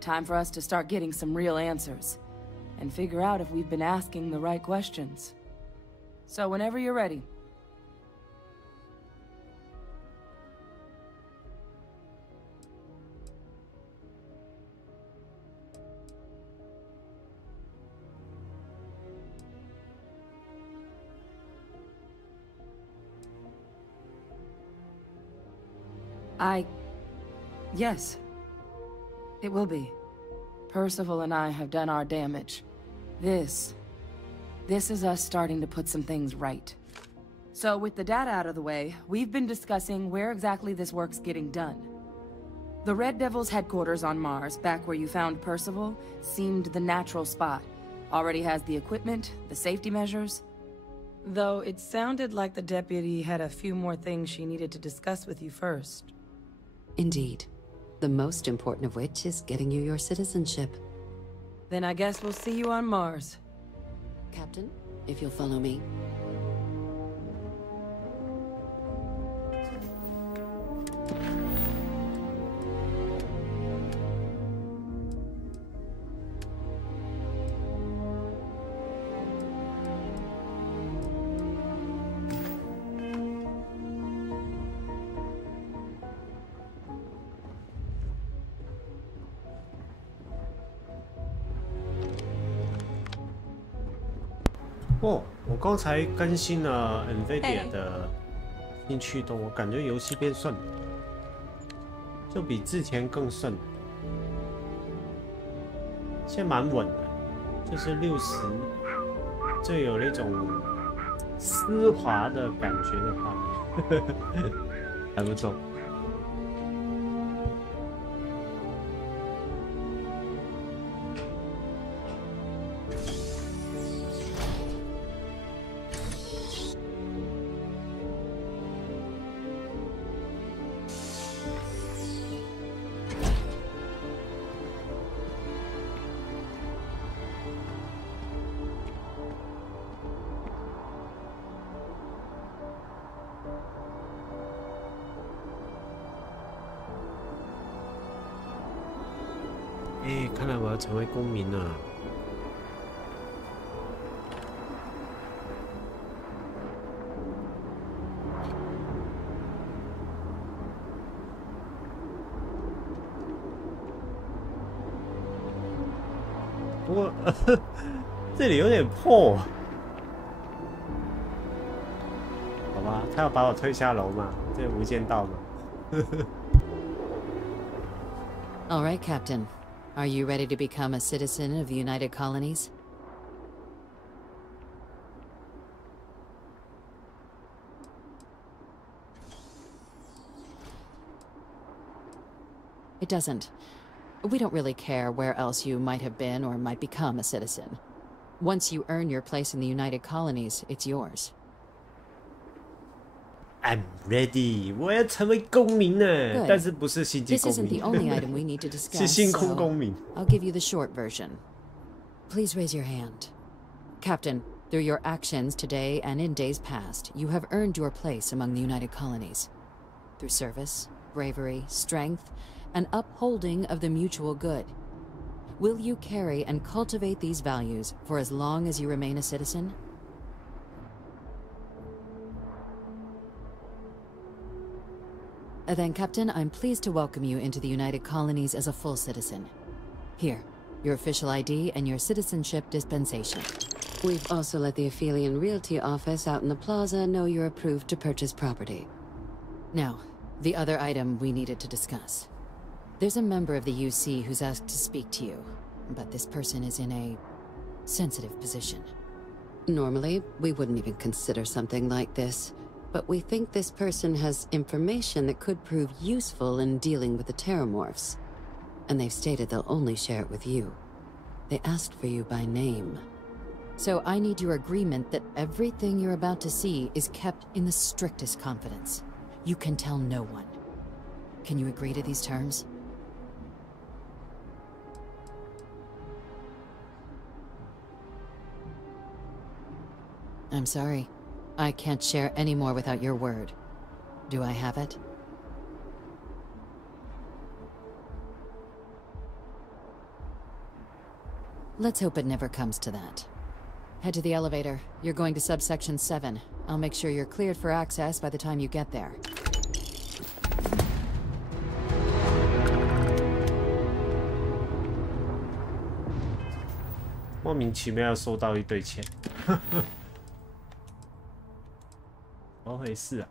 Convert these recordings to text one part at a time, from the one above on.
Time for us to start getting some real answers. And figure out if we've been asking the right questions. So whenever you're ready. Yes. It will be. Percival and I have done our damage. This is us starting to put some things right. So with the data out of the way, we've been discussing where exactly this work's getting done. The Red Devil's headquarters on Mars, back where you found Percival, seemed the natural spot. Already has the equipment, the safety measures. Though it sounded like the deputy had a few more things she needed to discuss with you first. Indeed. The most important of which is getting you your citizenship. Then I guess we'll see you on Mars. Captain, if you'll follow me.哦，我刚才更新了 NVIDIA 的新驱动，我感觉游戏变顺，就比之前更顺。现在蛮稳的，就是60，最有那种丝滑的感觉的画面，还不错。看来我要成为公民了。不过这里有点破，好吧，他要把我推下楼嘛？这无间道嘛。All right, Captain. Are you ready to become a citizen of the United Colonies? It doesn't. We don't really care where else you might have been or might become a citizen. Once you earn your place in the United Colonies, it's yours. I'm ready. 我要成为公民了，但是不是星际 This 公 isn't 民。 the only item we need to discuss, 是星空 so 公民。 I'll give you the short version. Please raise your hand. Captain, through your actions today and in days past, you have earned your place among the United Colonies. Through service, bravery, strength, and upholding of the mutual good. Will you carry and cultivate these values for as long as you remain a citizen? Then, Captain, I'm pleased to welcome you into the United Colonies as a full citizen. Here, your official ID and your citizenship dispensation. We've also let the Aphelion Realty office out in the plaza know you're approved to purchase property. Now, the other item we needed to discuss. There's a member of the UC who's asked to speak to you, but this person is in a sensitive position. Normally, we wouldn't even consider something like this. But we think this person has information that could prove useful in dealing with the Terramorphs. And they've stated they'll only share it with you. They asked for you by name. So I need your agreement that everything you're about to see is kept in the strictest confidence. You can tell no one. Can you agree to these terms? I'm sorry. I can't share any more without your word. Do I have it? Let's hope it never comes to that. Head to the elevator. You're going to subsection 7. I'll make sure you're cleared for access by the time you get there. 莫名其妙收到一堆钱，怎么回事啊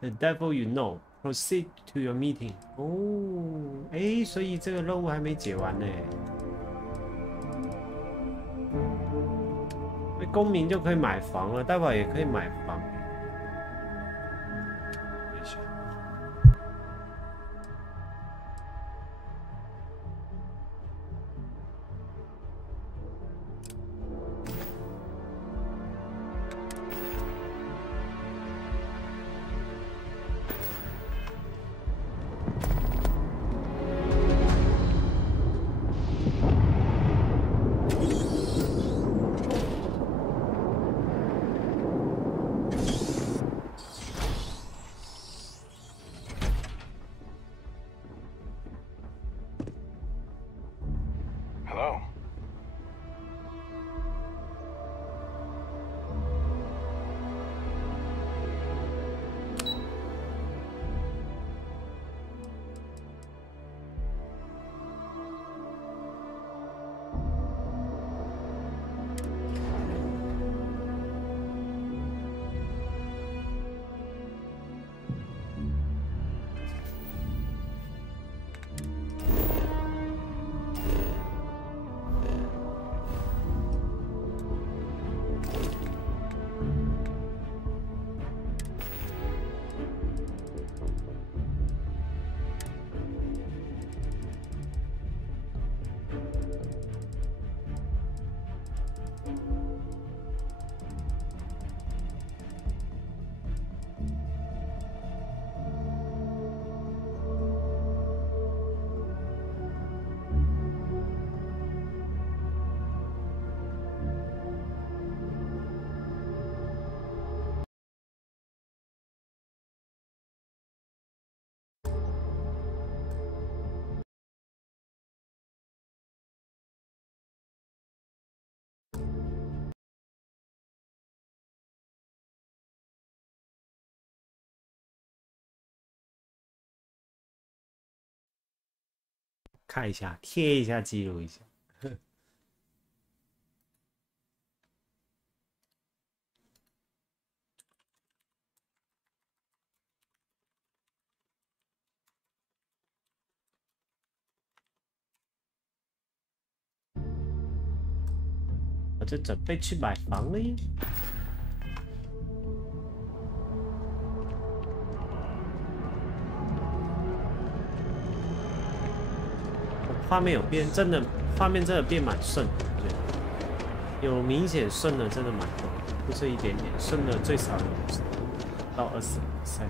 ？The devil you know. Proceed to your meeting. 哦，哎，所以这个任务还没解完呢。那公民就可以买房了，待会也可以买房。等一下。 看一下，贴一下，记录一下。我就准备去买房了耶。 画面有变，真的画面真的变蛮顺的，有明显顺了，真的蛮多，不是一点点，顺了最少有到20%。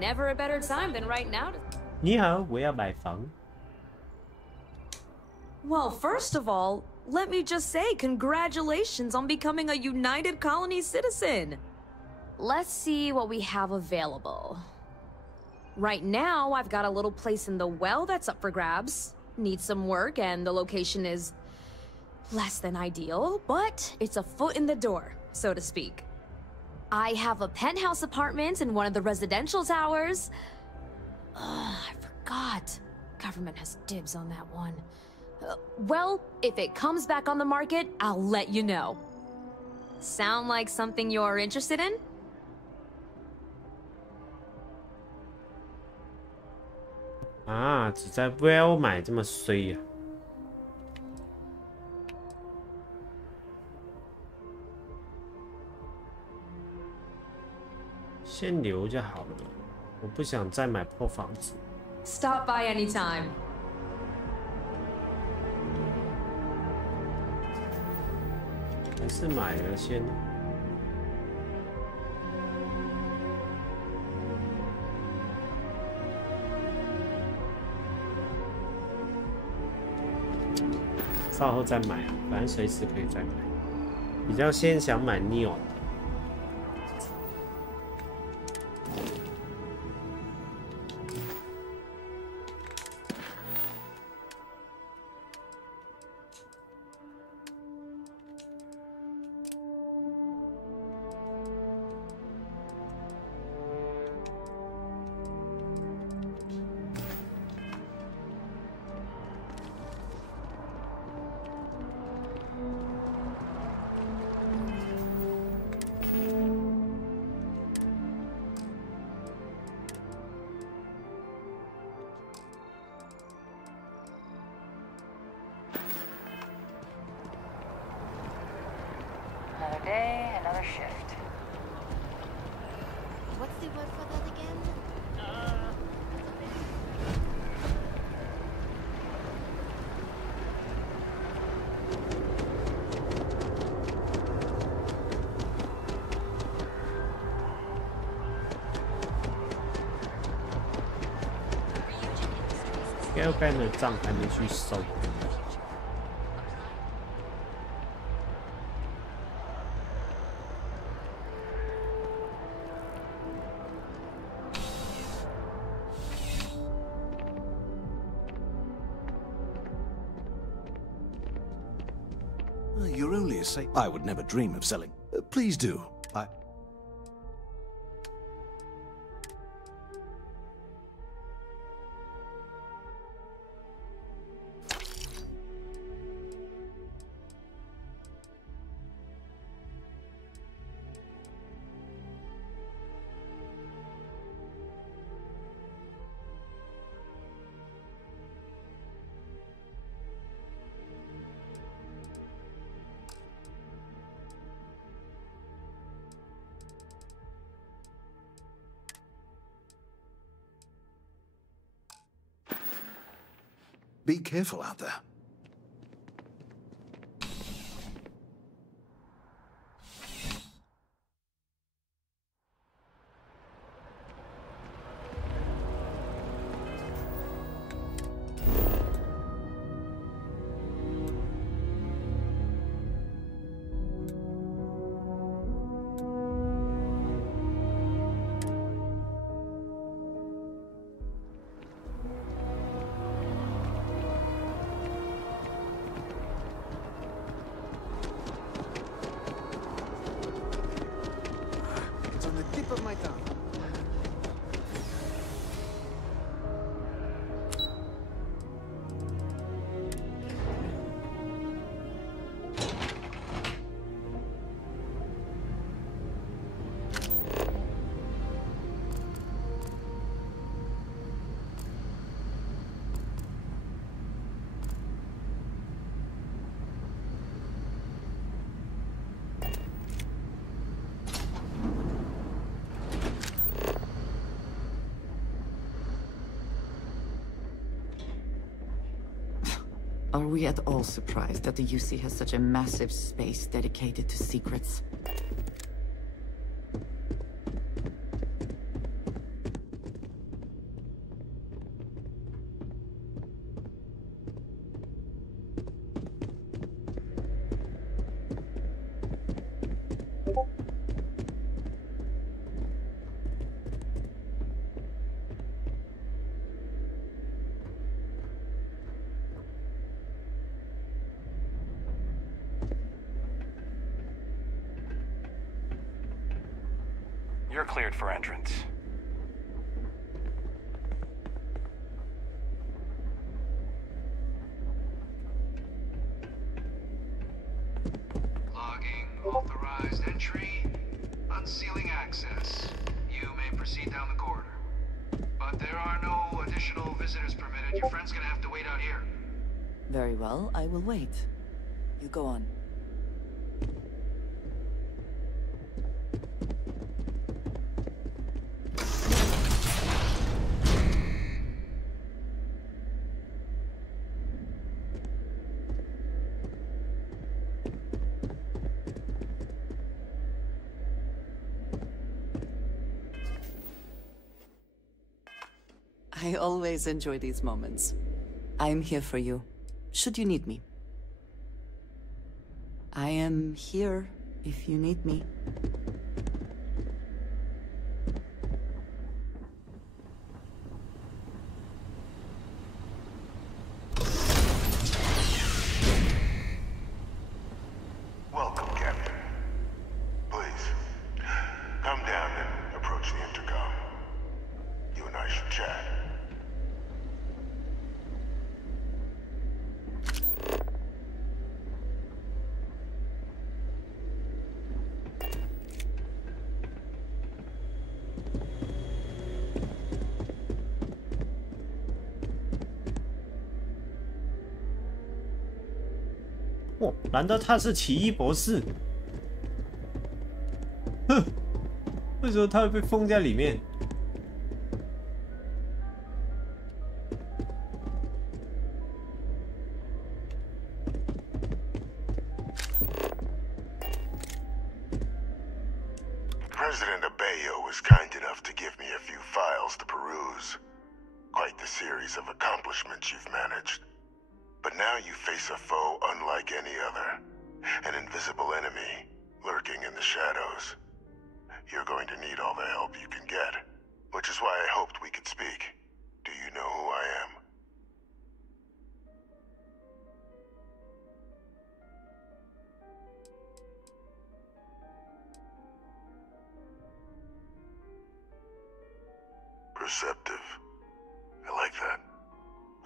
Never a better time than right now. 你好，我要买房。 Well, first of all, let me just say congratulations on becoming a United Colony citizen. Let's see what we have available. Right now, I've got a little place in the well that's up for grabs. Needs some work, and the location is less than ideal, but it's a foot in the door, so to speak. I have a penthouse apartment in one of the residential towers. I forgot. Government has dibs on that one. Well, if it comes back on the market, I'll let you know. Sound like something you're interested in? 啊，只在 Well 买这么衰呀、啊？ 先留就好了，我不想再买破房子。Stop by anytime. 还是买了先。稍后再买啊，反正随时可以再买。比较先想买 Neo 的。Another day, another shift. What's the word for that again? 要干的账还没去收。You're only a saint. I would never dream of selling. Please do. Be careful out there. Are we at all surprised that the UC has such a massive space dedicated to secrets? You're cleared for entrance. Logging authorized entry, unsealing access. You may proceed down the corridor. But there are no additional visitors permitted. Your friend's gonna have to wait out here. Very well, I will wait. You go on. I always enjoy these moments. I'm here for you, should you need me. I am here if you need me. Welcome, Captain. Please, come down and approach the intercom. You and I should chat.哦，难道他是奇异博士？哼，为什么他会被封在里面？ President Abeyo was kind enough to give me a few files to peruse. Quite the series of accomplishments you've managed. But now you face a foe unlike any other. An invisible enemy, lurking in the shadows. You're going to need all the help you can get. Which is why I hoped we could speak. Do you know who I am? Perceptive. I like that.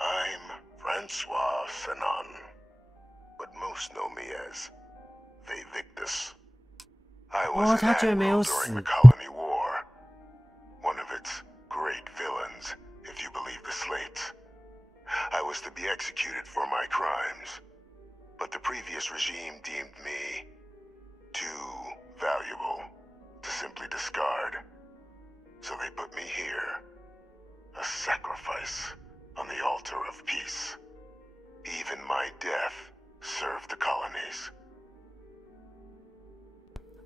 I'm Francois Sanon, but most know me as Victus. I was an admiral during the Colony War. One of its great villains, if you believe the slates. I was to be executed for my crimes, but the previous regime deemed me too valuable to simply discard. So they put me here, a sacrifice on the altar of peace. Even my death served the colonies.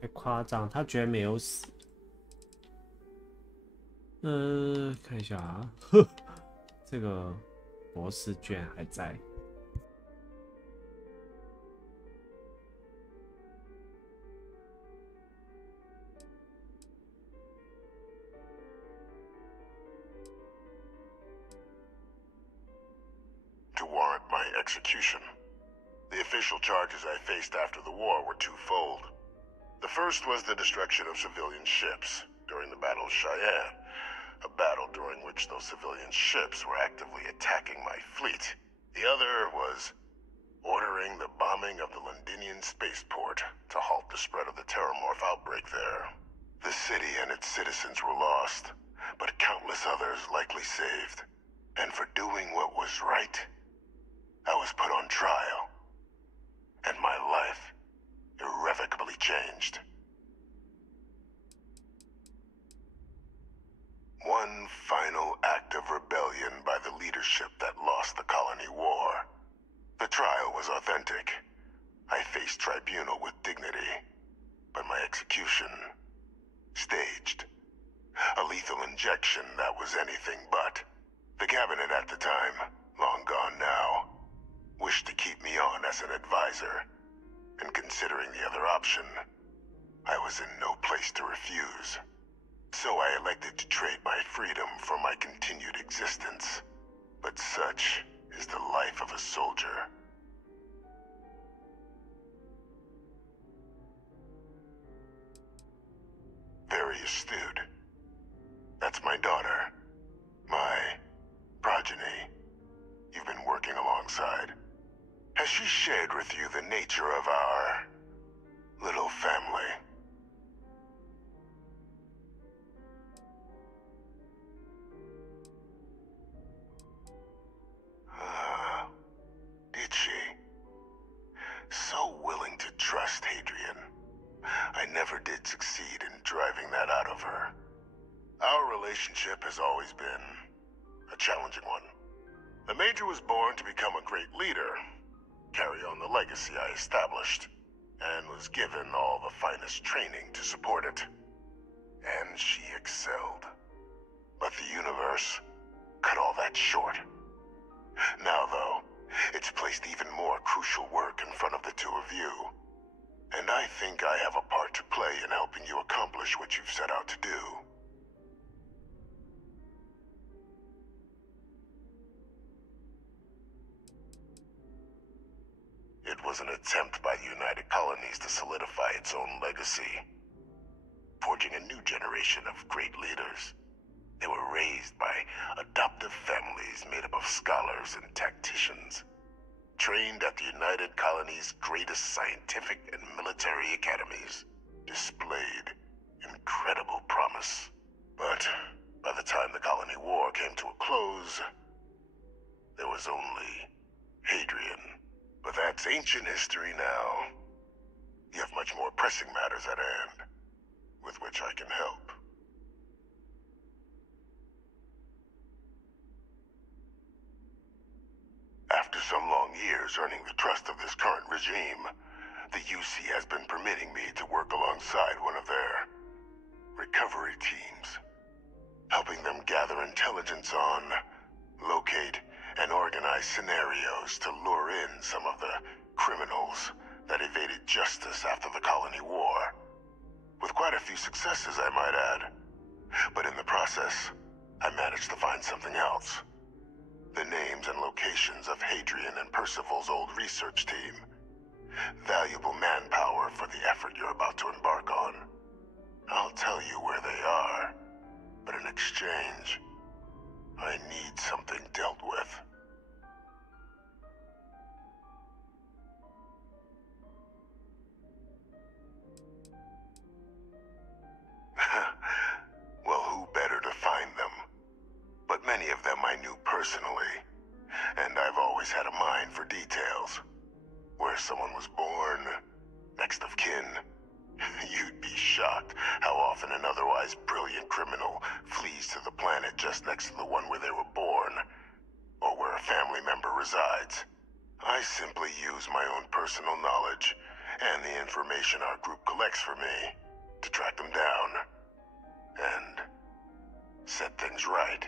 太夸张，他居然没有死。看一下啊，呵，这个博士居然还在。 To warrant my execution. The official charges I faced after the war were twofold. The first was the destruction of civilian ships during the Battle of Cheyenne, a battle during which those civilian ships were actively attacking my fleet. The other was ordering the bombing of the Londinian spaceport to halt the spread of the Terramorph outbreak there. The city and its citizens were lost, but countless others likely saved. And for doing what was right, I was put on trial, and my life irrevocably changed. One final act of rebellion by the leadership that lost the colony war. The trial was authentic. I faced tribunal with dignity, but my execution, staged. A lethal injection that was anything but. The cabinet at the time, long gone now, wished to keep me on as an advisor, and considering the other option, I was in no place to refuse. So I elected to trade my freedom for my continued existence. But such is the life of a soldier. Very astute. That's my daughter. My progeny. You've been working alongside. Has she shared with you the nature of our little family? Did she? So willing to trust Hadrian. I never did succeed in driving that out of her. Our relationship has always been a challenging one. The Major was born to become a great leader, carry on the legacy I established, and was given all the finest training to support it. And she excelled. But the universe cut all that short. Now, though, it's placed even more crucial work in front of the two of you. And I think I have a part to play in helping you accomplish what you've set out to do. It was an attempt by the United Colonies to solidify its own legacy, forging a new generation of great leaders. They were raised by adoptive families made up of scholars and tacticians, trained at the United Colonies' greatest scientific and military academies, displayed incredible promise. But by the time the Colony War came to a close, there was only Hadrian. But that's ancient history now. You have much more pressing matters at hand, with which I can help. After some long years earning the trust of this current regime, the UC has been permitting me to work alongside one of their recovery teams, helping them gather intelligence on, locate, and organize scenarios to lure in some of the criminals that evaded justice after the Colony War. With quite a few successes, I might add. But in the process, I managed to find something else. The names and locations of Hadrian and Percival's old research team. Valuable manpower for the effort you're about to embark on. I'll tell you where they are, but in exchange, I need something dealt with. Well, who better to find them? But many of them I knew personally, and I've always had a mind for details. Where someone was born, next of kin. You'd be shocked how often an otherwise brilliant criminal flees to the planet just next to the one where they were born, or where a family member resides. I simply use my own personal knowledge and the information our group collects for me to track them down and set things right.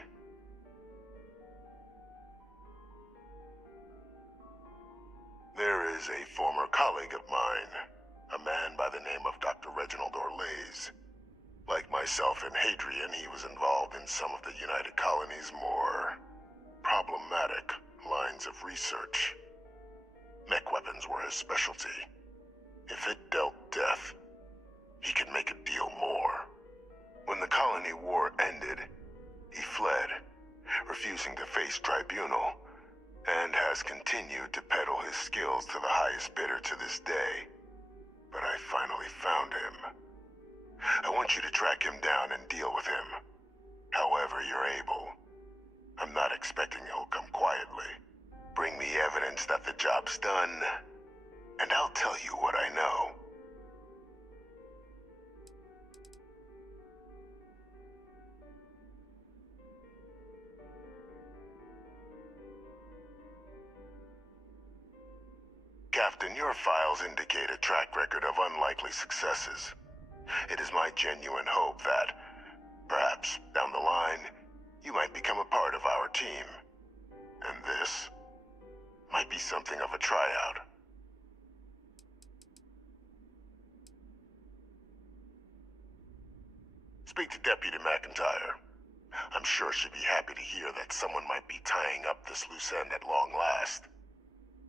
There is a former colleague of mine, a man by the name of Dr. Reginald Orlaise. Like myself and Hadrian, he was involved in some of the United Colonies' more problematic lines of research. Mech weapons were his specialty. If it dealt death, he could make a deal more. When the Colony War ended, he fled, refusing to face tribunal, and has continued to peddle his skills to the highest bidder to this day. But I finally found him. I want you to track him down and deal with him, however you're able. I'm not expecting he'll come quietly. Bring me evidence that the job's done, and I'll tell you what I know. Captain, your files indicate a track record of unlikely successes. It is my genuine hope that, perhaps down the line, you might become a part of our team. And this might be something of a tryout. Speak to Deputy McIntyre. I'm sure she'd be happy to hear that someone might be tying up this loose end at long last.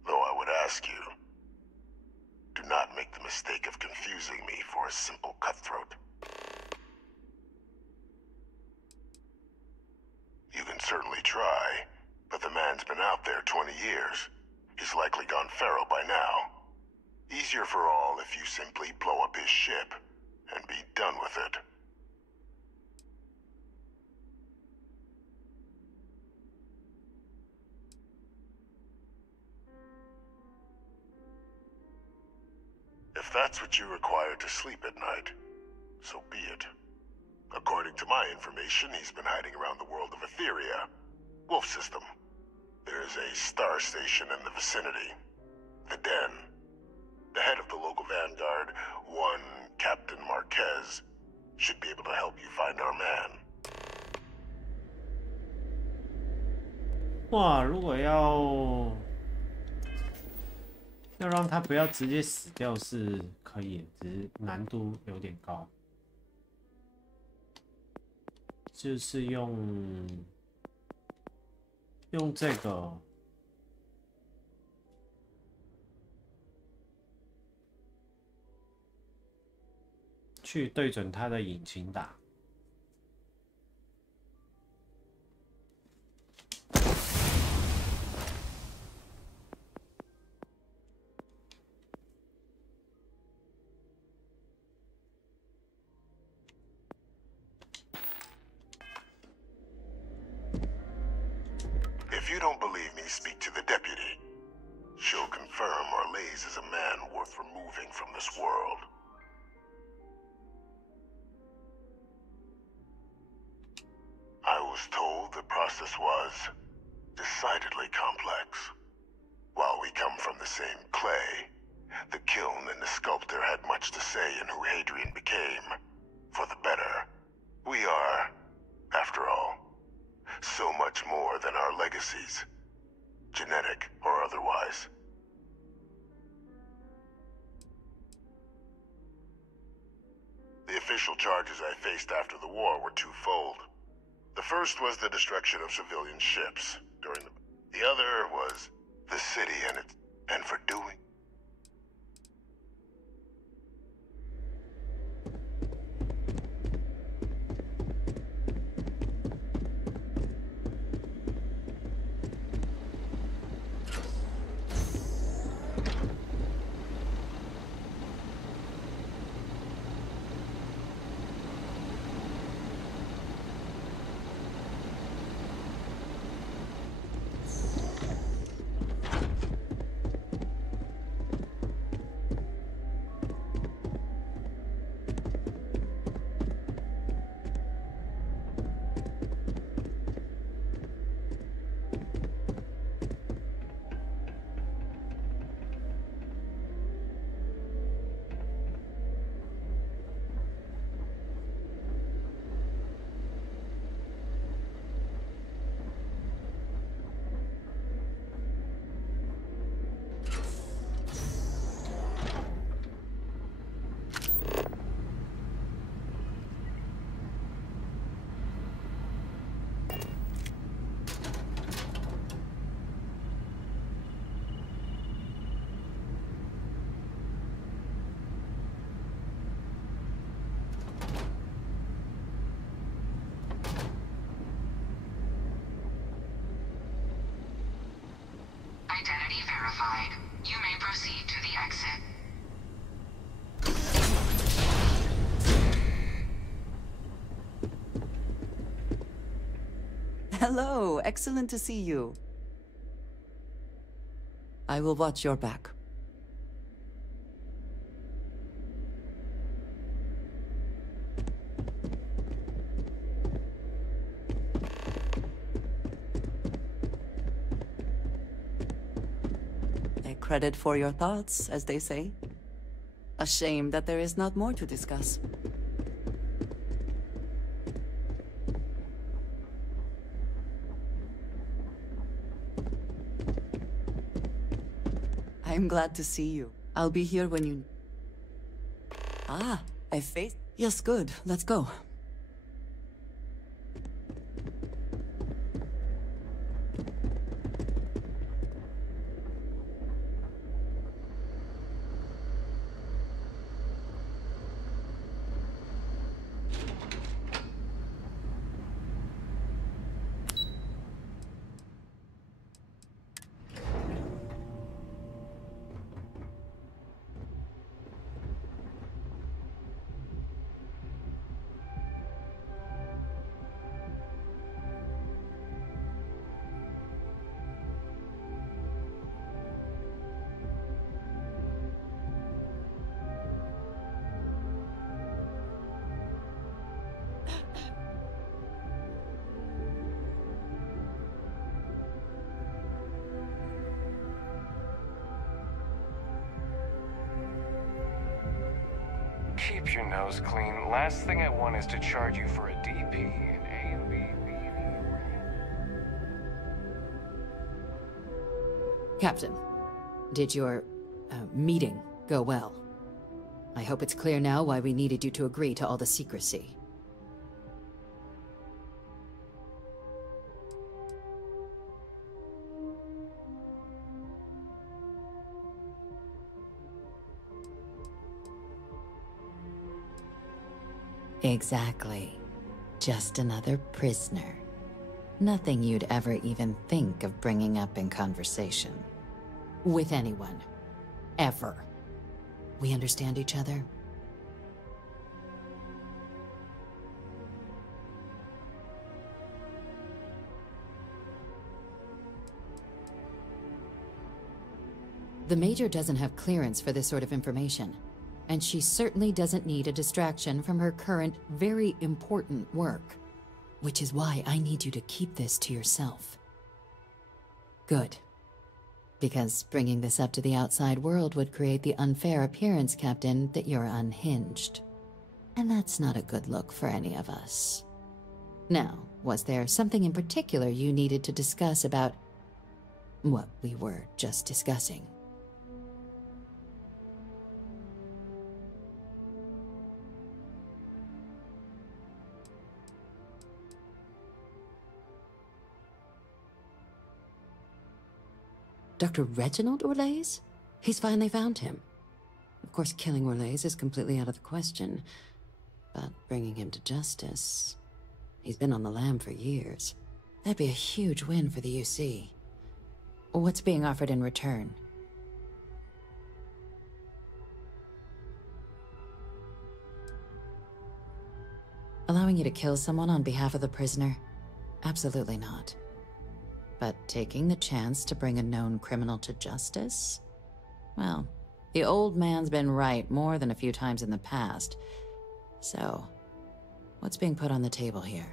Though I would ask you, do not make the mistake of confusing me for a simple cutthroat. You can certainly try, but the man's been out there 20 years. He's likely gone feral by now. Easier for all if you simply blow up his ship and be done with it. If that's what you require to sleep at night, so be it. According to my information, he's been hiding around the world of Etheria, Wolf System. There's a star station in the vicinity, the Den. The head of the local vanguard, one Captain Marquez, should be able to help you find our man. 哇，如果要让他不要直接死掉是可以，只是难度有点高。就是用这个去对准他的引擎打。If you don't believe me, speak to the deputy. She'll confirm Arlaze is a man worth removing from this world. I was told the process was decidedly complex. While we come from the same clay, the kiln and the sculptor had much to say in who Hadrian became. For the better. We are, after all, so much more than our legacies, genetic or otherwise. The official charges I faced after the war were twofold. The first was the destruction of civilian ships during the other was the city and for doing. Identity verified. You may proceed to the exit. Hello, excellent to see you. I will watch your back. Credit for your thoughts, as they say. A shame that there is not more to discuss. I'm glad to see you. I'll be here when you... Ah, I faced... Yes, good. Let's go. Keep your nose clean. Last thing I want is to charge you for a DP in A and B. Captain, did your meeting go well? I hope it's clear now why we needed you to agree to all the secrecy. Exactly. Just another prisoner. Nothing you'd ever even think of bringing up in conversation. With anyone. Ever. We understand each other? The Major doesn't have clearance for this sort of information, and she certainly doesn't need a distraction from her current, very important work. Which is why I need you to keep this to yourself. Good. Because bringing this up to the outside world would create the unfair appearance, Captain, that you're unhinged. And that's not a good look for any of us. Now, was there something in particular you needed to discuss about what we were just discussing? Dr. Reginald Orlaise? He's finally found him. Of course, killing Orlaise is completely out of the question, but bringing him to justice... He's been on the lam for years. That'd be a huge win for the UC. What's being offered in return? Allowing you to kill someone on behalf of the prisoner? Absolutely not. But taking the chance to bring a known criminal to justice? Well, the old man's been right more than a few times in the past. So, what's being put on the table here?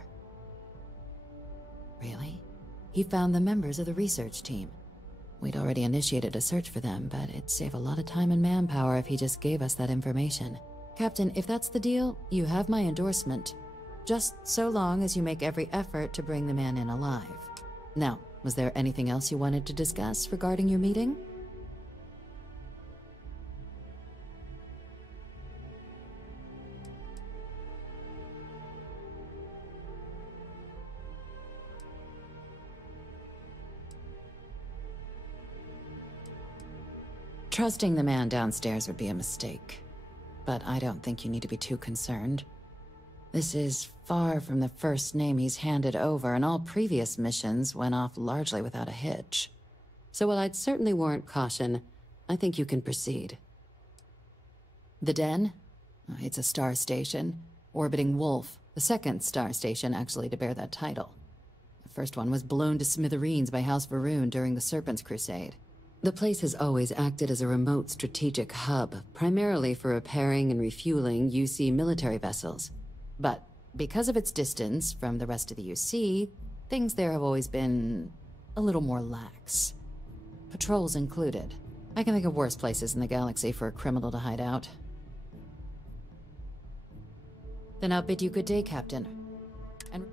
Really? He found the members of the research team. We'd already initiated a search for them, but it'd save a lot of time and manpower if he just gave us that information. Captain, if that's the deal, you have my endorsement. Just so long as you make every effort to bring the man in alive. Now, was there anything else you wanted to discuss regarding your meeting? Trusting the man downstairs would be a mistake, but I don't think you need to be too concerned. This is far from the first name he's handed over, and all previous missions went off largely without a hitch. So while I'd certainly warrant caution, I think you can proceed. The Den? It's a star station, orbiting Wolf, the second star station actually to bear that title. The first one was blown to smithereens by House Varun during the Serpent's Crusade. The place has always acted as a remote strategic hub, primarily for repairing and refueling UC military vessels. But because of its distance from the rest of the UC, things there have always been a little more lax. Patrols included. I can think of worse places in the galaxy for a criminal to hide out. Then I'll bid you good day, Captain. And...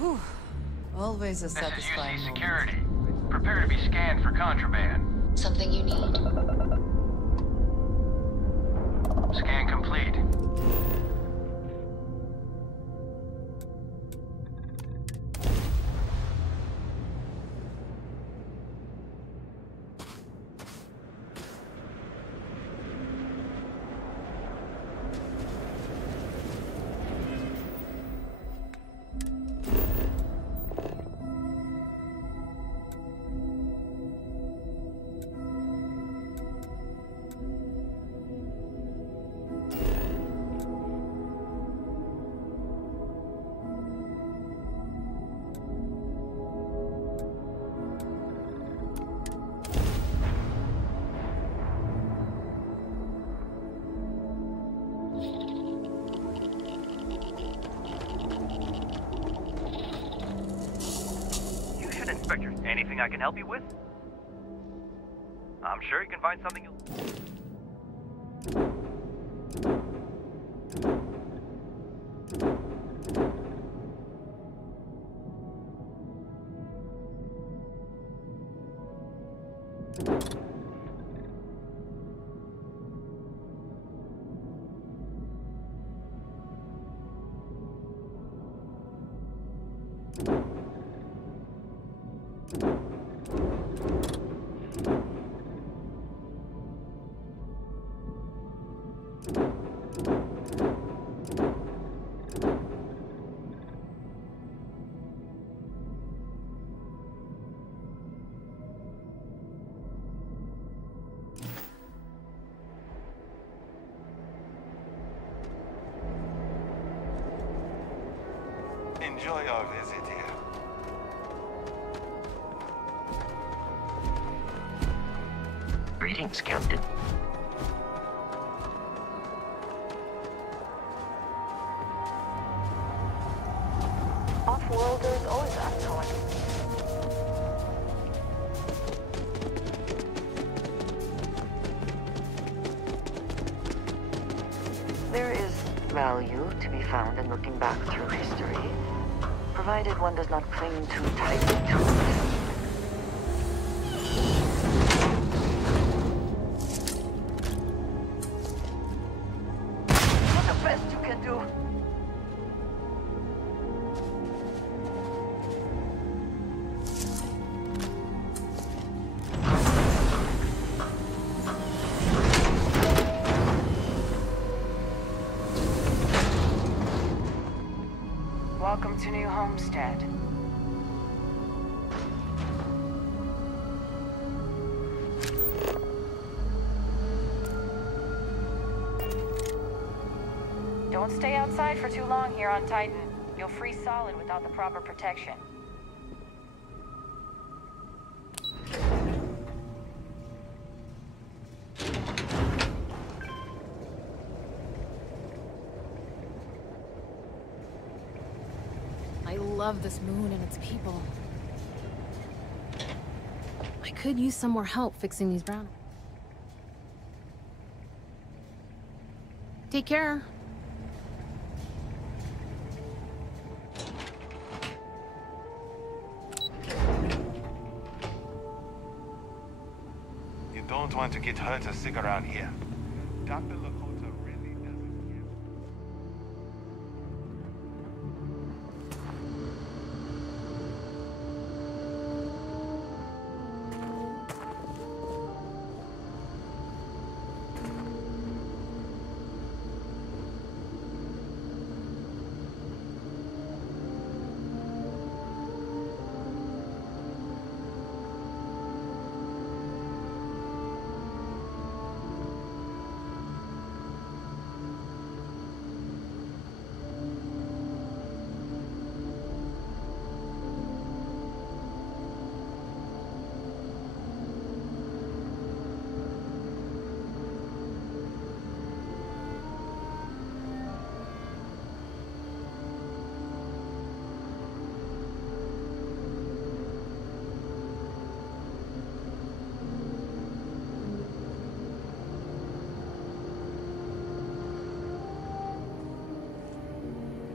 Whew. Always a This is satisfying UC moment. security. Prepare to be scanned for contraband. Something you need? Scan complete. Inspector, anything I can help you with? I'm sure you can find something you'll... Enjoy our visit here. Greetings, Captain. Off-worlders always act like There is value to be found in looking back through history, provided one does not cling too tightly to it. What's the best you can do? Welcome to New Homestead. Don't stay outside for too long here on Titan. You'll freeze solid without the proper protection. I love this moon and its people. I could use some more help fixing these brown. Take care. You don't want to get hurt or sick around here. Dr. Lakota really doesn't care.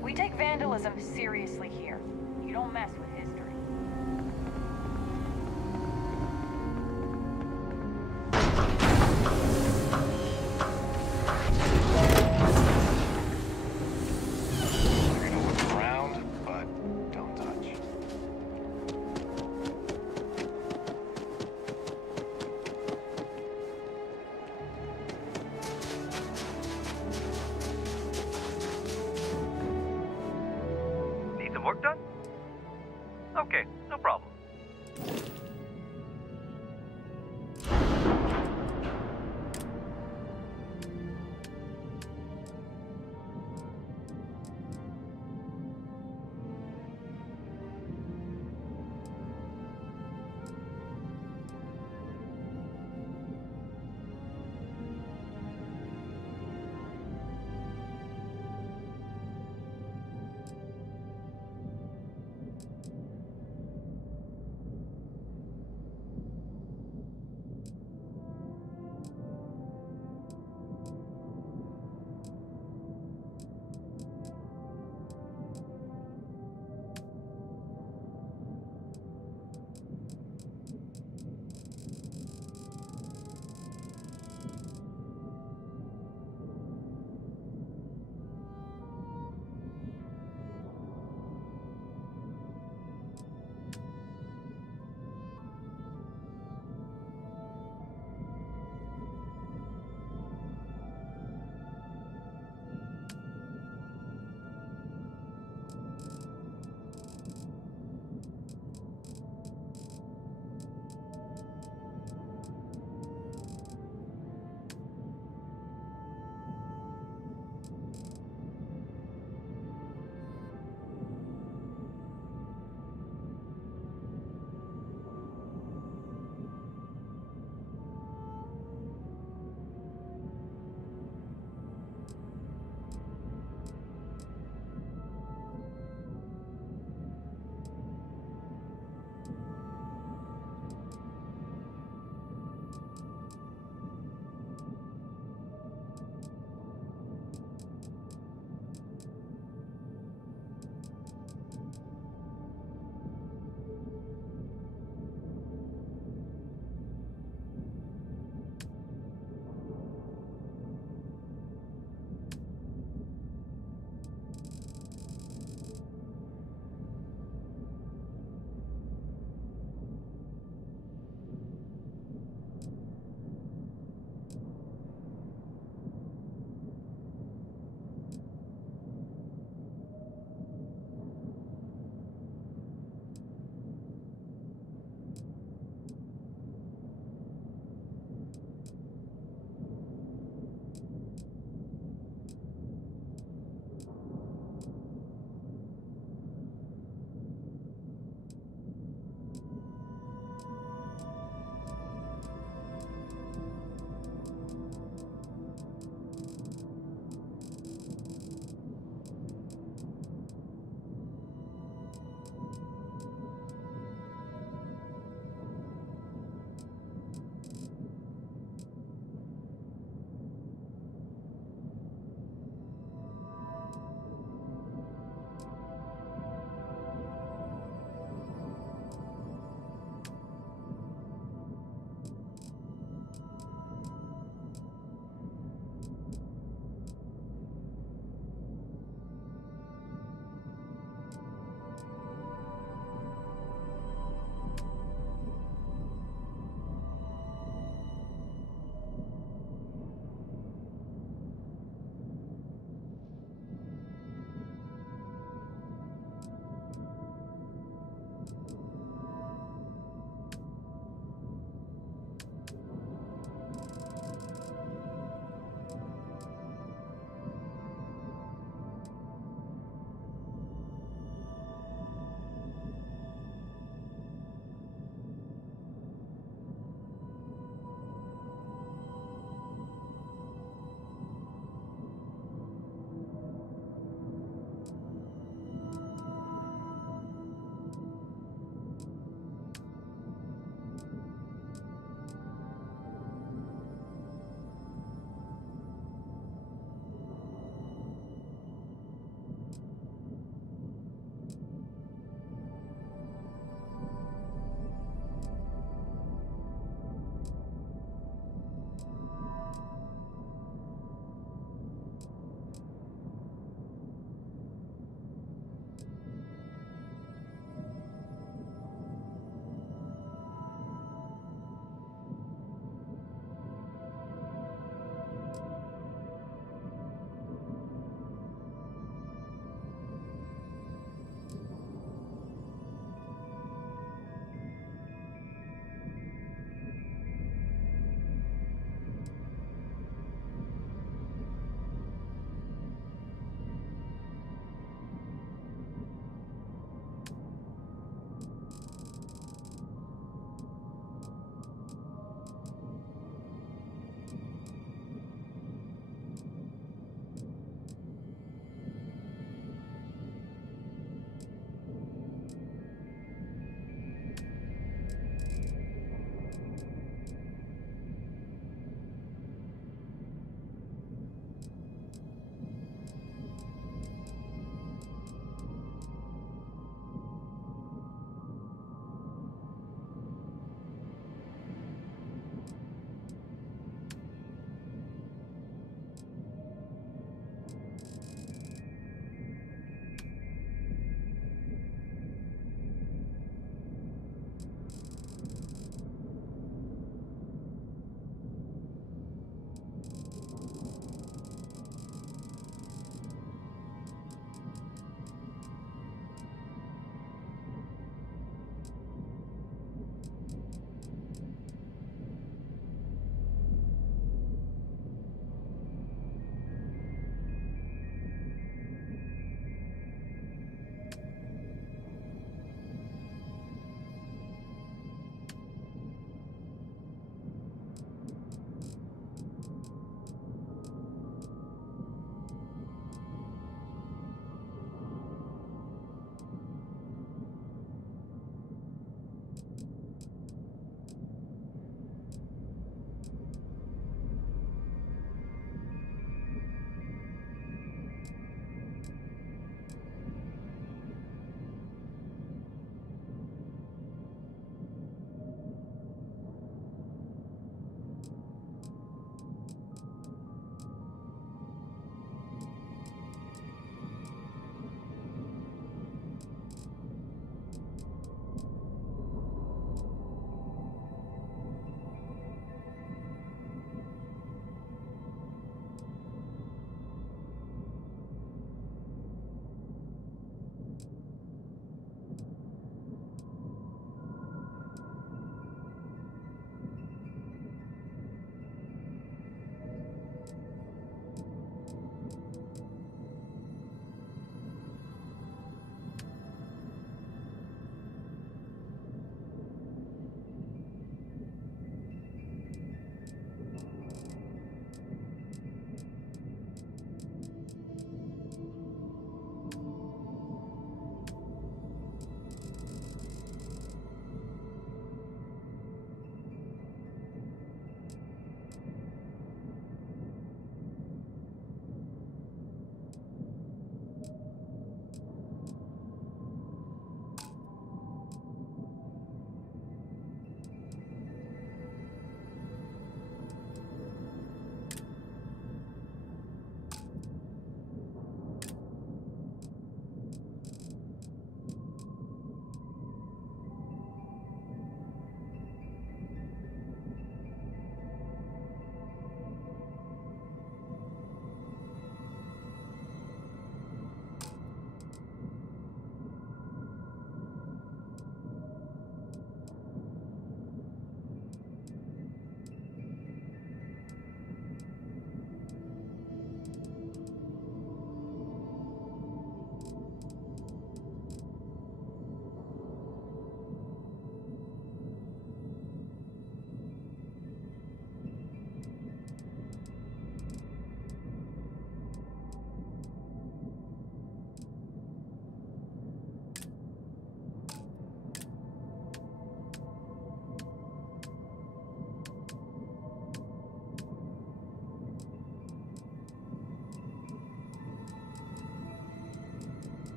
We take vandalism seriously here. You don't mess with history. You're gonna look around, but don't touch. Need some work done?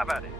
How about it?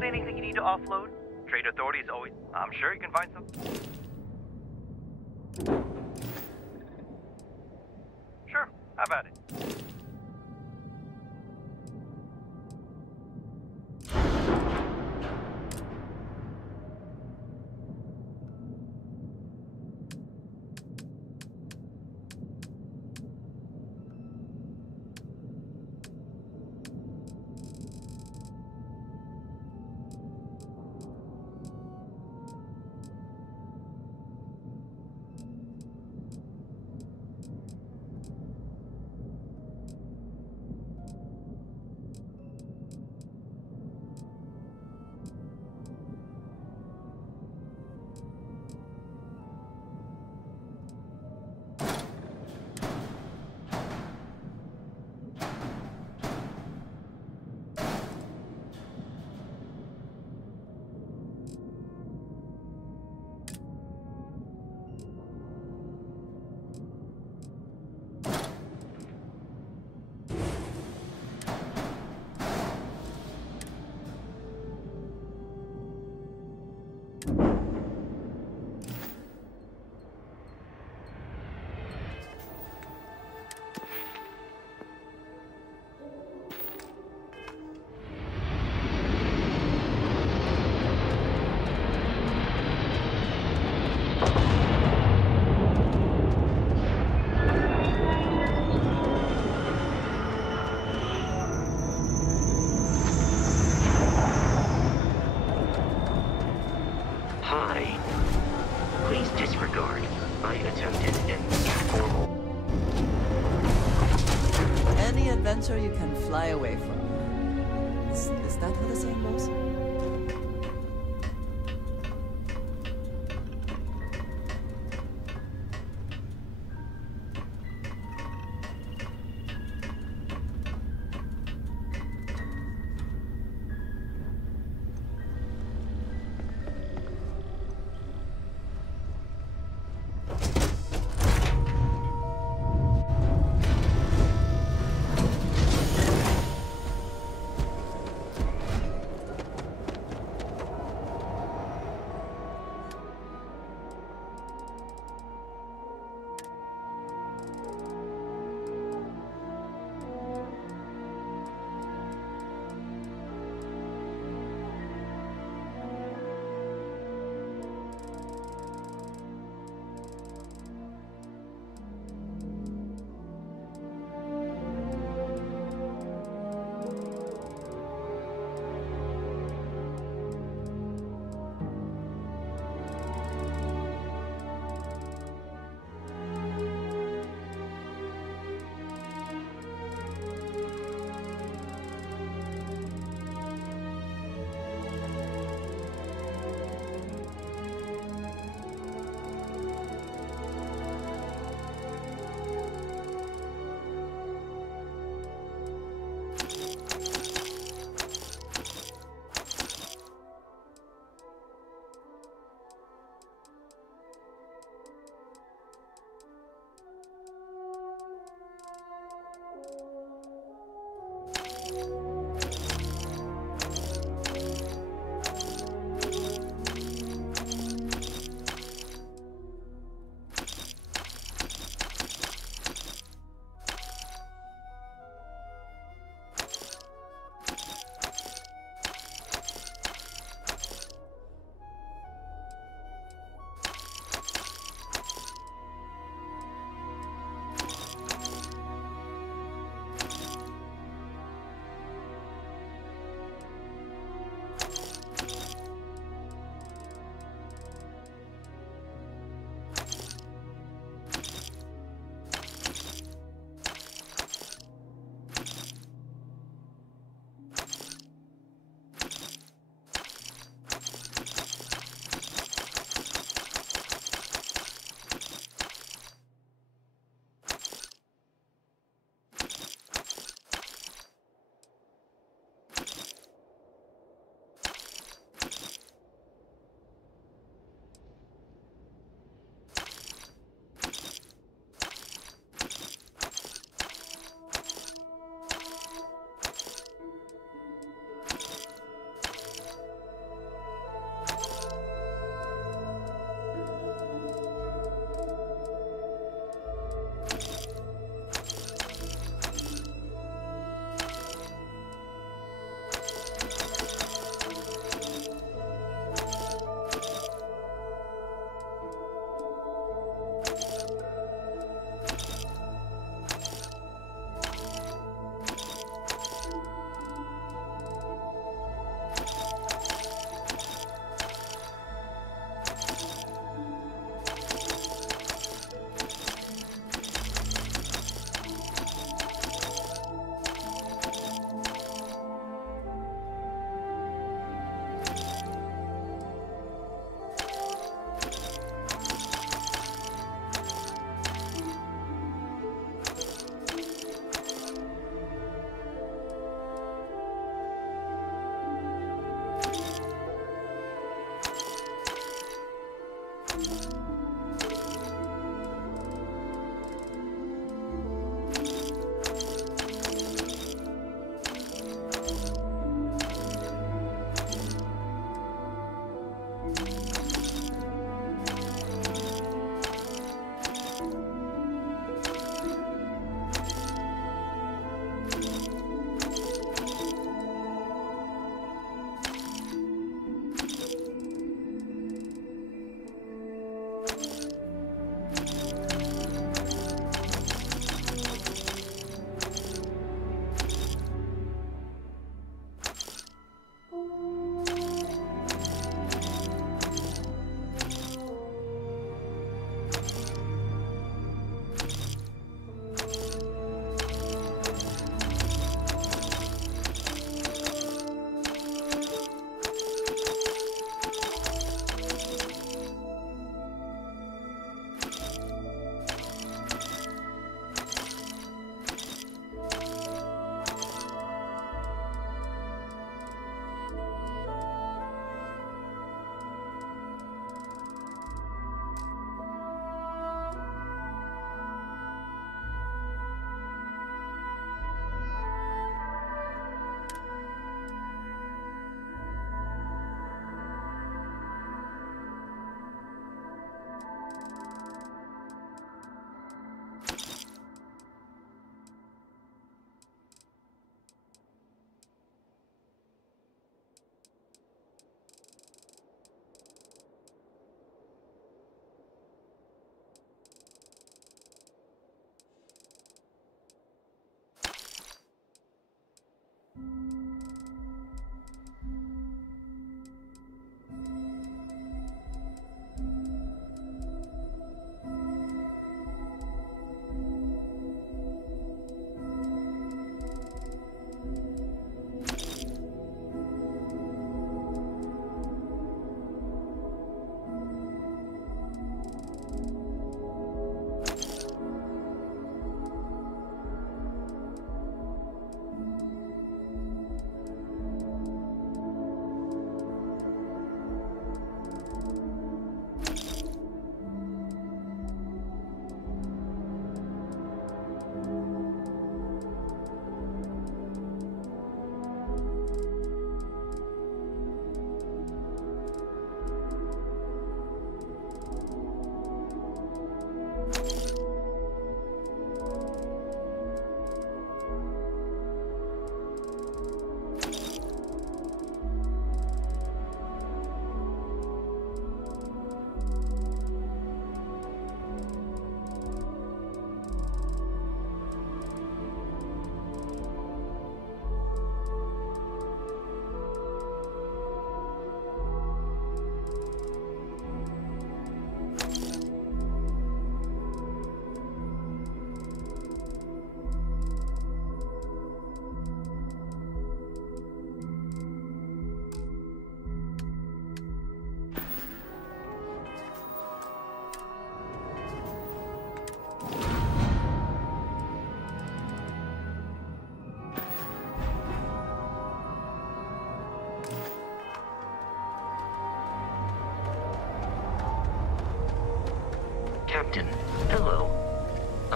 got anything you need to offload? Trade authorities always. I'm sure you can find some. Sure, how about it? You can fly away from. Is that how the saying goes?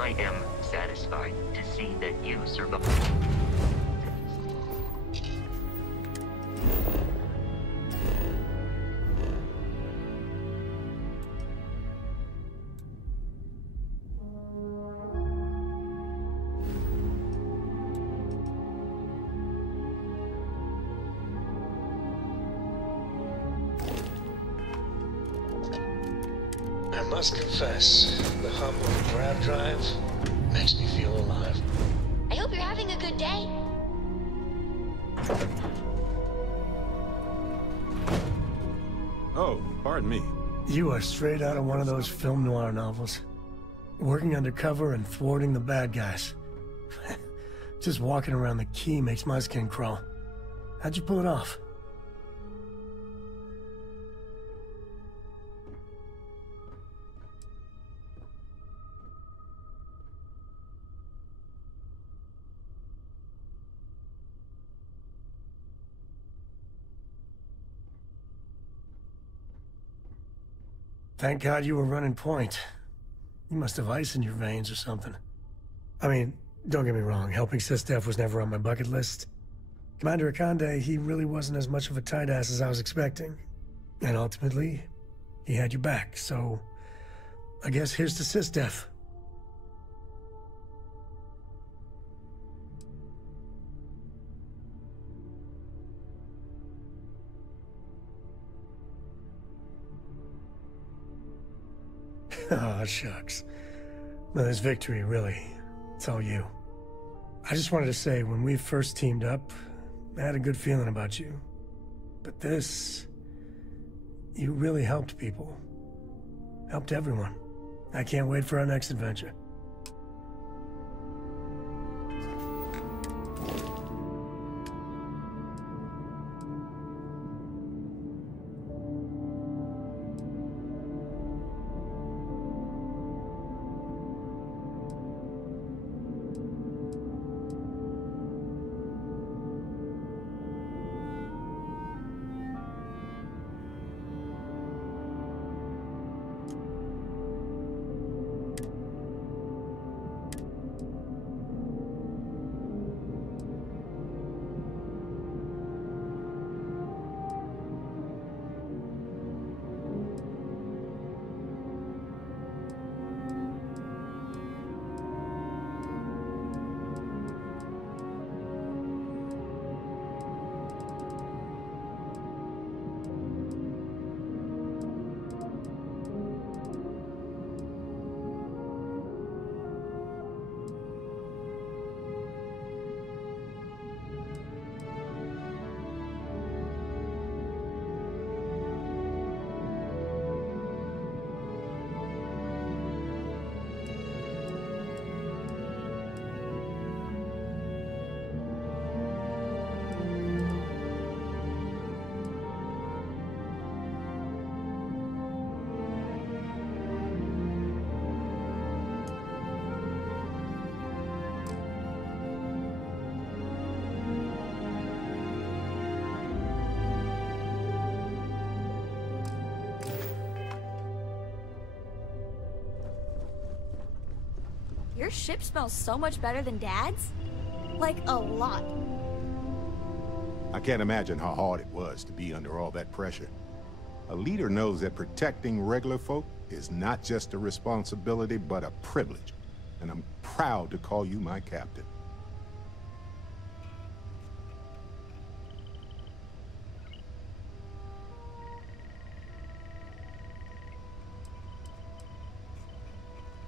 I am satisfied to see that you survive. I must confess, the hum of a grab drive makes me feel alive. I hope you're having a good day. Oh, pardon me. You are straight out of one of those film noir novels. Working undercover and thwarting the bad guys. Just walking around the key makes my skin crawl. How'd you pull it off? Thank God you were running point. You must have ice in your veins or something. I mean, don't get me wrong, helping SysDef was never on my bucket list. Commander Akande, he really wasn't as much of a tight ass as I was expecting. And ultimately, he had you back, so I guess here's to SysDef. Oh, shucks. No, this victory, really, it's all you. I just wanted to say, when we first teamed up, I had a good feeling about you. But this... you really helped people. Helped everyone. I can't wait for our next adventure. Your ship smells so much better than Dad's? Like, a lot. I can't imagine how hard it was to be under all that pressure. A leader knows that protecting regular folk is not just a responsibility, but a privilege. And I'm proud to call you my captain.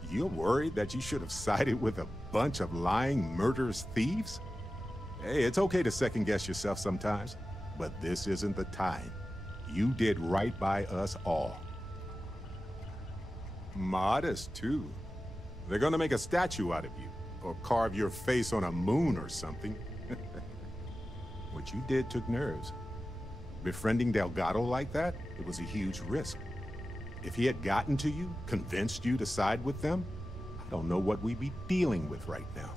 You're worried that you should have sided with a bunch of lying, murderous thieves? Hey, it's okay to second-guess yourself sometimes, but this isn't the time. You did right by us all. Modest, too. They're gonna make a statue out of you, or carve your face on a moon or something. What you did took nerves. Befriending Delgado like that, it was a huge risk. If he had gotten to you, convinced you to side with them, I don't know what we'd be dealing with right now.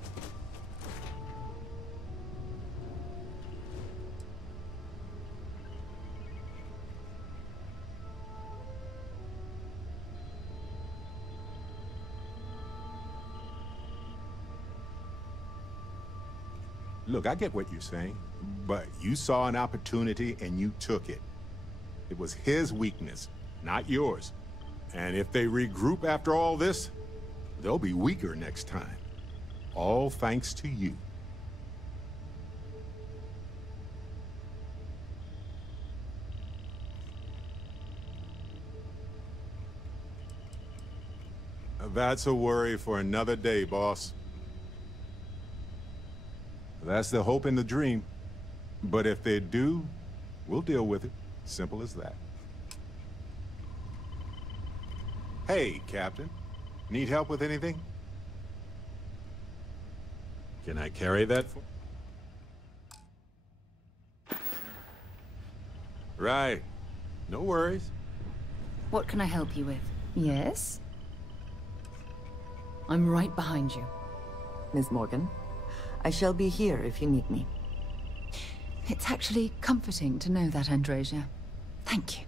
Look, I get what you're saying, but you saw an opportunity and you took it. It was his weakness, not yours. And if they regroup after all this, they'll be weaker next time. All thanks to you. That's a worry for another day, boss. That's the hope and the dream. But if they do, we'll deal with it. Simple as that. Hey, Captain. Need help with anything? Can I carry that for? Right. No worries. What can I help you with? Yes? I'm right behind you. Ms. Morgan, I shall be here if you need me. It's actually comforting to know that, Androsia. Thank you.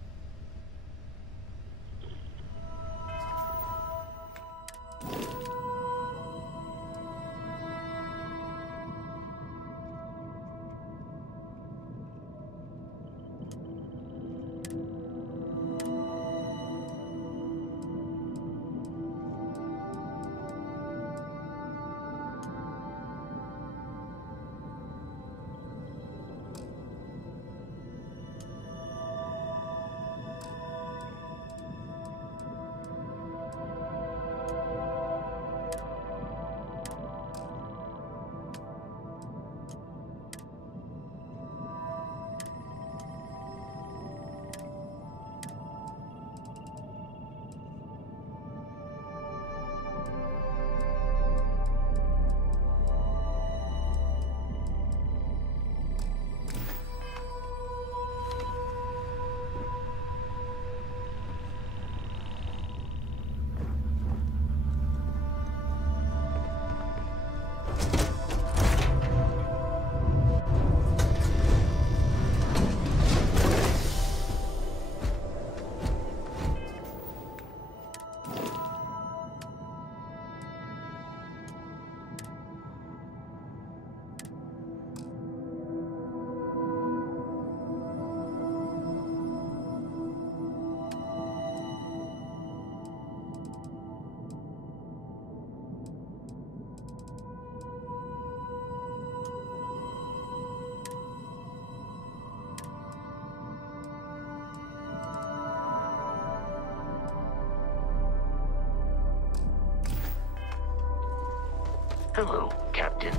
Hello, Captain.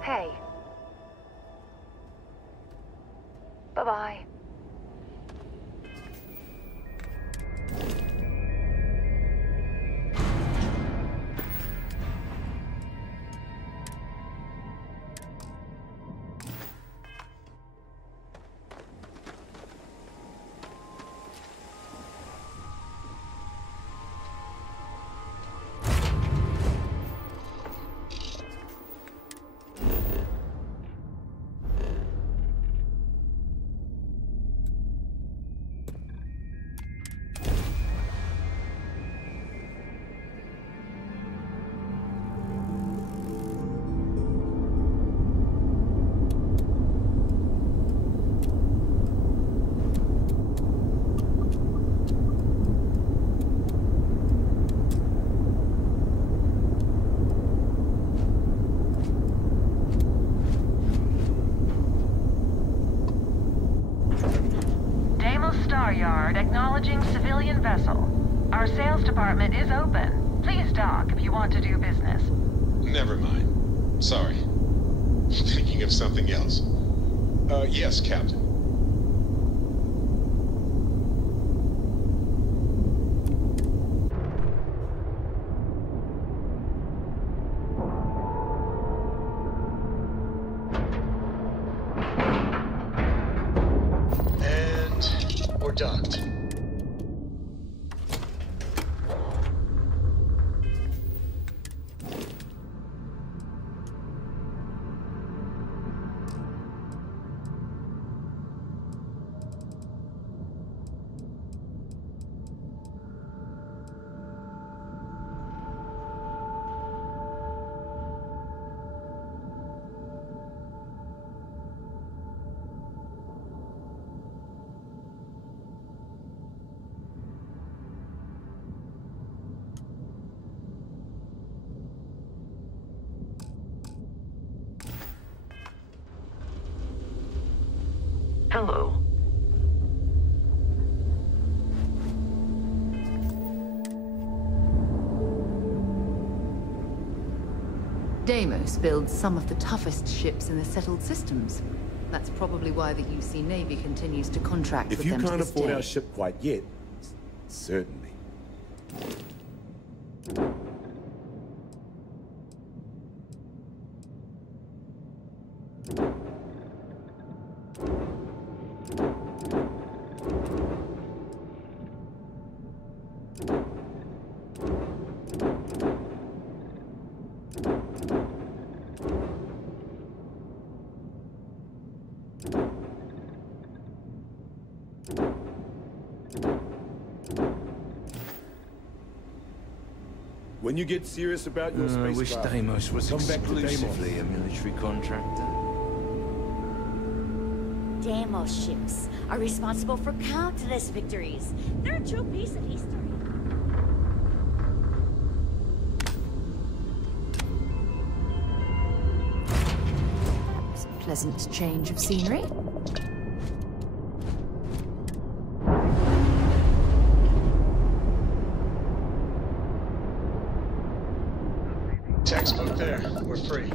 Hey. Bye-bye. Yard acknowledging civilian vessel. Our sales department is open. Please dock if you want to do business. Never mind. Sorry. Thinking of something else. Yes, Captain. Docked. Hello. Deimos builds some of the toughest ships in the settled systems. That's probably why the UC Navy continues to contract with them to this day. If you can't afford our ship quite yet, certainly. When you get serious about your spacecraft, I wish Deimos was come back to Deimos. exclusively a military contractor. Deimos ships are responsible for countless victories. They're a true piece of history. It's a pleasant change of scenery. Textbook there. We're free.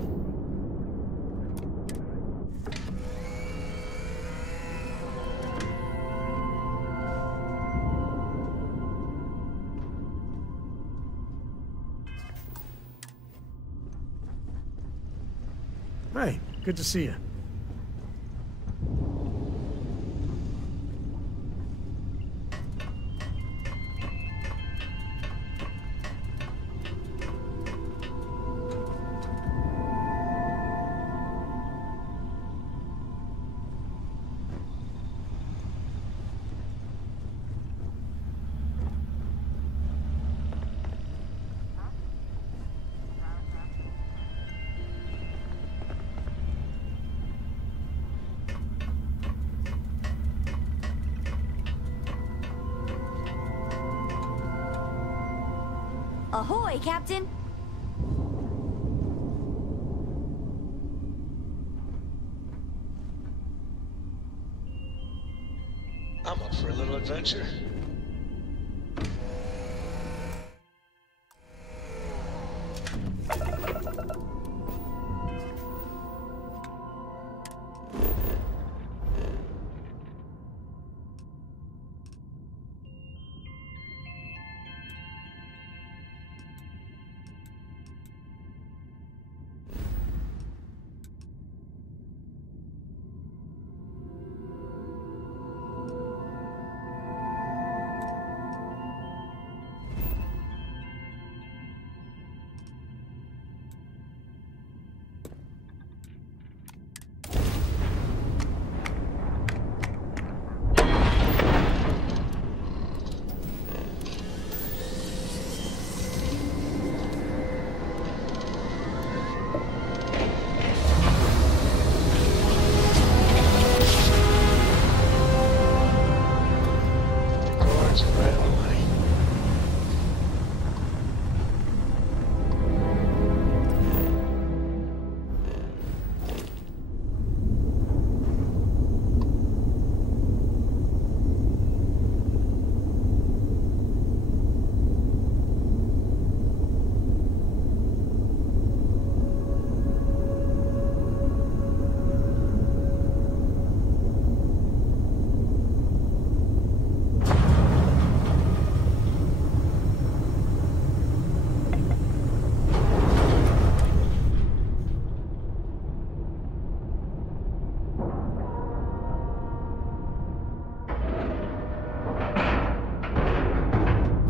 Hey, good to see you. Ahoy, Captain! I'm up for a little adventure.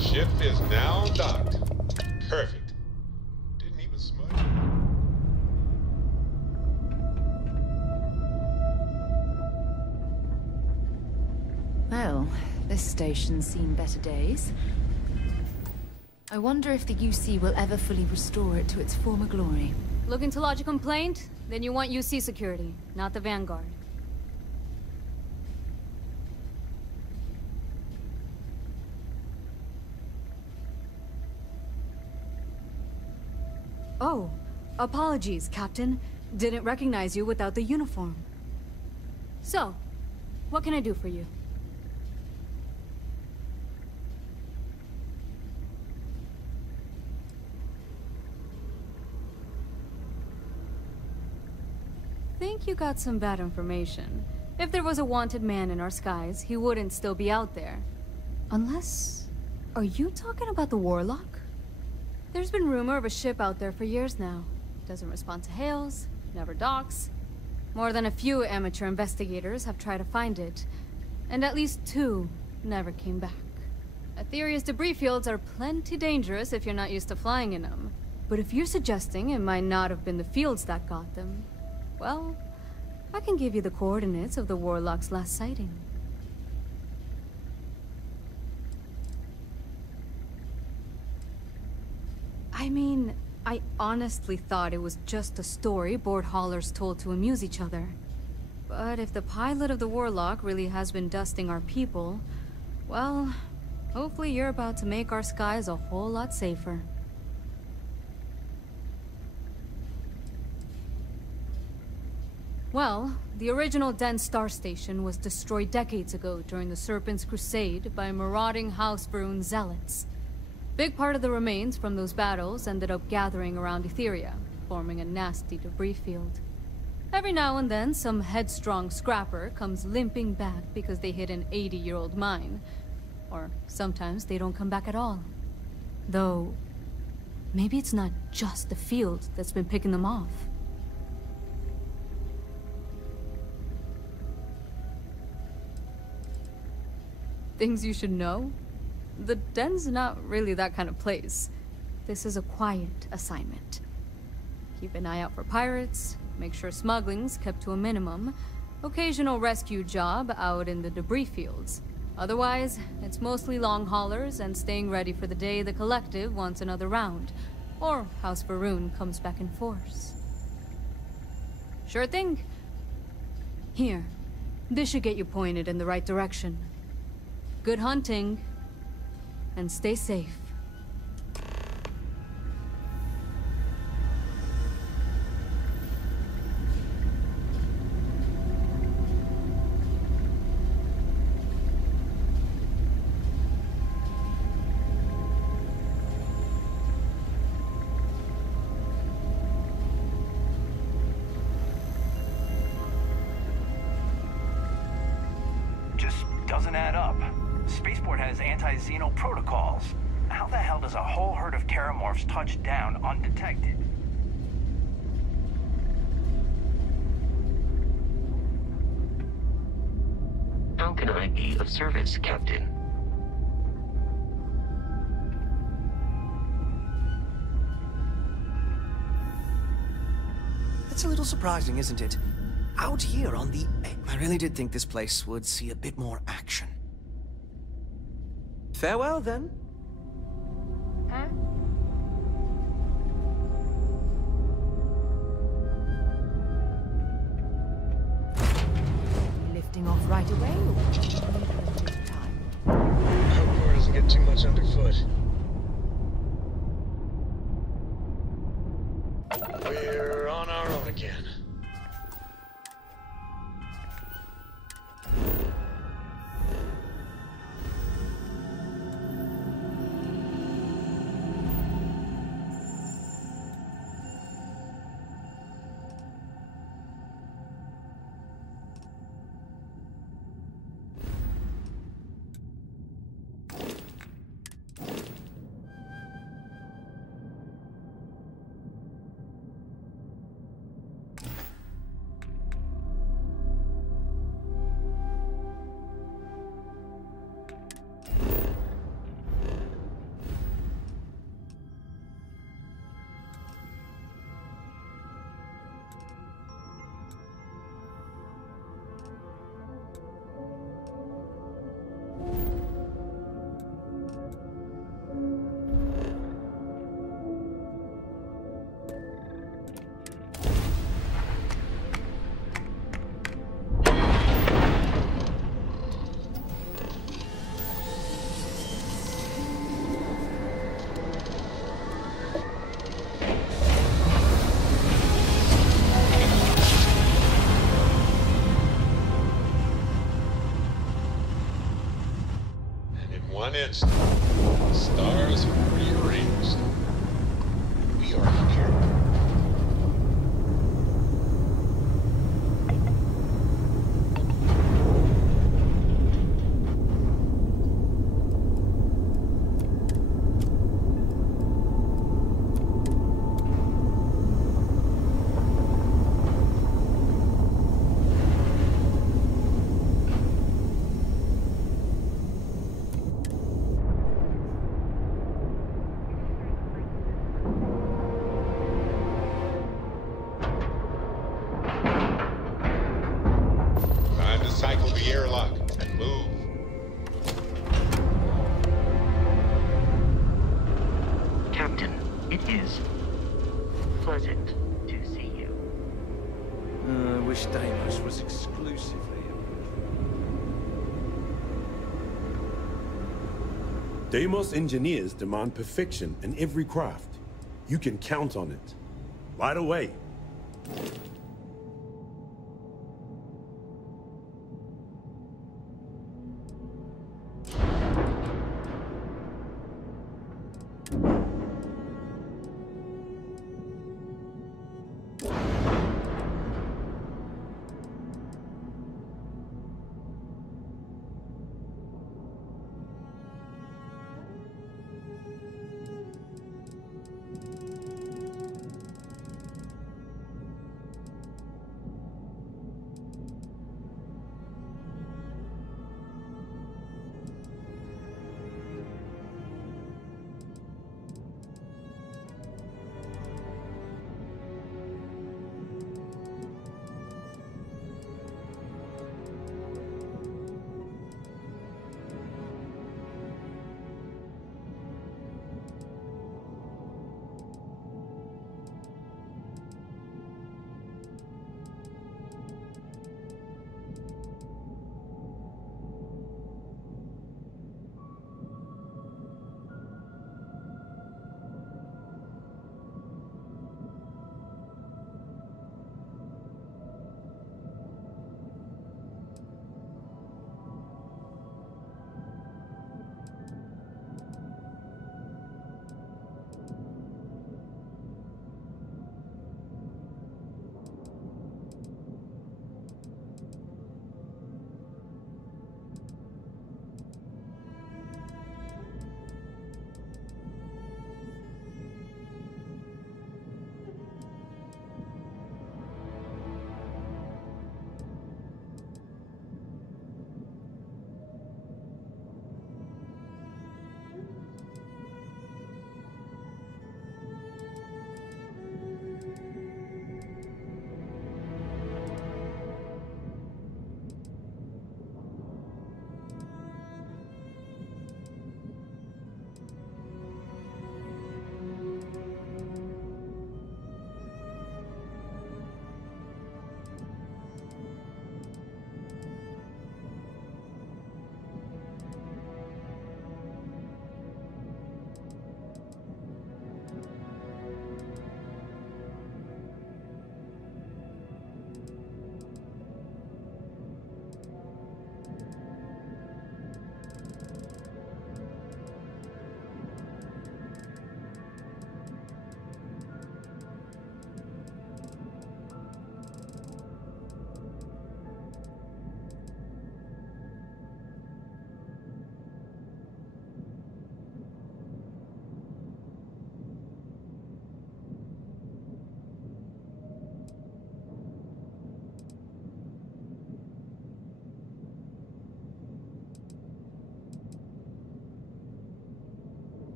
Ship is now docked. Perfect. Didn't even smudge. Well, this station's seen better days. I wonder if the UC will ever fully restore it to its former glory. Looking to lodge a complaint? Then you want UC security, not the Vanguard. Oh, apologies, Captain. Didn't recognize you without the uniform. So, What can I do for you? Think you got some bad information. If there was a wanted man in our skies, he wouldn't still be out there. Unless... Are you talking about the Warlock? There's been rumor of a ship out there for years now. Doesn't respond to hails, never docks. More than a few amateur investigators have tried to find it, and at least 2 never came back. Aetheria's debris fields are plenty dangerous if you're not used to flying in them. But if you're suggesting it might not have been the fields that got them, well, I can give you the coordinates of the Warlock's last sighting. I mean, I honestly thought it was just a story board haulers told to amuse each other. But if the pilot of the Warlock really has been dusting our people, well, hopefully you're about to make our skies a whole lot safer. Well, the original Den Star Station was destroyed decades ago during the Serpent's Crusade by marauding House Varun zealots. Big part of the remains from those battles ended up gathering around Aetheria, forming a nasty debris field. Every now and then, some headstrong scrapper comes limping back because they hit an 80-year-old mine. Or sometimes they don't come back at all. Though, maybe it's not just the field that's been picking them off. Things you should know? The den's not really that kind of place. This is a quiet assignment. Keep an eye out for pirates, make sure smuggling's kept to a minimum, occasional rescue job out in the debris fields. Otherwise, it's mostly long haulers and staying ready for the day the Collective wants another round, or House Varun comes back in force. Sure thing. Here, this should get you pointed in the right direction. Good hunting. And stay safe. Just doesn't add up. Spaceport has anti-Xeno protocols. How the hell does a whole herd of terramorphs touch down undetected? How can I be of service, Captain? That's a little surprising, isn't it? Out here on the... I really did think this place would see a bit more action. Farewell, then. Huh? Lifting off right away, or time? I hope Nora doesn't get too much underfoot. We're on our own again. instant. Stars rearranged. We are here. Cycle the airlock and move. Captain, it is pleasant to see you. I wish Deimos was exclusively. Deimos engineers demand perfection in every craft. You can count on it. Right away.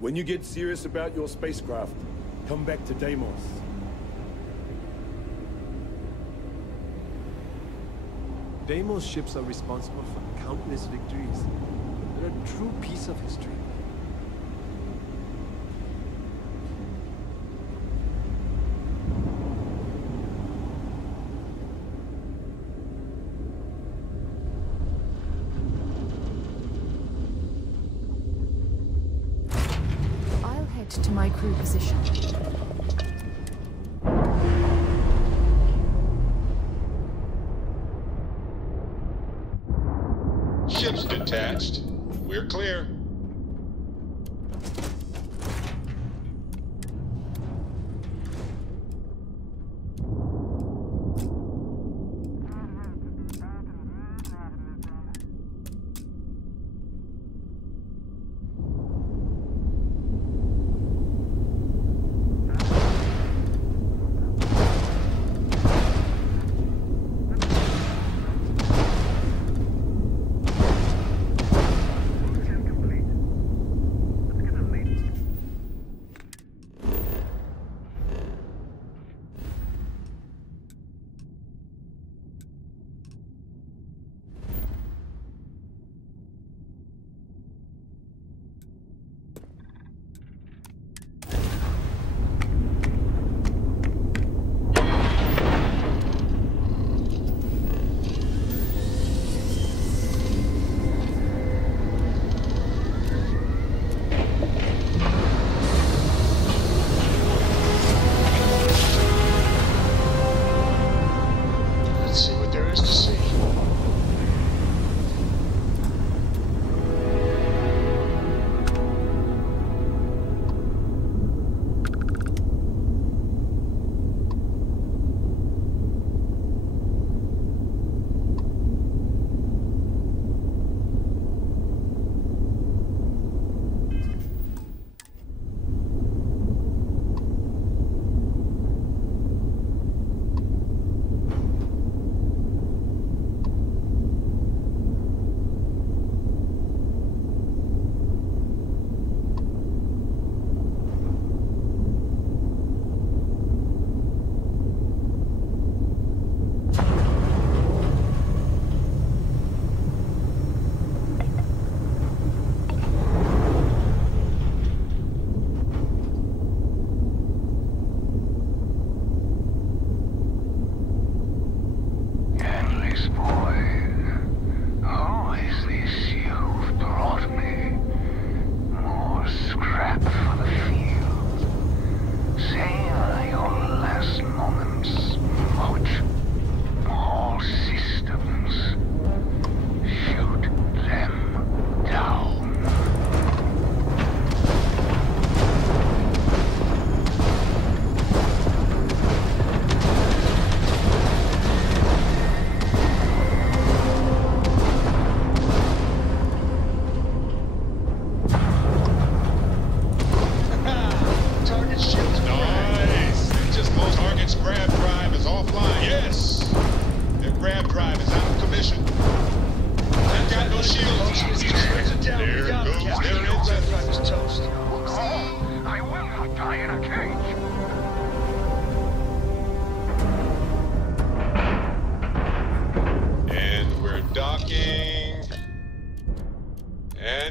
When you get serious about your spacecraft, come back to Deimos. Deimos ships are responsible for countless victories. They're a true piece of history. I'll head to my crew position. Ships detached. We're clear.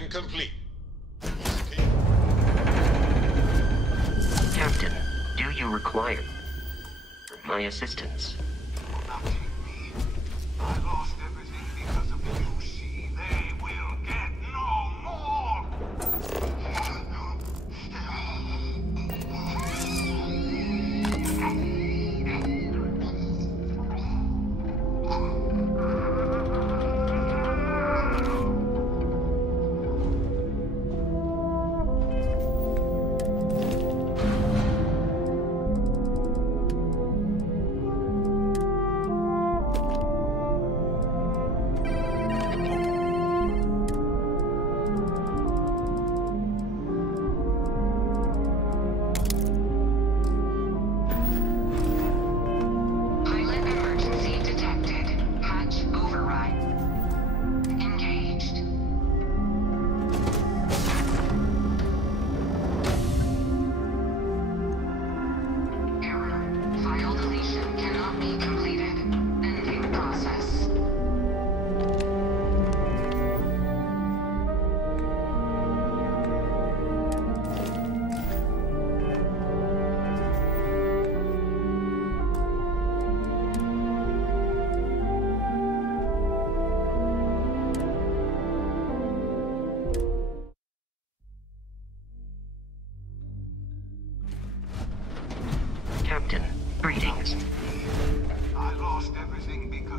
Complete. Captain, do you require my assistance? I lost everything because of the UC. They will get no more.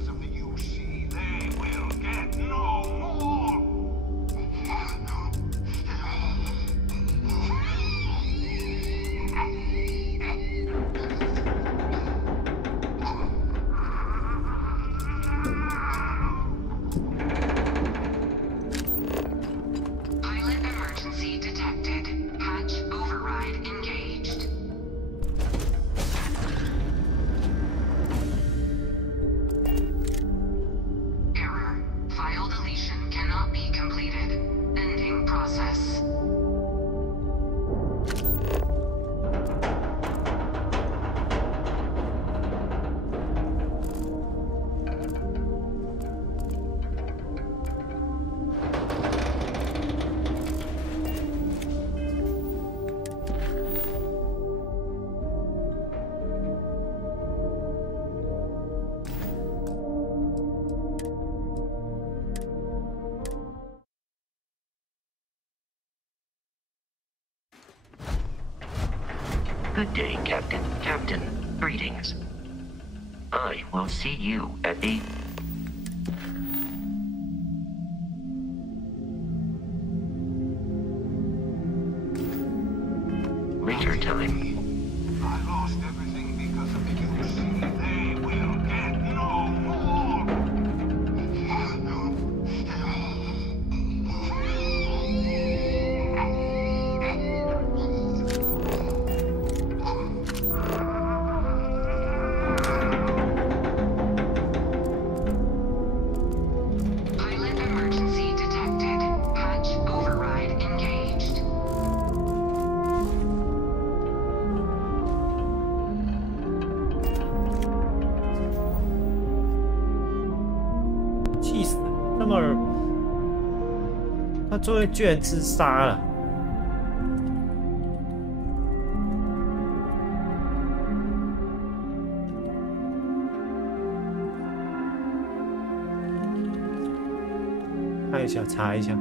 because of the UC, they will get no more! Pilot emergency detected. Hatch override engaged. Error. File deletion cannot be completed. Ending process. Good day, Captain. Captain, greetings. I will see you at 8. Winter time. I lost everything because of the UC. They will get no more! Pilot emergency detected. Hatch override engaged. 气死！那么，他最后居然自杀了。看一下，查一下。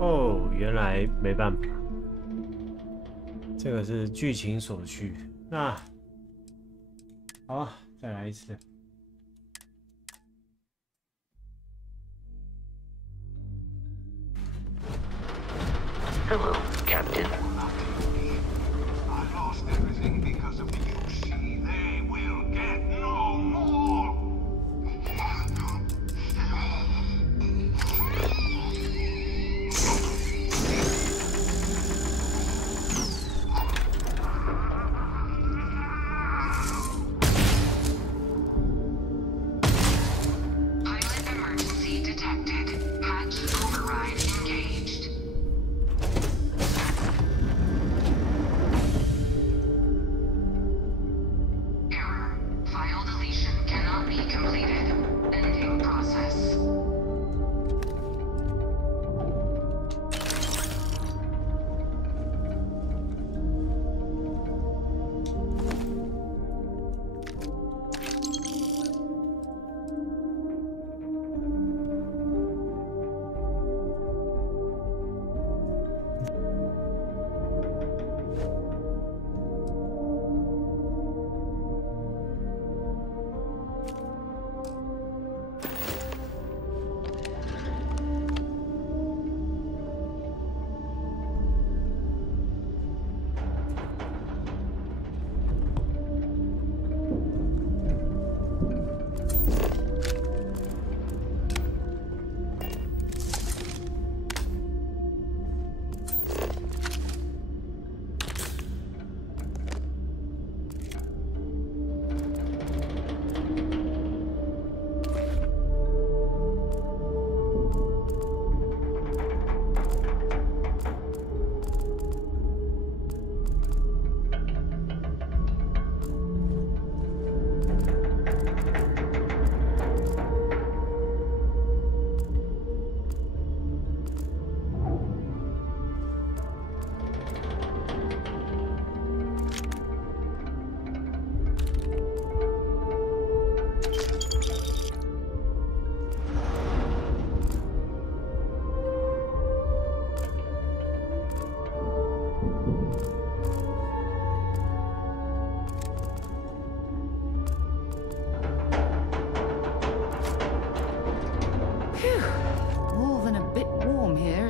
哦，原来没办法，这个是剧情所需。那好，再来一次。Hello, Captain. I lost everything because of the UC. They will get no more! Pilot emergency detected. Hatch override engaged.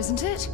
doesn't it?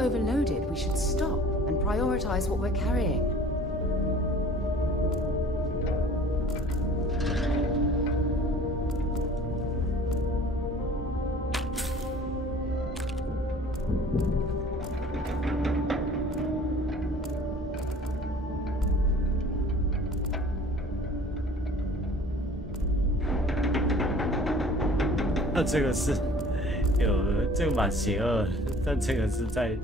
Overloaded, we should stop and prioritize what we're carrying.那这个是这个蛮邪恶的，但这个是在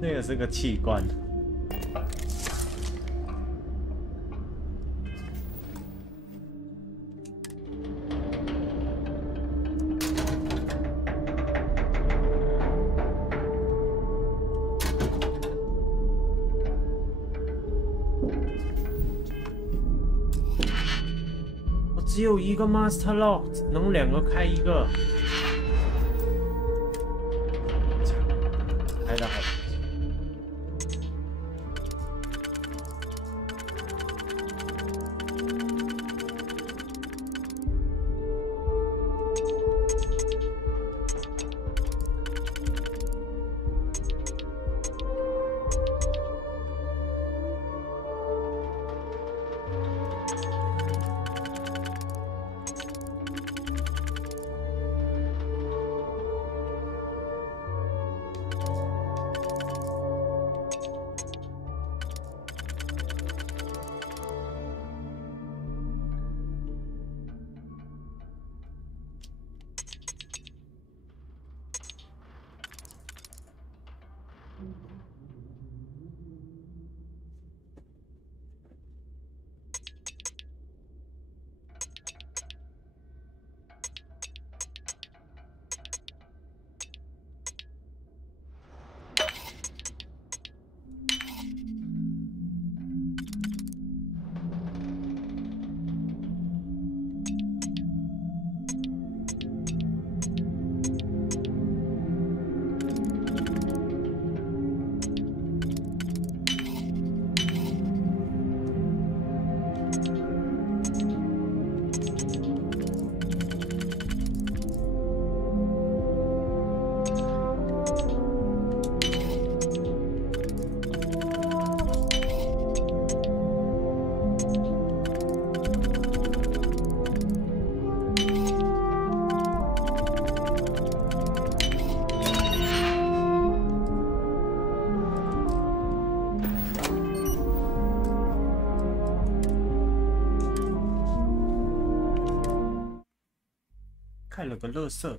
那个是个器官。只有一个 Master Lock， 能2个开1个。开的好。看了个垃圾。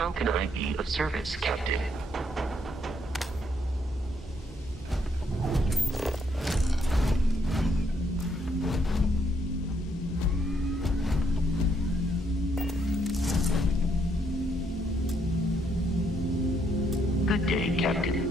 How can I be of service, Captain? Good day, Captain.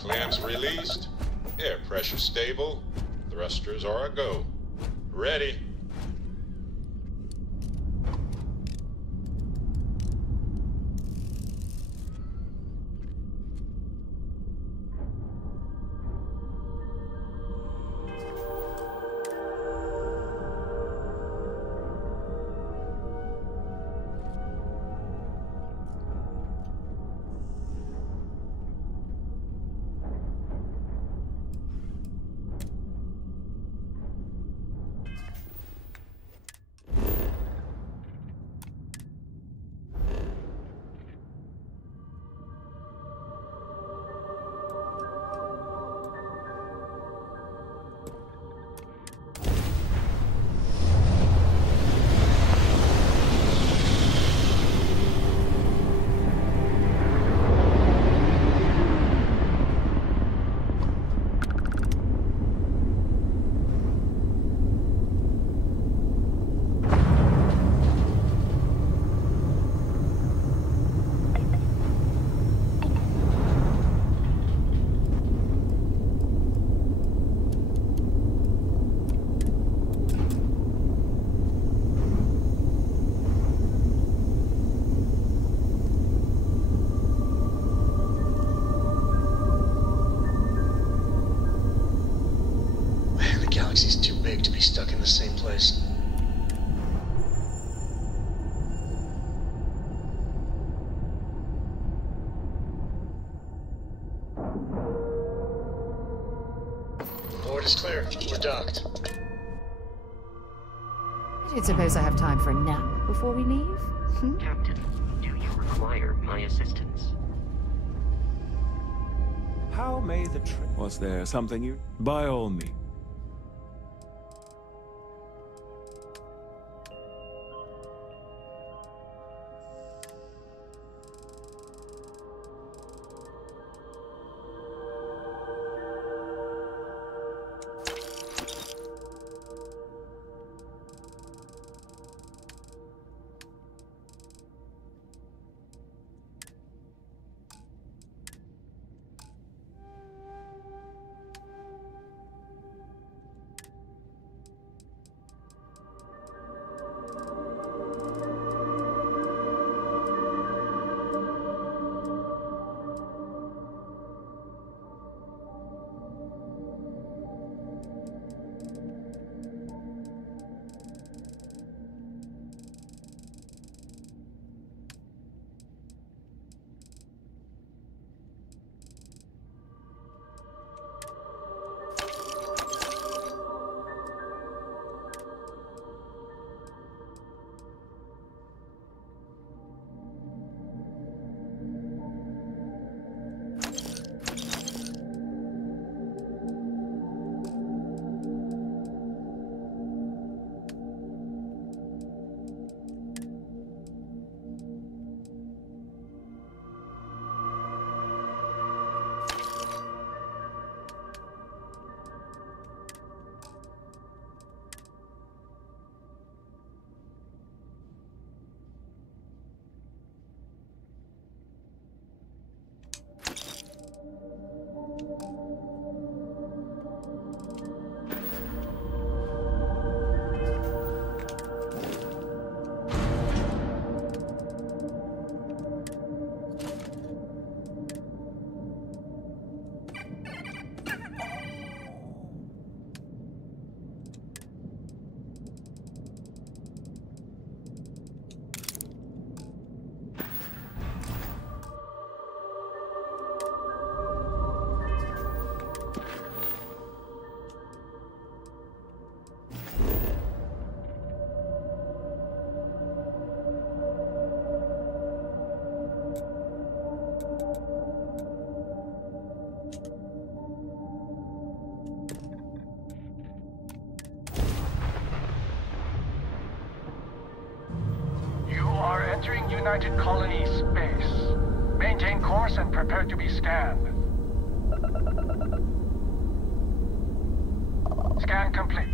Clamps released, air pressure stable, thrusters are a go. Ready. galaxy's too big to be stuck in the same place. Board is clear. We're docked. I don't suppose I have time for a nap before we leave? Captain, do you require my assistance? How may the trip... Was there something you... By all means. United Colony space. Maintain course and prepare to be scanned. Scan complete.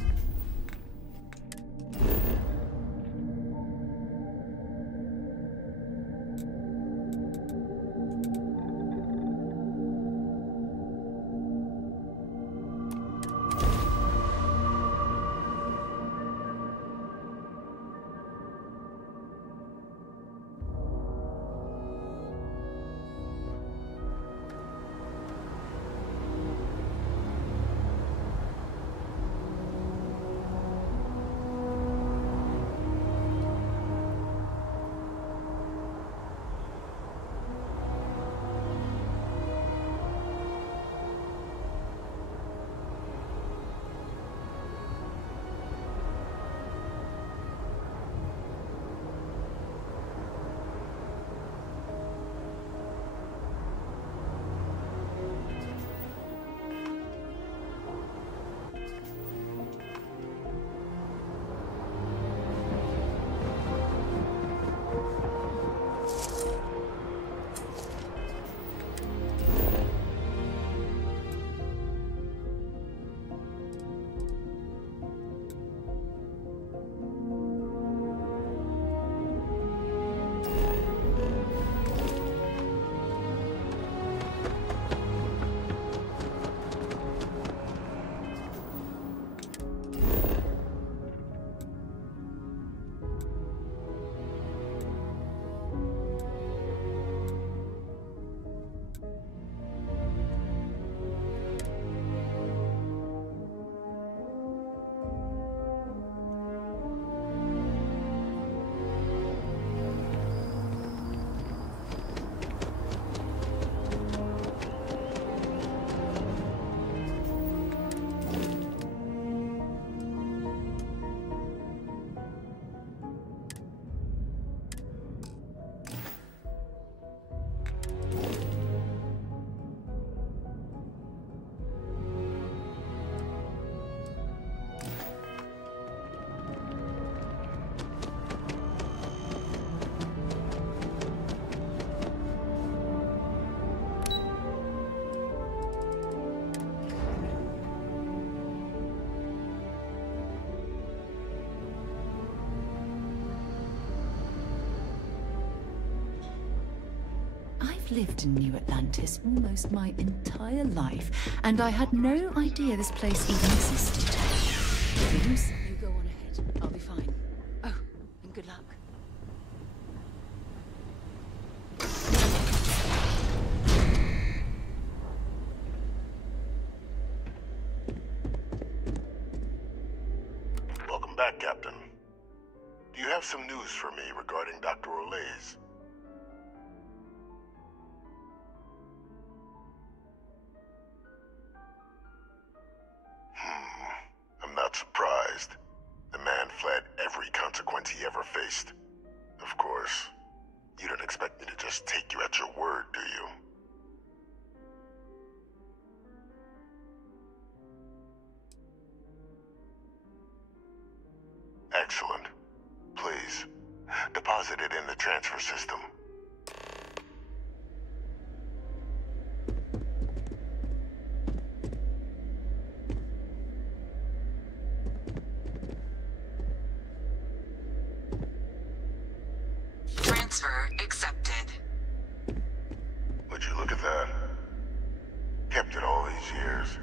I've lived in New Atlantis almost my entire life, and I had no idea this place even existed. Please, you go on ahead. I'll be fine. Oh, and good luck. Welcome back, Captain. Do you have some news for me regarding Dr. Olays? I'm not surprised. The man fled every consequence he ever faced. Of course, you don't expect me to just take you at your word, do you? Excellent. Please, deposit it in the transfer system. Transfer accepted. Would you look at that? Kept it all these years.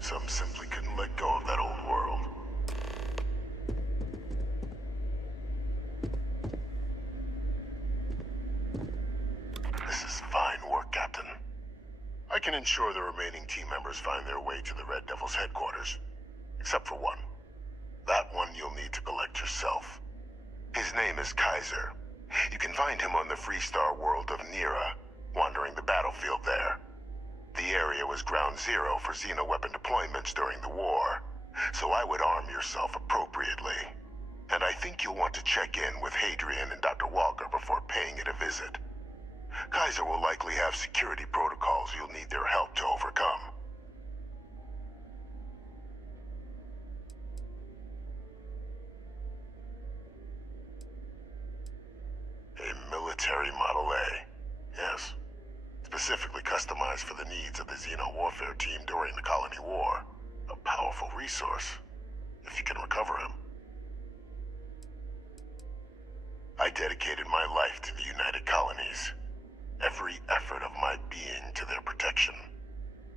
Some simply couldn't let go of that old world. This is fine work, Captain. I can ensure the remaining team members find their way to the Red Devil's headquarters. Except for one. That one you'll need to collect yourself. His name is Kaiser. You can find him on the Freestar world of Nira, wandering the battlefield there. The area was ground zero for xeno-weapon deployments during the war, so I would arm yourself appropriately. And I think you'll want to check in with Hadrian and Dr. Walker before paying it a visit. Kaiser will likely have security protocols you'll need their help to overcome. A needs of the Xeno warfare team during the Colony War. A powerful resource, if you can recover him. I dedicated my life to the United Colonies. Every effort of my being to their protection.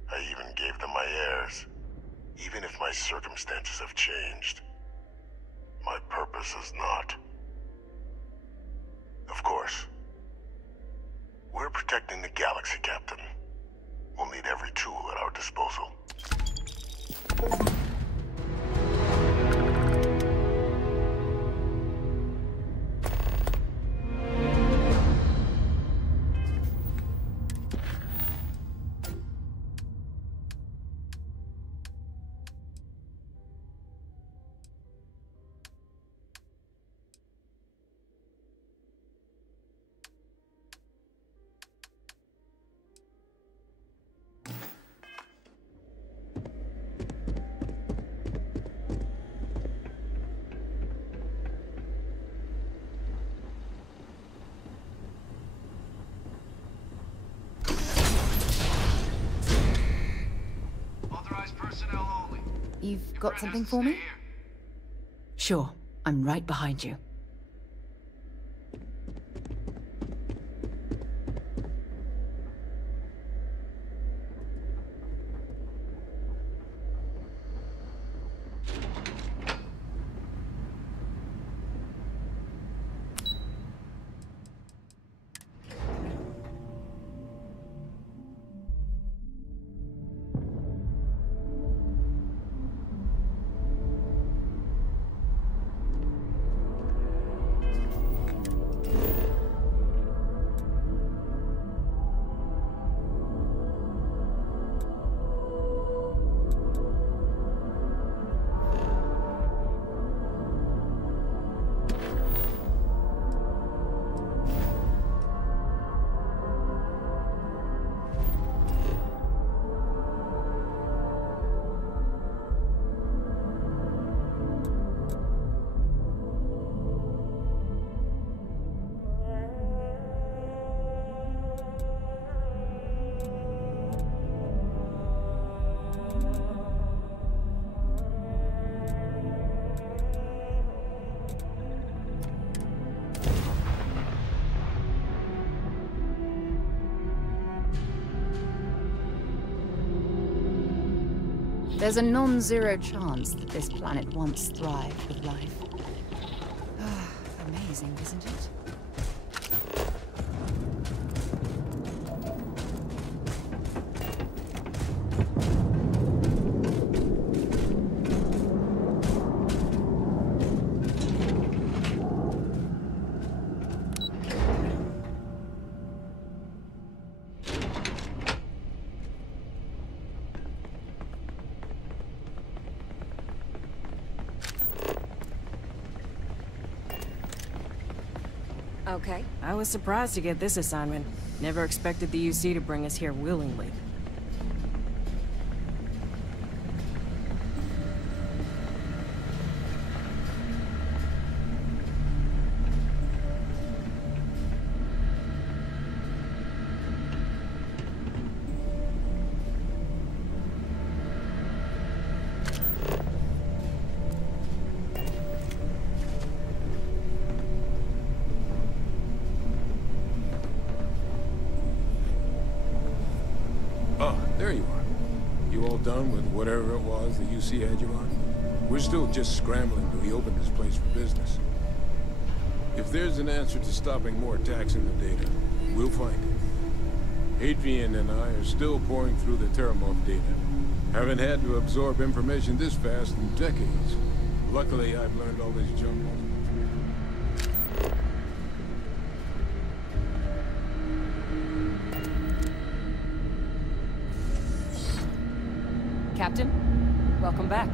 I even gave them my heirs. Even if my circumstances have changed, my purpose has not. Of course, we're protecting the galaxy, Captain. We'll need every tool at our disposal. You've got something for me? Sure, I'm right behind you. There's a non-zero chance that this planet once thrived with life. Amazing, isn't it? Okay. I was surprised to get this assignment. Never expected the UC to bring us here willingly. Whatever it was the UC had you on. We're still just scrambling to reopen this place for business. If there's an answer to stopping more attacks in the data, we'll find it. Adrian and I are still pouring through the Terramorph data. Haven't had to absorb information this fast in decades. Luckily, I've learned all this junk. Captain, welcome back.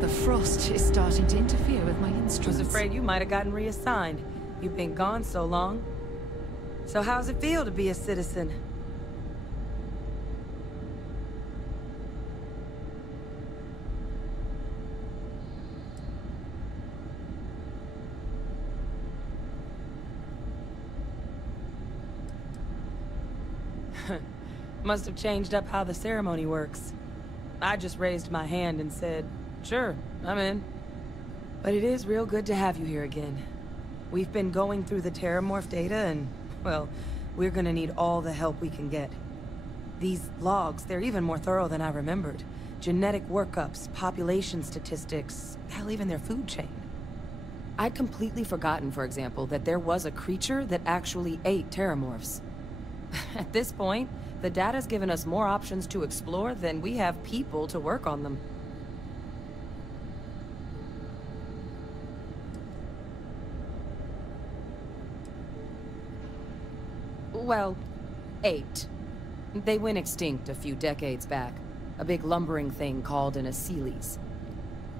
The frost is starting to interfere with my instruments. I was afraid you might have gotten reassigned. You've been gone so long. So how's it feel to be a citizen? Must have changed up how the ceremony works. I just raised my hand and said, sure, I'm in. But it is real good to have you here again. We've been going through the Terramorph data and, well, we're gonna need all the help we can get. These logs, they're even more thorough than I remembered. Genetic workups, population statistics, hell, even their food chain. I'd completely forgotten, for example, that there was a creature that actually ate Terramorphs. At this point, the data's given us more options to explore than we have people to work on them. Well, 8. They went extinct a few decades back. A big lumbering thing called an Aceles.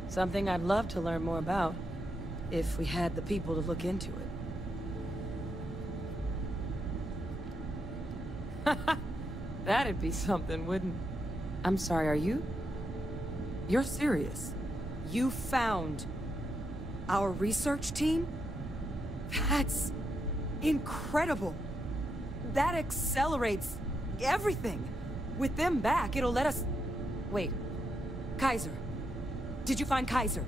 Something I'd love to learn more about, if we had the people to look into it. That'd be something, wouldn't... I'm sorry, are you? You're serious? You found our research team? That's incredible. That accelerates everything. With them back, it'll let us... Wait. Kaiser. Did you find Kaiser?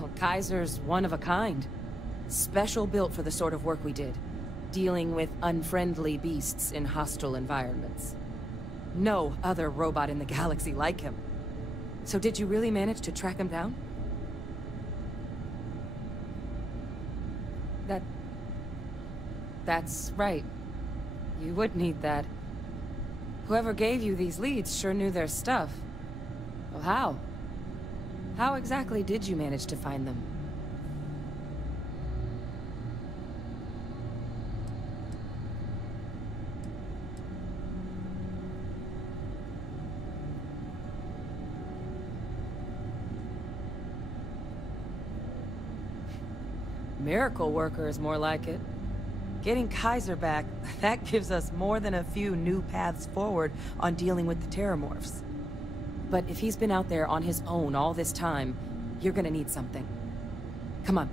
Well, Kaiser's one of a kind. Special built for the sort of work we did. Dealing with unfriendly beasts in hostile environments. No other robot in the galaxy like him. So did you really manage to track him down? That's right. You would need that. Whoever gave you these leads sure knew their stuff. Well, how? How exactly did you manage to find them? Miracle worker is more like it. Getting Kaiser back, that gives us more than a few new paths forward on dealing with the Terramorphs. But if he's been out there on his own all this time, you're gonna need something. Come on.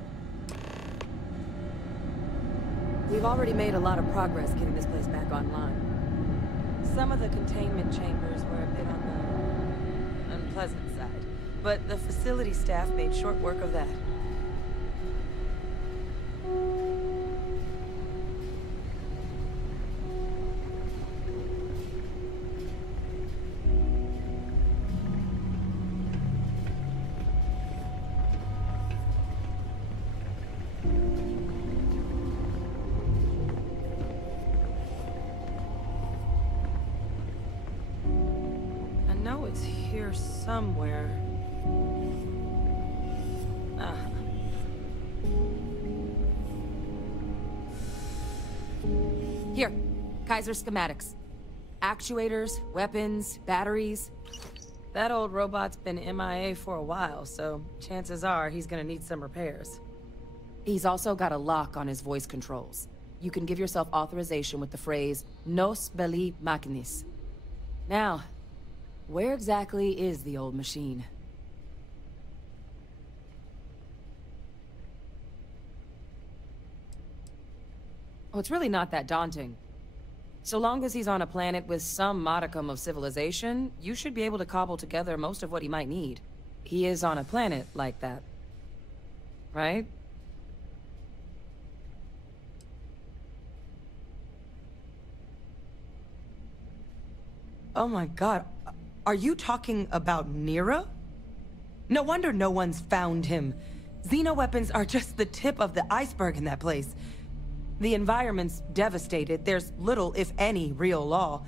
We've already made a lot of progress getting this place back online. Some of the containment chambers were a bit on the unpleasant side, but the facility staff made short work of that. It's here somewhere. Here, Kaiser schematics. Actuators, weapons, batteries. That old robot's been MIA for a while, so chances are he's gonna need some repairs. He's also got a lock on his voice controls. You can give yourself authorization with the phrase, Nos belli machinis. Now, where exactly is the old machine? Oh, it's really not that daunting. So long as he's on a planet with some modicum of civilization, you should be able to cobble together most of what he might need. He is on a planet like that. Right? Oh my god. Are you talking about Nera? No wonder no one's found him. Xenoweapons are just the tip of the iceberg in that place. The environment's devastated. There's little, if any, real law.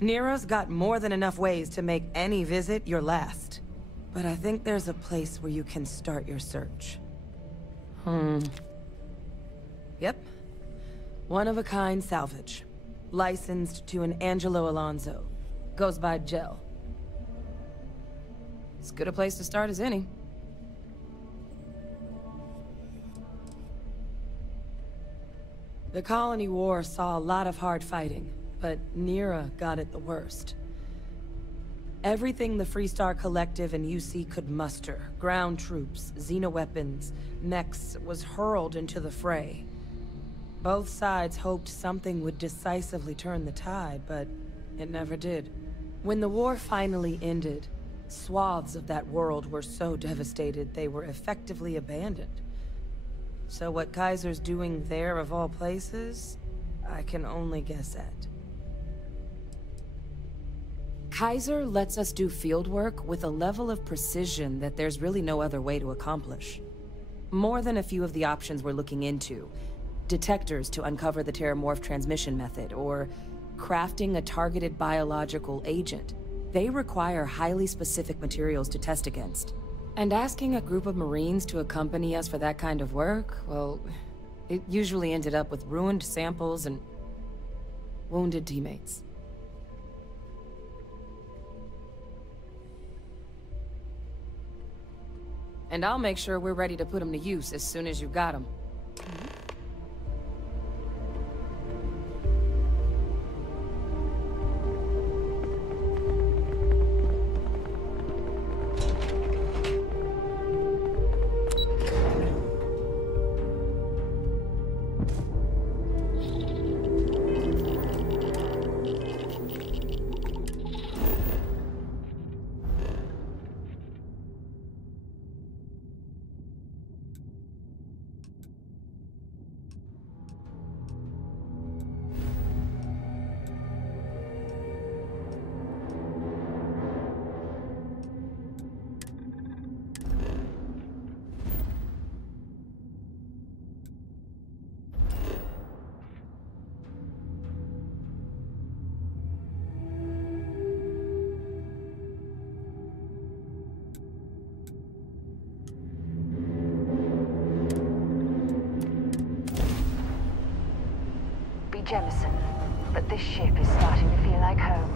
Nera's got more than enough ways to make any visit your last. But I think there's a place where you can start your search. Yep, One-of-a-kind salvage. Licensed to an Angelo Alonso. Goes by Gel. As good a place to start as any. The Colony War saw a lot of hard fighting, but Nera got it the worst. Everything the Freestar Collective and UC could muster, ground troops, xenoweapons, mechs, was hurled into the fray. Both sides hoped something would decisively turn the tide, but it never did. When the war finally ended, swaths of that world were so devastated they were effectively abandoned. So what Kaiser's doing there of all places, I can only guess at. Kaiser lets us do field work with a level of precision that there's really no other way to accomplish. More than a few of the options we're looking into. Detectors to uncover the Terramorph transmission method, or crafting a targeted biological agent. They require highly specific materials to test against. And asking a group of Marines to accompany us for that kind of work, well, it usually ended up with ruined samples and wounded teammates. And I'll make sure we're ready to put them to use as soon as you've got them. Jemison, but this ship is starting to feel like home.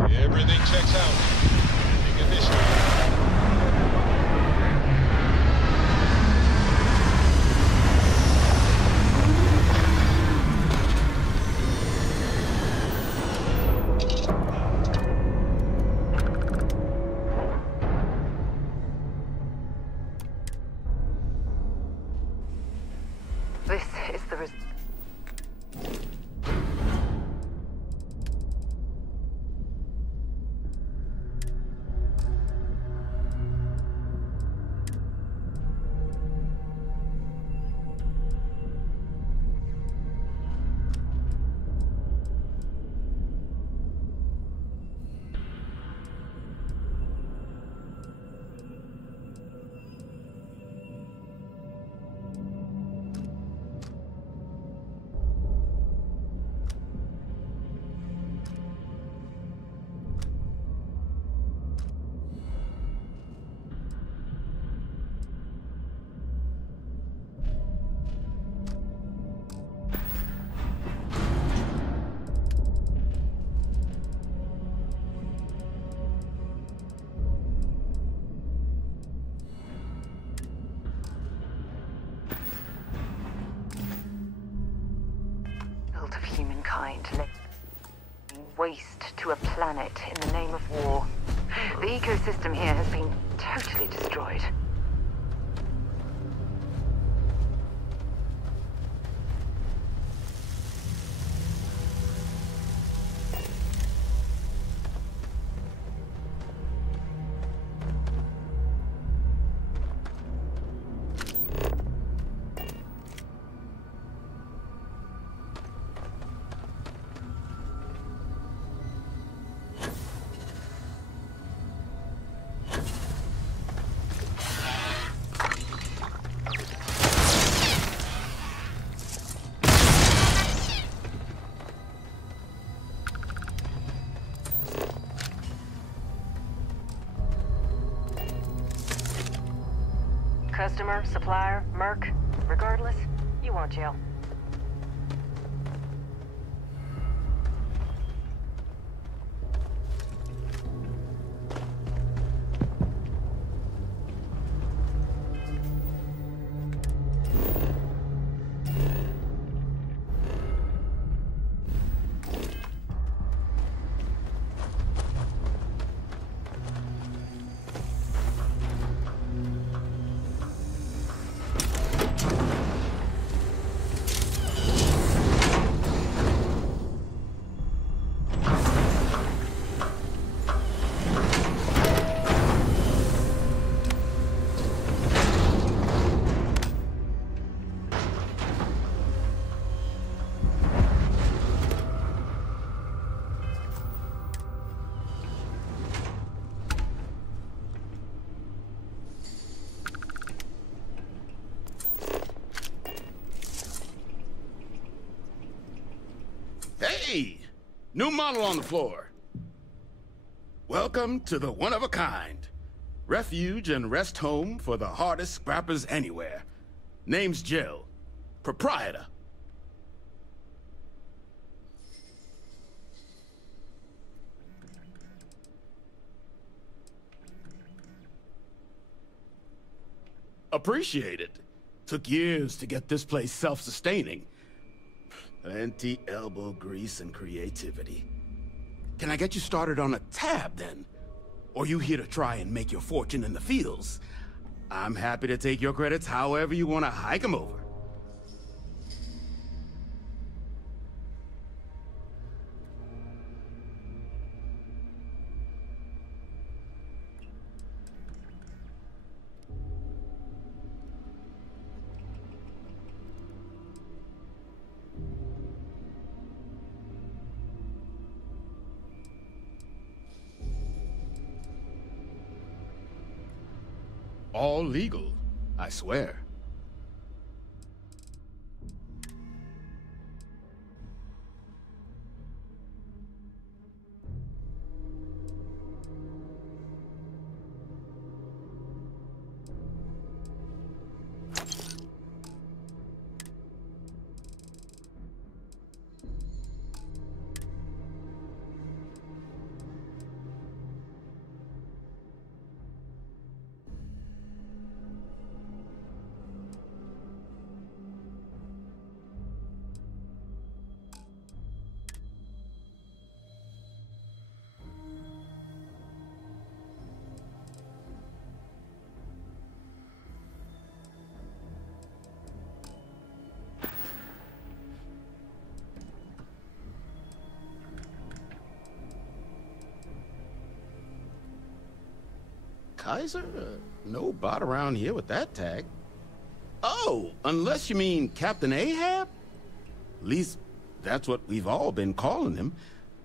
Everything checks out. Ending initiative. This is the of humankind laying waste to a planet in the name of war. The ecosystem here has been totally destroyed. Customer, supplier, merc, regardless, you want jail. Hey! New model on the floor. Welcome to the one-of-a-kind. Refuge and rest home for the hardest scrappers anywhere. Name's Jill. Proprietor. Appreciate it. Took years to get this place self-sustaining. Plenty elbow grease and creativity. Can I get you started on a tab, then? Or you here to try and make your fortune in the fields? I'm happy to take your credits however you want to hike them over. All legal, I swear. Kaiser? No bot around here with that tag. Oh, unless you mean Captain Ahab? At least, that's what we've all been calling him.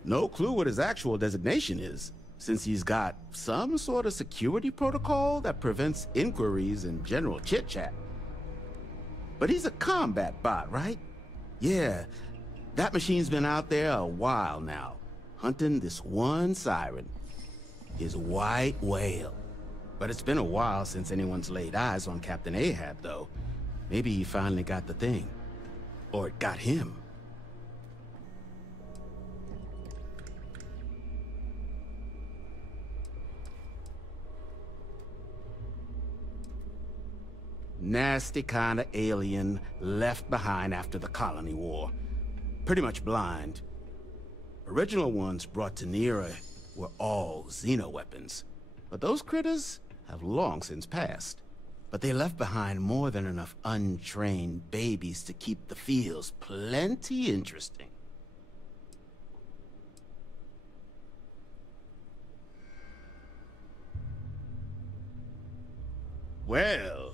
No clue what his actual designation is, since he's got some sort of security protocol that prevents inquiries and general chit-chat. But he's a combat bot, right? Yeah, that machine's been out there a while now, hunting this one siren, his white whale. But it's been a while since anyone's laid eyes on Captain Ahab, though. Maybe he finally got the thing. Or it got him. Nasty kind of alien left behind after the Colony War. Pretty much blind. Original ones brought to Nera were all xeno-weapons. But those critters have long since passed. But they left behind more than enough untrained babies to keep the fields plenty interesting. Well,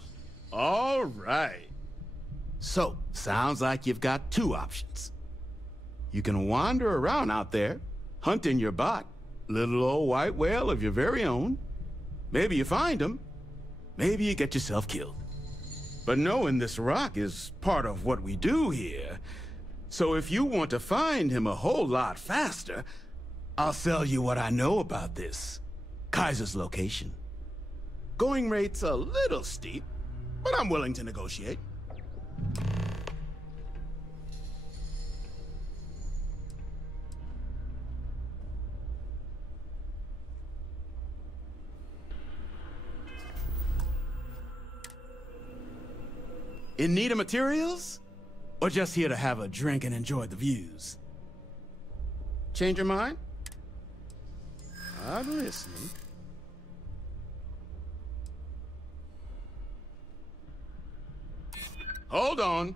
all right. So, sounds like you've got two options. You can wander around out there, hunting your bot, little old white whale of your very own. Maybe you find him, maybe you get yourself killed. But knowing this rock is part of what we do here. So if you want to find him a whole lot faster, I'll sell you what I know about this. Kaiser's location. Going rate's a little steep, but I'm willing to negotiate. In need of materials? Or just here to have a drink and enjoy the views? Change your mind? I'm listening. Hold on.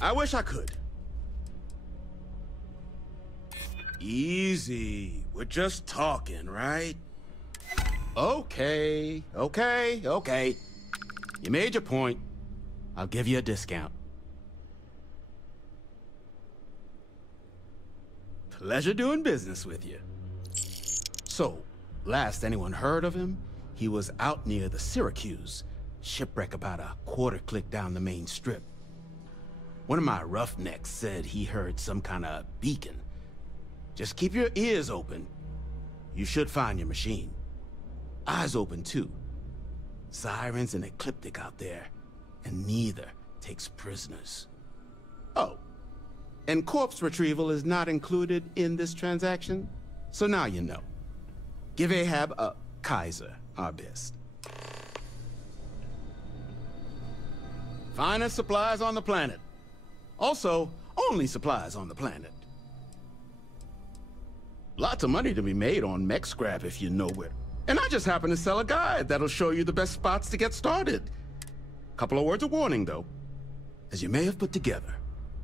I wish I could. Easy. We're just talking, right? Okay. You made your point. I'll give you a discount. Pleasure doing business with you. So, last anyone heard of him, he was out near the Syracuse. Shipwreck about a quarter click down the main strip. One of my roughnecks said he heard some kind of beacon. Just keep your ears open. You should find your machine. Eyes open, too. Sirens and Ecliptic out there, and neither takes prisoners. Oh, and corpse retrieval is not included in this transaction, so now you know. Give Ahab a Kaiser our best. Finest supplies on the planet. Also, only supplies on the planet. Lots of money to be made on mech scrap if you know where. And I just happen to sell a guide that'll show you the best spots to get started. Couple of words of warning, though. As you may have put together,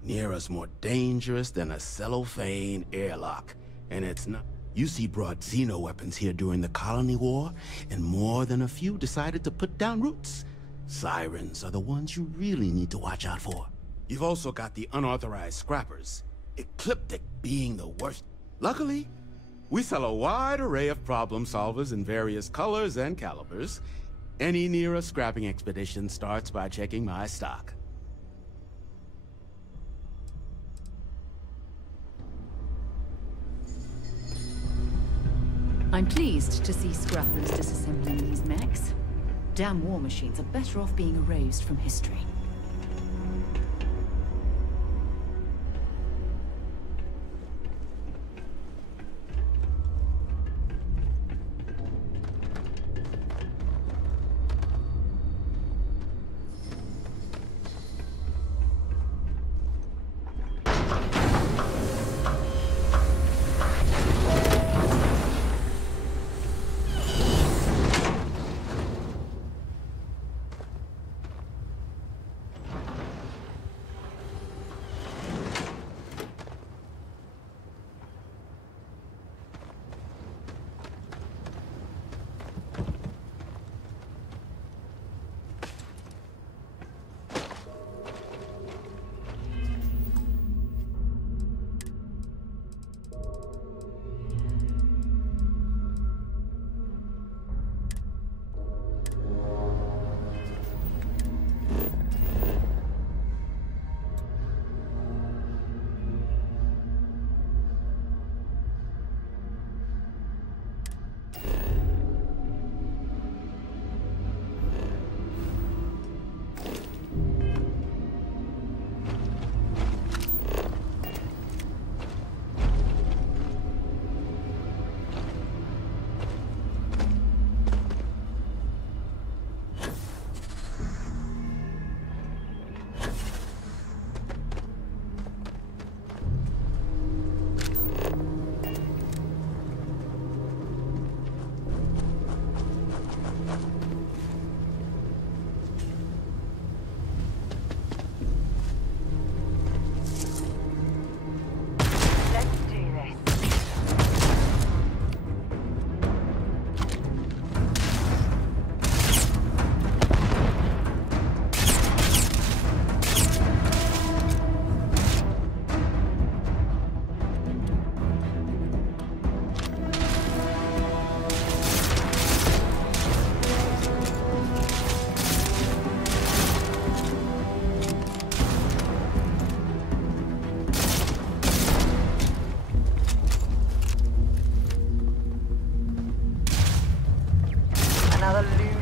Nera's more dangerous than a cellophane airlock. And it's not... UC brought Xeno weapons here during the Colony War, and more than a few decided to put down roots. Sirens are the ones you really need to watch out for. You've also got the unauthorized scrappers, Ecliptic being the worst. Luckily, we sell a wide array of problem solvers in various colors and calibers. Any Nera scrapping expedition starts by checking my stock. I'm pleased to see scrappers disassembling these mechs. Damn war machines are better off being erased from history.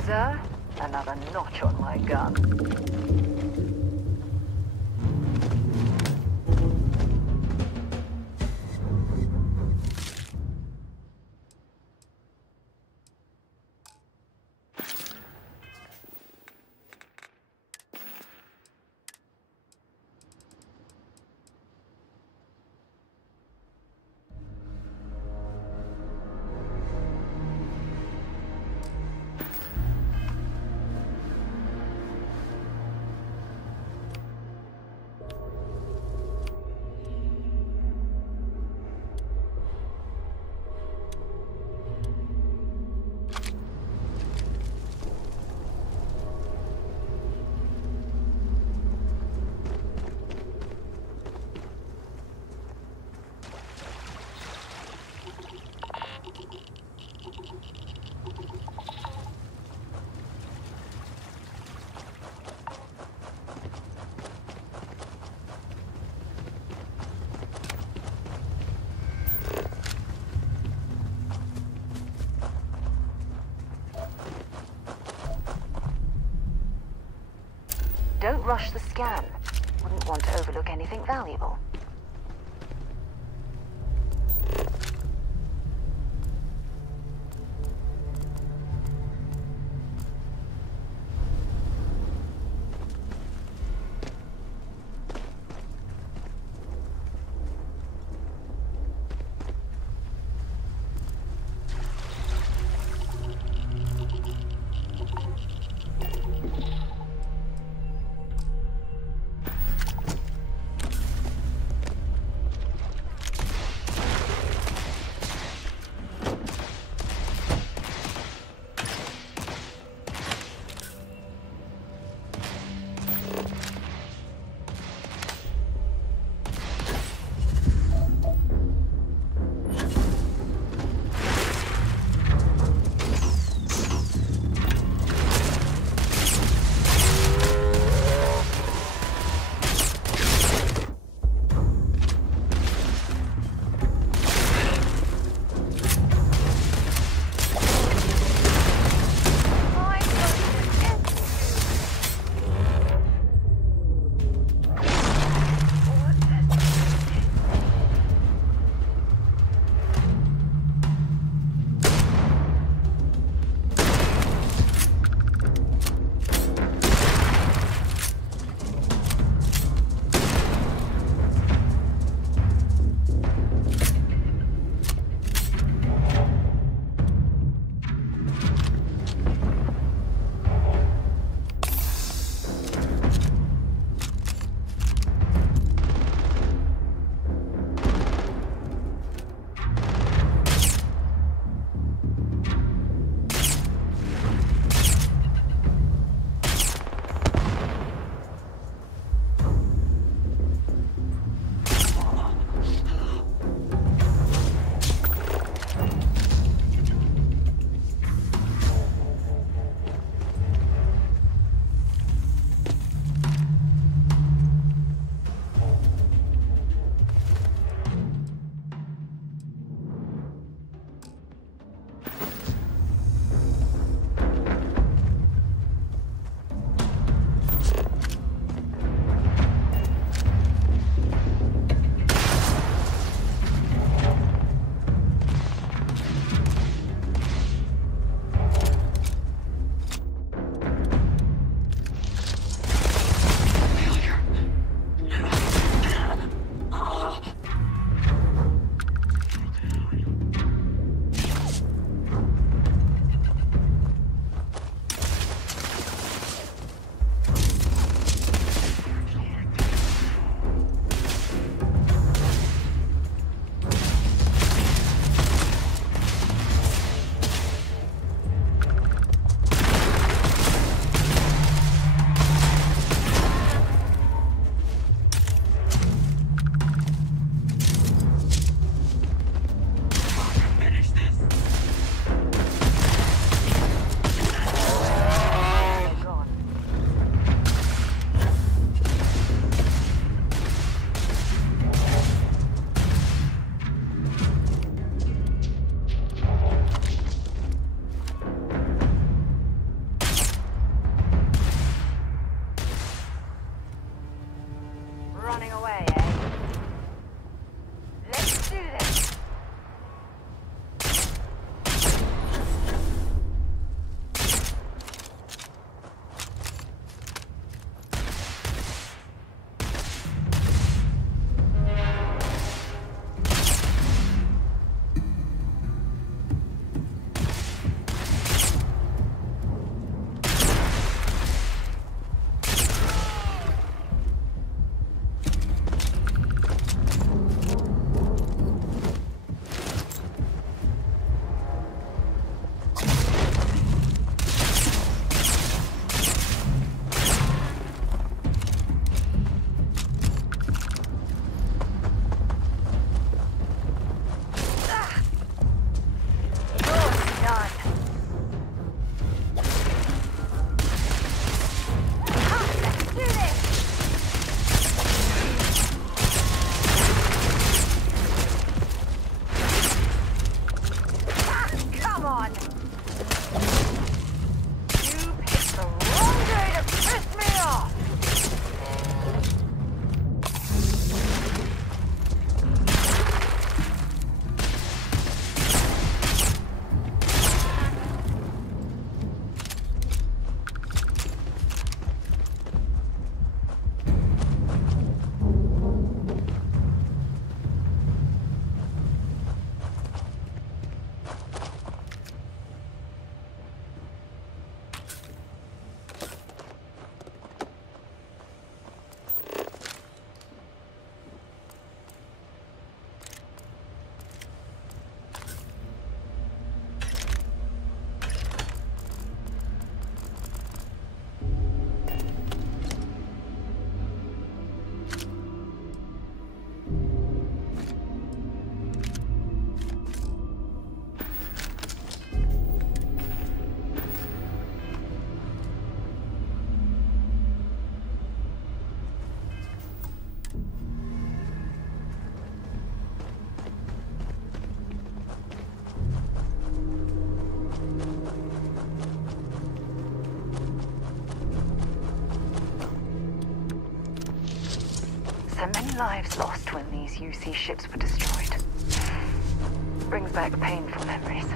sir. Another notch on my gun. Don't rush the scan. Wouldn't want to overlook anything valuable. lives lost when these UC ships were destroyed. Brings back painful memories.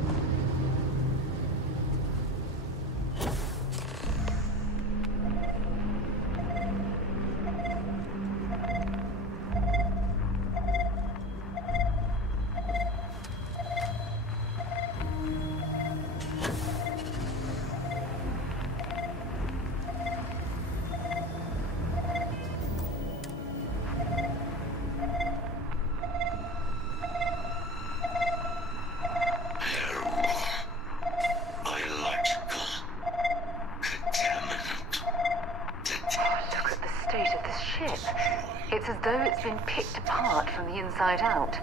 It's as though it's been picked apart from the inside out.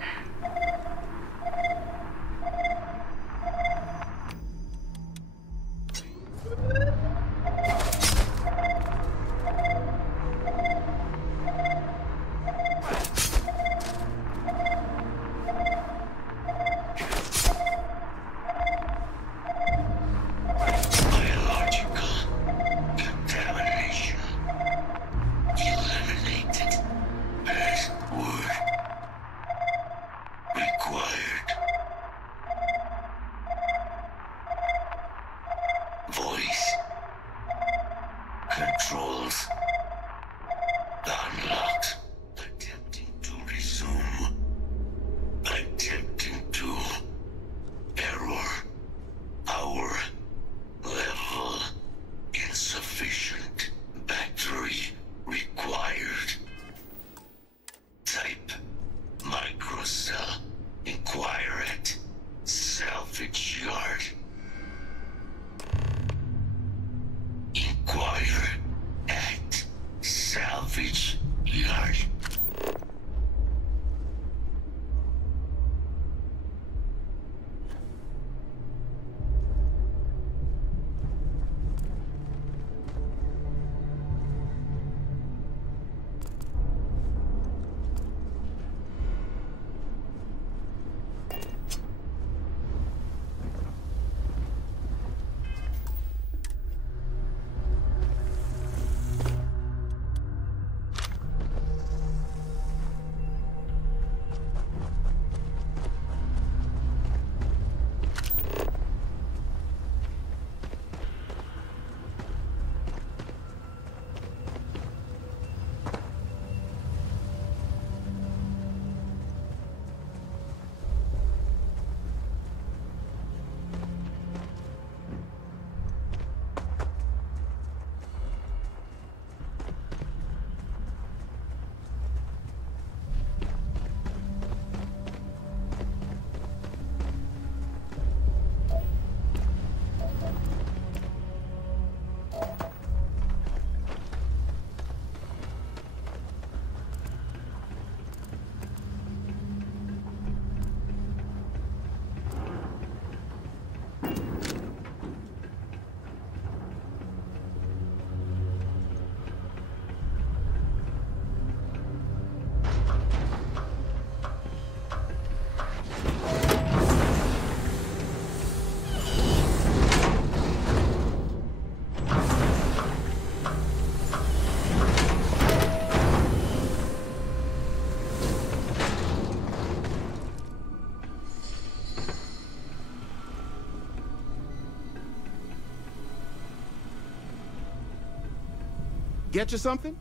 Get you something?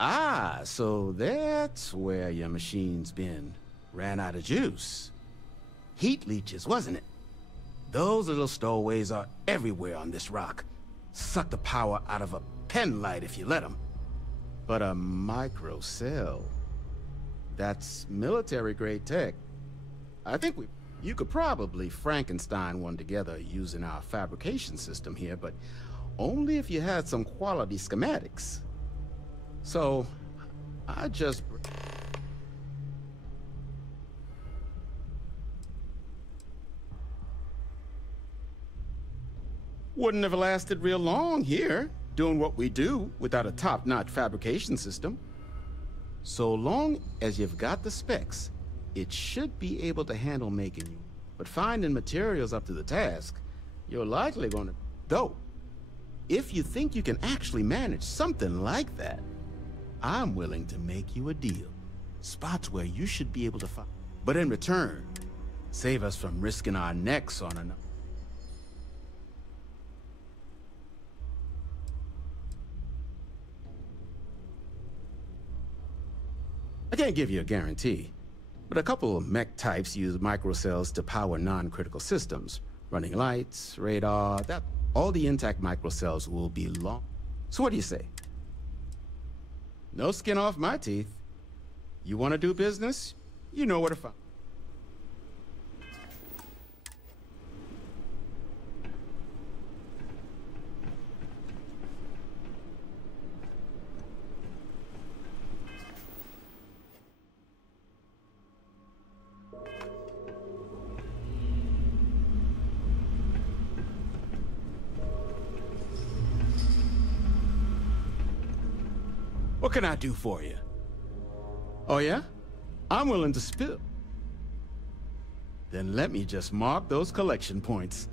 Ah, so that's where your machine's been. Ran out of juice. Heat leeches, wasn't it? Those little stowaways are everywhere on this rock. Suck the power out of a pen light if you let them. But a micro cell, that's military-grade tech. I think you could probably Frankenstein one together using our fabrication system here, but only if you had some quality schematics. So, I just... Wouldn't have lasted real long here, doing what we do without a top-notch fabrication system. So long as you've got the specs, it should be able to handle making you. But finding materials up to the task, you're likely going to... Though, if you think you can actually manage something like that, I'm willing to make you a deal. Spots where you should be able to find. But in return, save us from risking our necks on an... I can't give you a guarantee, but a couple of mech types use microcells to power non-critical systems. Running lights, radar, that... All the intact microcells will be long. So what do you say? No skin off my teeth. You want to do business? You know where to find. What can I do for you? Oh, yeah? I'm willing to spill. Then let me just mark those collection points.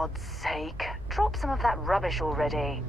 God's sake, drop some of that rubbish already.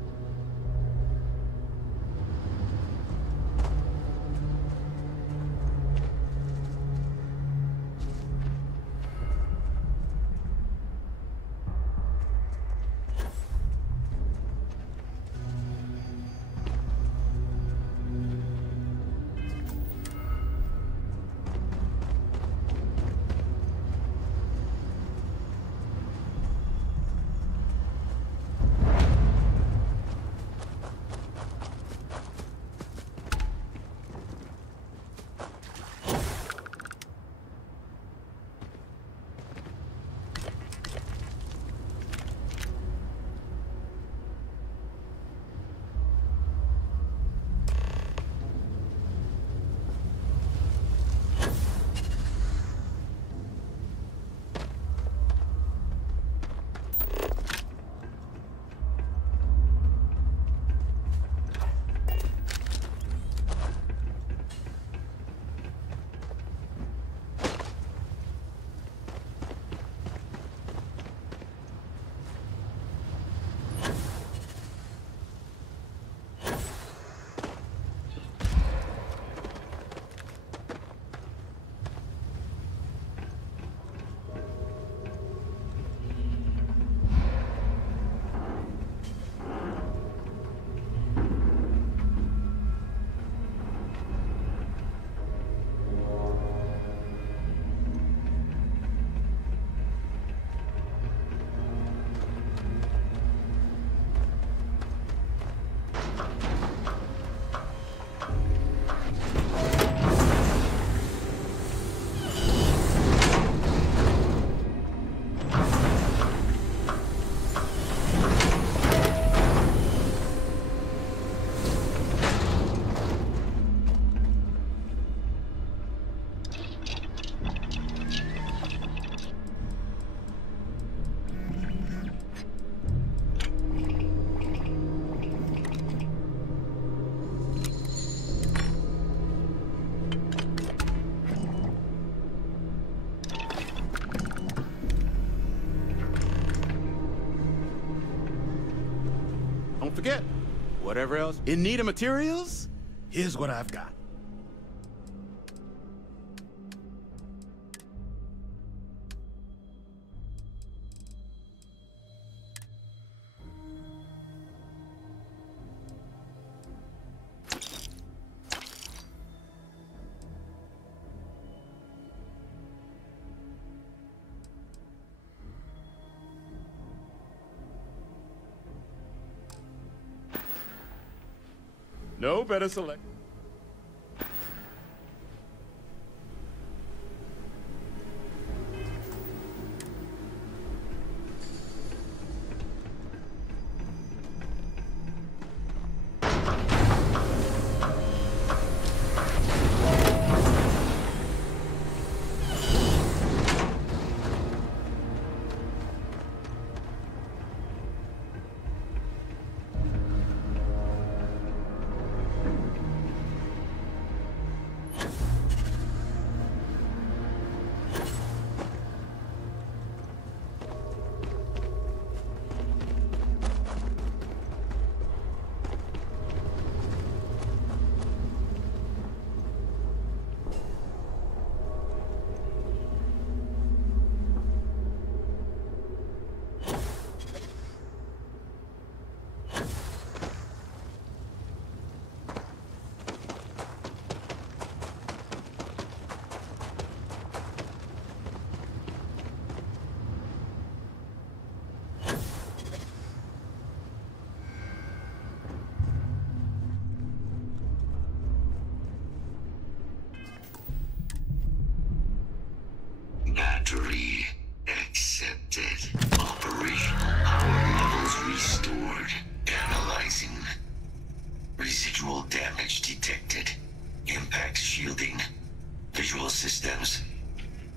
Don't forget, whatever else in need of materials, here's what I've got. No better select. Battery accepted. Operational power levels restored. Analyzing. Residual damage detected. Impact shielding. Visual systems.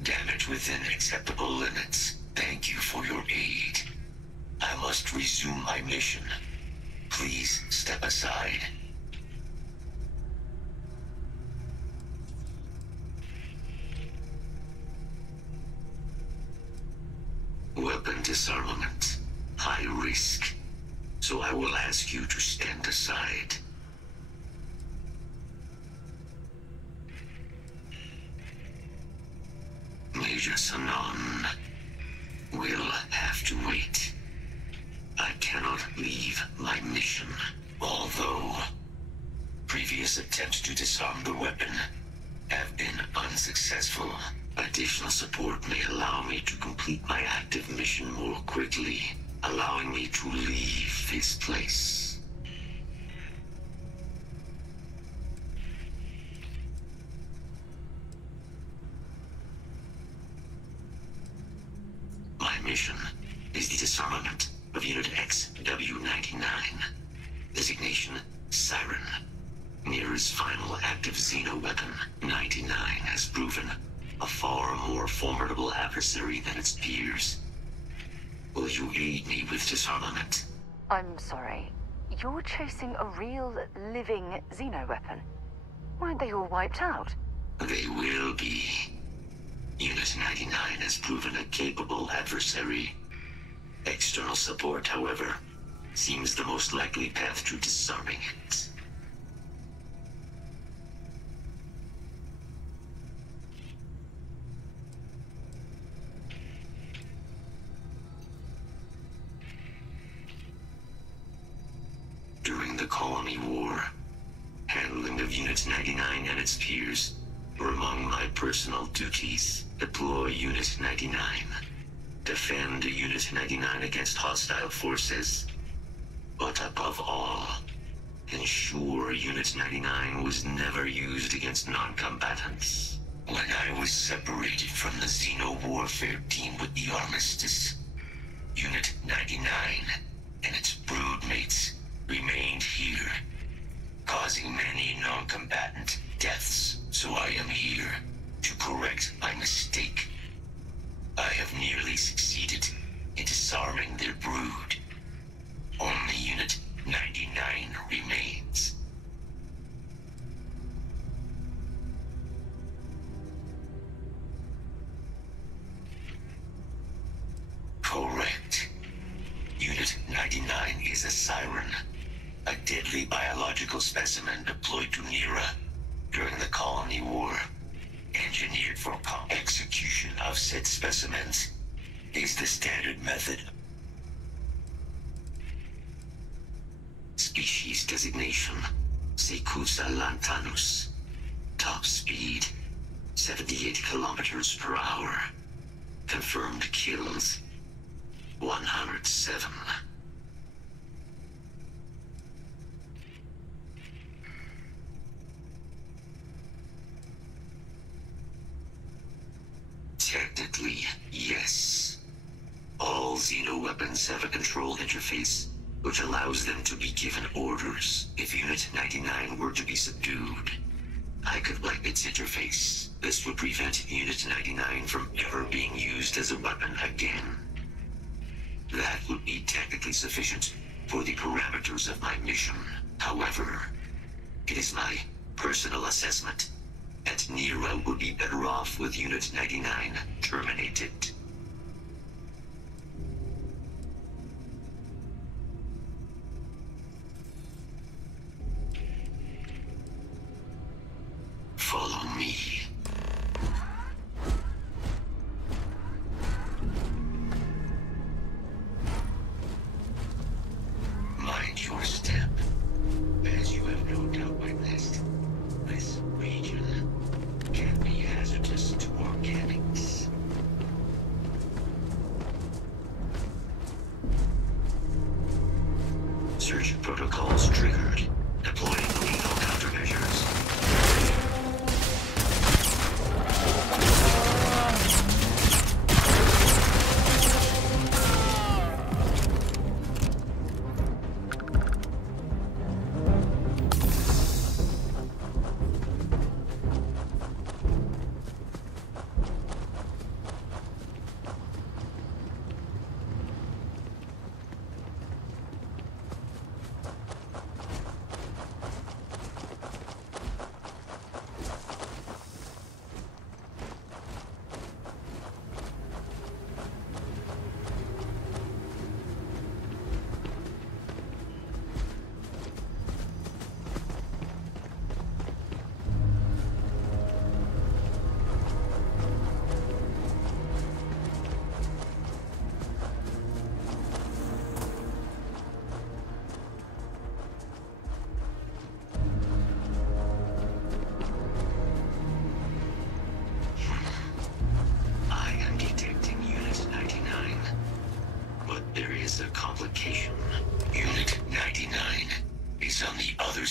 Damage within acceptable limits. Thank you for your aid. I must resume my mission. Please step aside. Weapon disarmament. risk. So I will ask you to stand aside. Major Sanon will have to wait. I cannot leave my mission, although previous attempts to disarm the weapon have been unsuccessful. Additional support may allow me to complete my active mission more quickly, allowing me to leave this place. My mission is the disarmament of Unit XW-99. Designation, Siren. Nearest final active Xeno weapon, 99 has proven a far more formidable adversary than its peers. Will you aid me with disarmament? I'm sorry. You're chasing a real, living Xeno weapon. Weren't they all wiped out? They will be. Unit 99 has proven a capable adversary. External support, however, seems the most likely path to disarming it. During the Colony War, handling of Unit 99 and its peers were among my personal duties. Deploy Unit 99. Defend Unit 99 against hostile forces. But above all, ensure Unit 99 was never used against non-combatants. When I was separated from the Xeno warfare team with the Armistice, Unit 99 and its broodmates remained here, causing many non-combatant deaths. So I am here to correct my mistake. I have nearly succeeded in disarming their brood. Only Unit 99 remains. Correct. Unit 99 is a Siren, a deadly biological specimen deployed to Nera during the Colony War. Engineered for execution of said specimens is the standard method. Species designation, Secusa lantanus. Top speed, 78 kilometers per hour. Confirmed kills, 107. Technically, yes. All Xeno weapons have a control interface, which allows them to be given orders if Unit 99 were to be subdued. I could wipe its interface. This would prevent Unit 99 from ever being used as a weapon again. That would be technically sufficient for the parameters of my mission. However, it is my personal assessment that Nero would be better off with Unit 99 terminated. Follow me. Mind your step, as you have no doubt witnessed. This region can be hazardous to organics. Search protocols triggered. Deploying lethal countermeasures.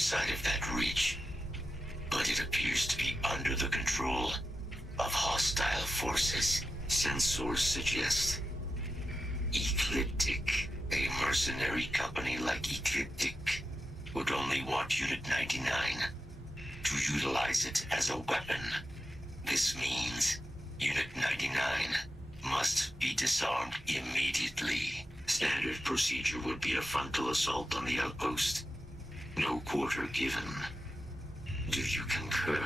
side of that ridge. But it appears to be under the control of hostile forces. Sensors suggest Ecliptic, a mercenary company like Ecliptic, would only want Unit 99 to utilize it as a weapon. This means Unit 99 must be disarmed immediately. Standard procedure would be a frontal assault on the outpost. No quarter given. Do you concur?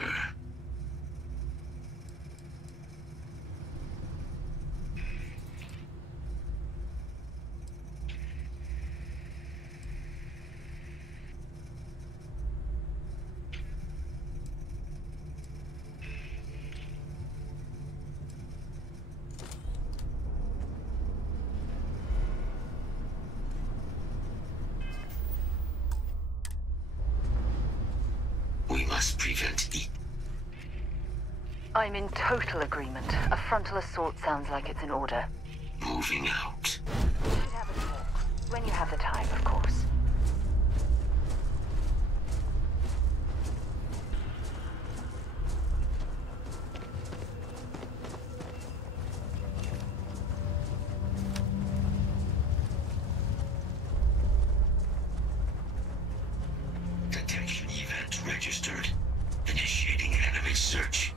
We must prevent I'm in total agreement. A frontal assault sounds like it's in order. moving out. We should have a talk. When you have the time, of course. Detection event registered. Initiating enemy search.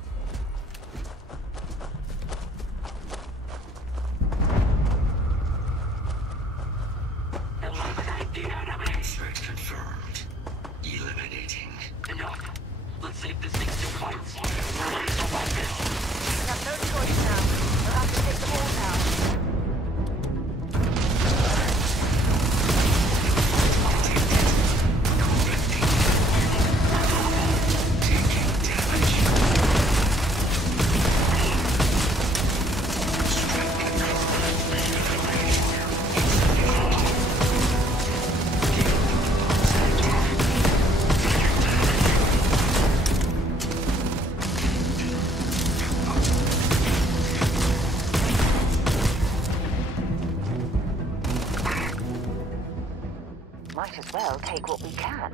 Threat confirmed. Eliminating. Enough. Let's take this thing to fights. Release the weapons. We have no choice now. We'll have to take them all down. Might as well take what we can.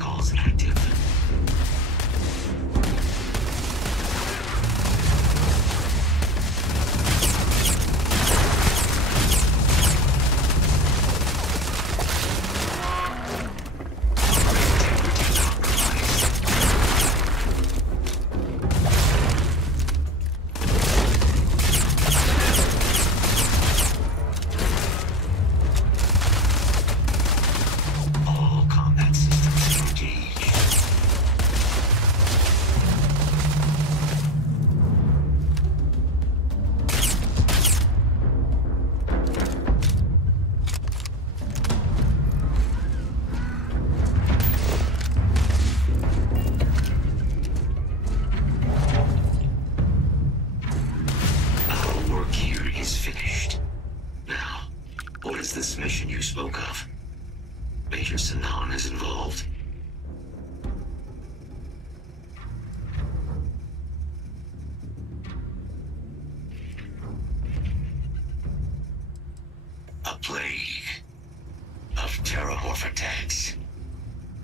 protocols active. This mission you spoke of. Major Sanan is involved. A plague of terramorph attacks.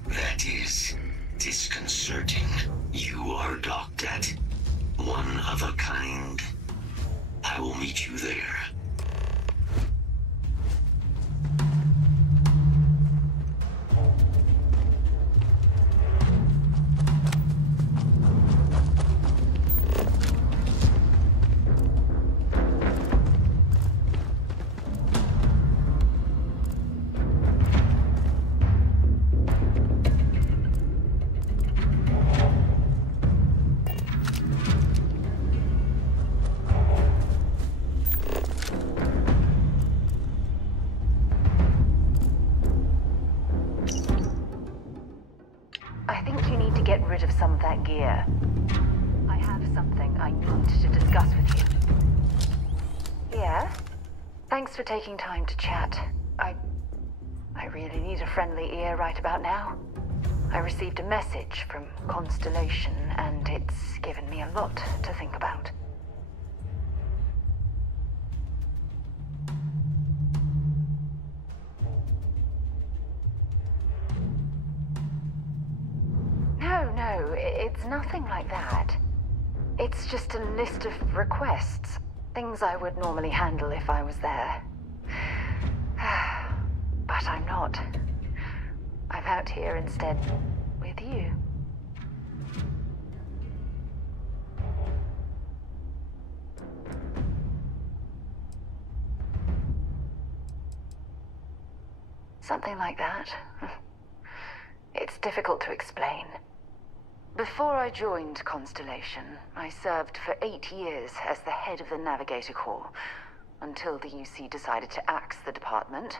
That is disconcerting. You are docked at one of a kind. I will meet you there. Some of that gear. I have something I need to discuss with you. Yeah? Thanks for taking time to chat. I really need a friendly ear right about now. I received a message from Constellation, and it's given me a lot to think about. No, it's nothing like that. It's just a list of requests. Things I would normally handle if I was there. But I'm not. I'm out here instead with you. Something like that. It's difficult to explain. Before I joined Constellation, I served for 8 years as the head of the Navigator Corps, until the UC decided to axe the department.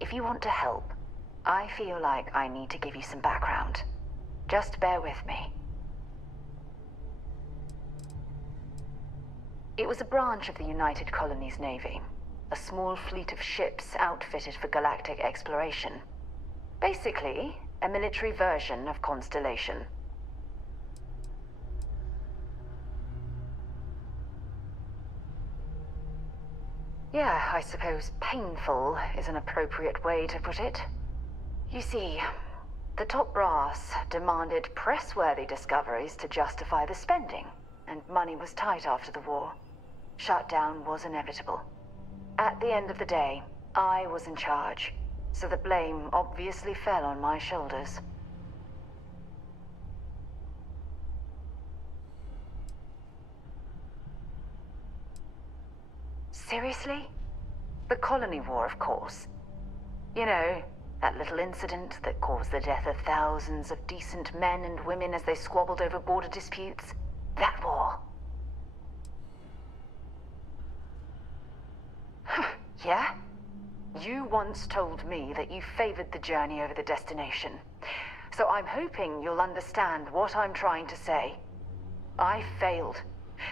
If you want to help, I feel like I need to give you some background. Just bear with me. It was a branch of the United Colonies Navy, a small fleet of ships outfitted for galactic exploration. Basically, a military version of Constellation. Yeah, I suppose painful is an appropriate way to put it. You see, the top brass demanded press-worthy discoveries to justify the spending, and money was tight after the war. Shutdown was inevitable. At the end of the day, I was in charge, so the blame obviously fell on my shoulders. Seriously? The Colony War, of course. You know, that little incident that caused the death of thousands of decent men and women as they squabbled over border disputes? That war. Yeah? You once told me that you favored the journey over the destination. So I'm hoping you'll understand what I'm trying to say. I failed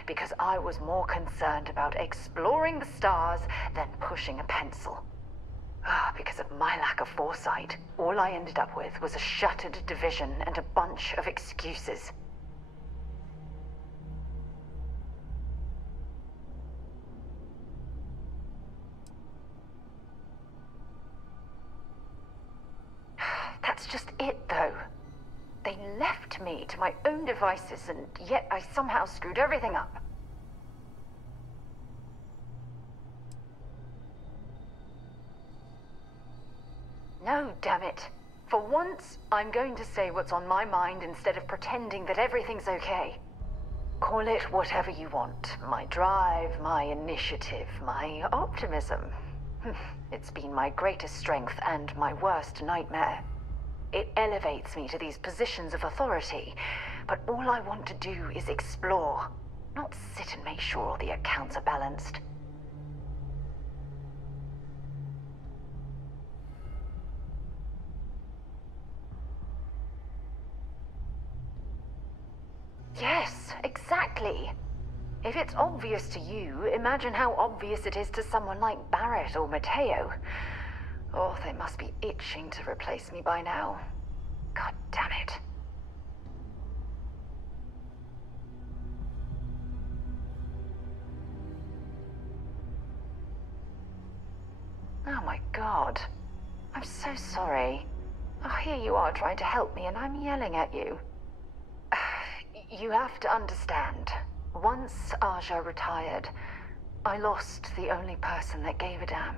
because I was more concerned about exploring the stars than pushing a pencil. Because of my lack of foresight, all I ended up with was a shuttered division and a bunch of excuses. That's just it, though. They left me to my own devices, and yet I somehow screwed everything up. No, damn it. For once, I'm going to say what's on my mind instead of pretending that everything's okay. Call it whatever you want. My drive, my initiative, my optimism. It's been my greatest strength and my worst nightmare. It elevates me to these positions of authority, but all I want to do is explore, not sit and make sure all the accounts are balanced. Yes, exactly. If it's obvious to you, imagine how obvious it is to someone like Barrett or Mateo. Oh, they must be itching to replace me by now. God damn it. Oh my God. I'm so sorry. Oh, here you are trying to help me and I'm yelling at you. You have to understand. Once Aja retired, I lost the only person that gave a damn.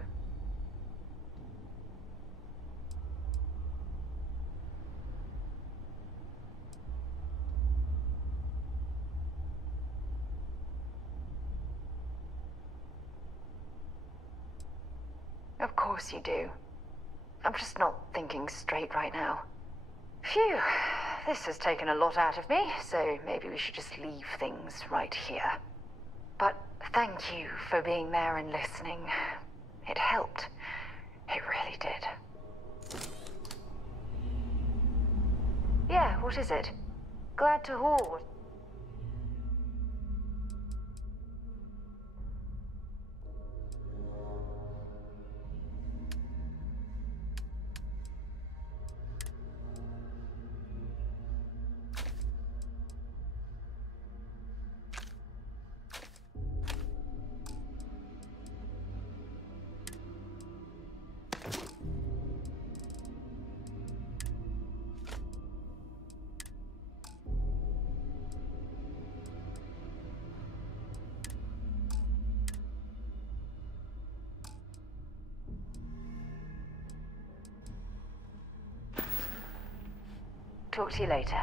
Of course you do. I'm just not thinking straight right now. Phew, this has taken a lot out of me, so maybe we should just leave things right here. But thank you for being there and listening. It helped. It really did. Yeah, what is it? Glad to haul. Talk to you later.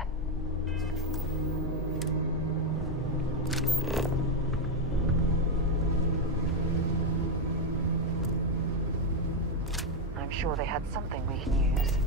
I'm sure they had something we can use.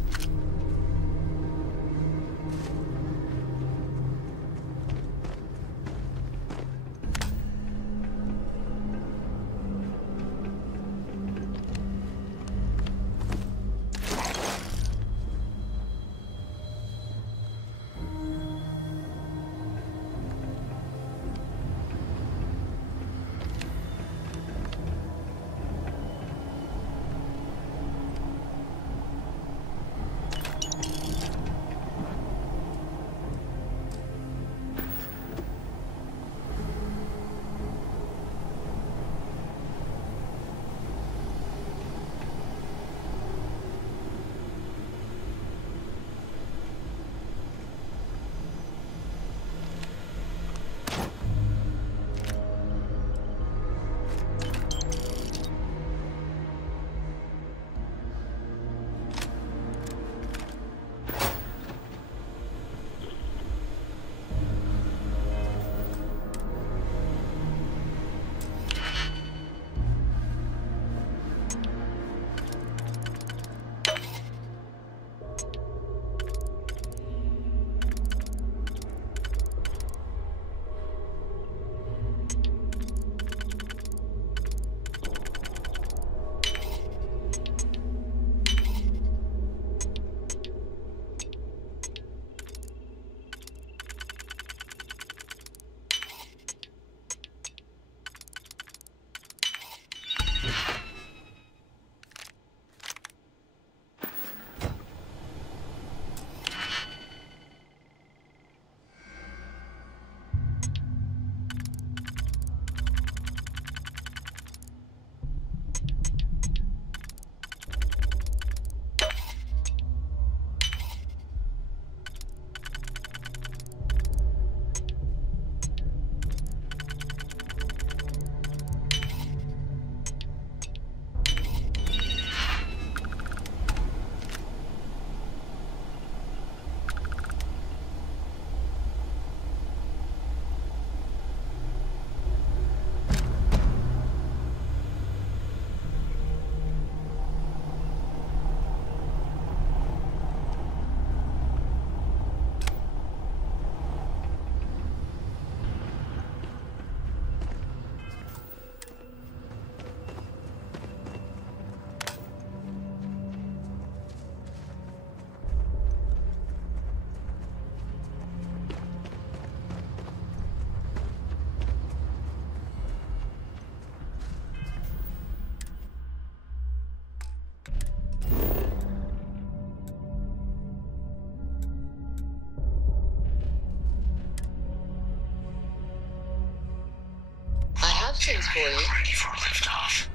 missions for you. Ready for liftoff.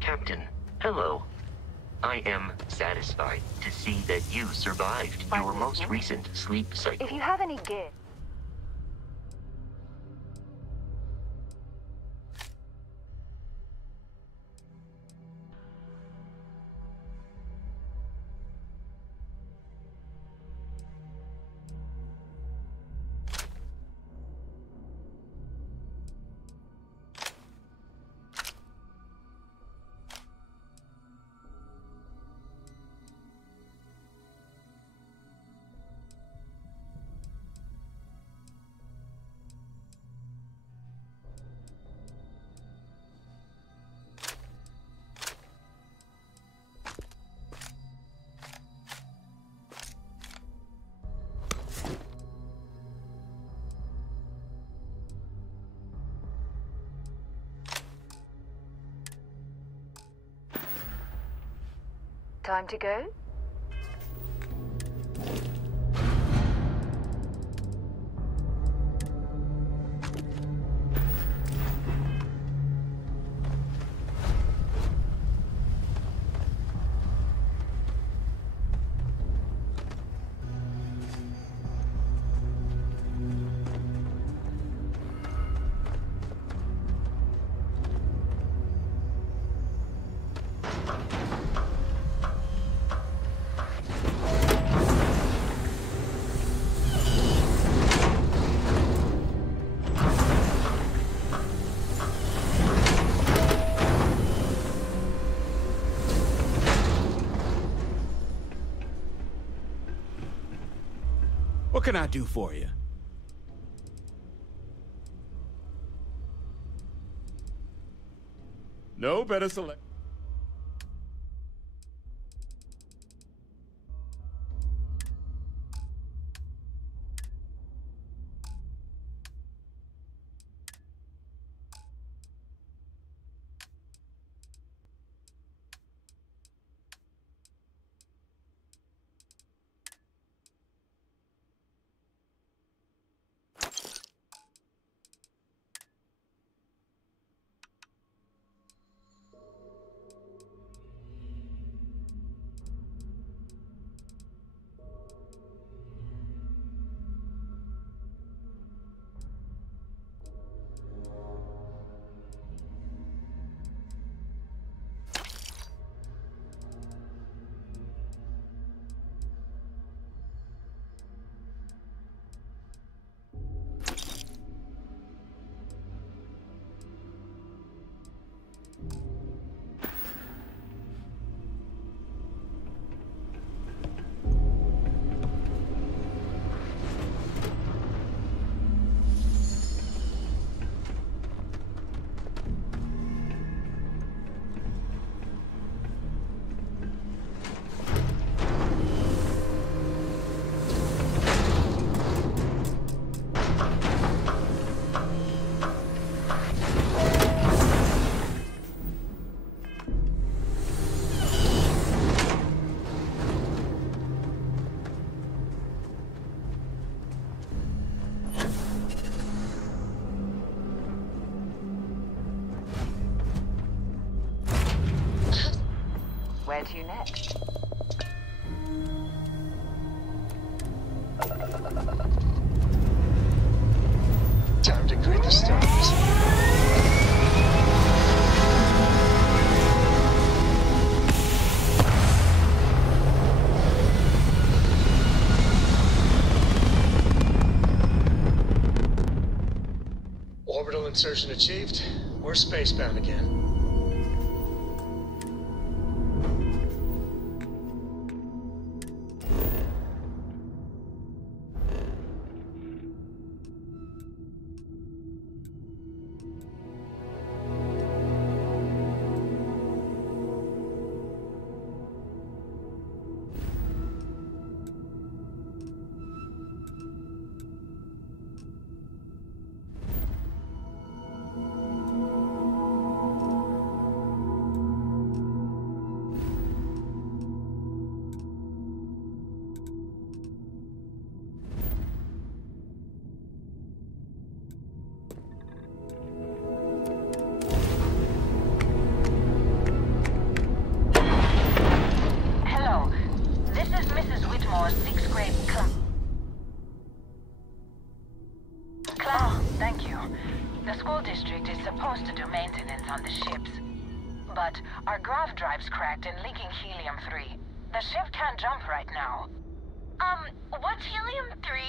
Captain, hello. I am satisfied to see that you survived your most recent sleep cycle. If you have any gear... Time to go? What can I do for you? No better select. Where to next? Time to greet the stars. Orbital insertion achieved. We're spacebound again. supposed to do maintenance on the ships. But our grav drive's cracked and leaking helium-3. The ship can't jump right now. What's helium-3?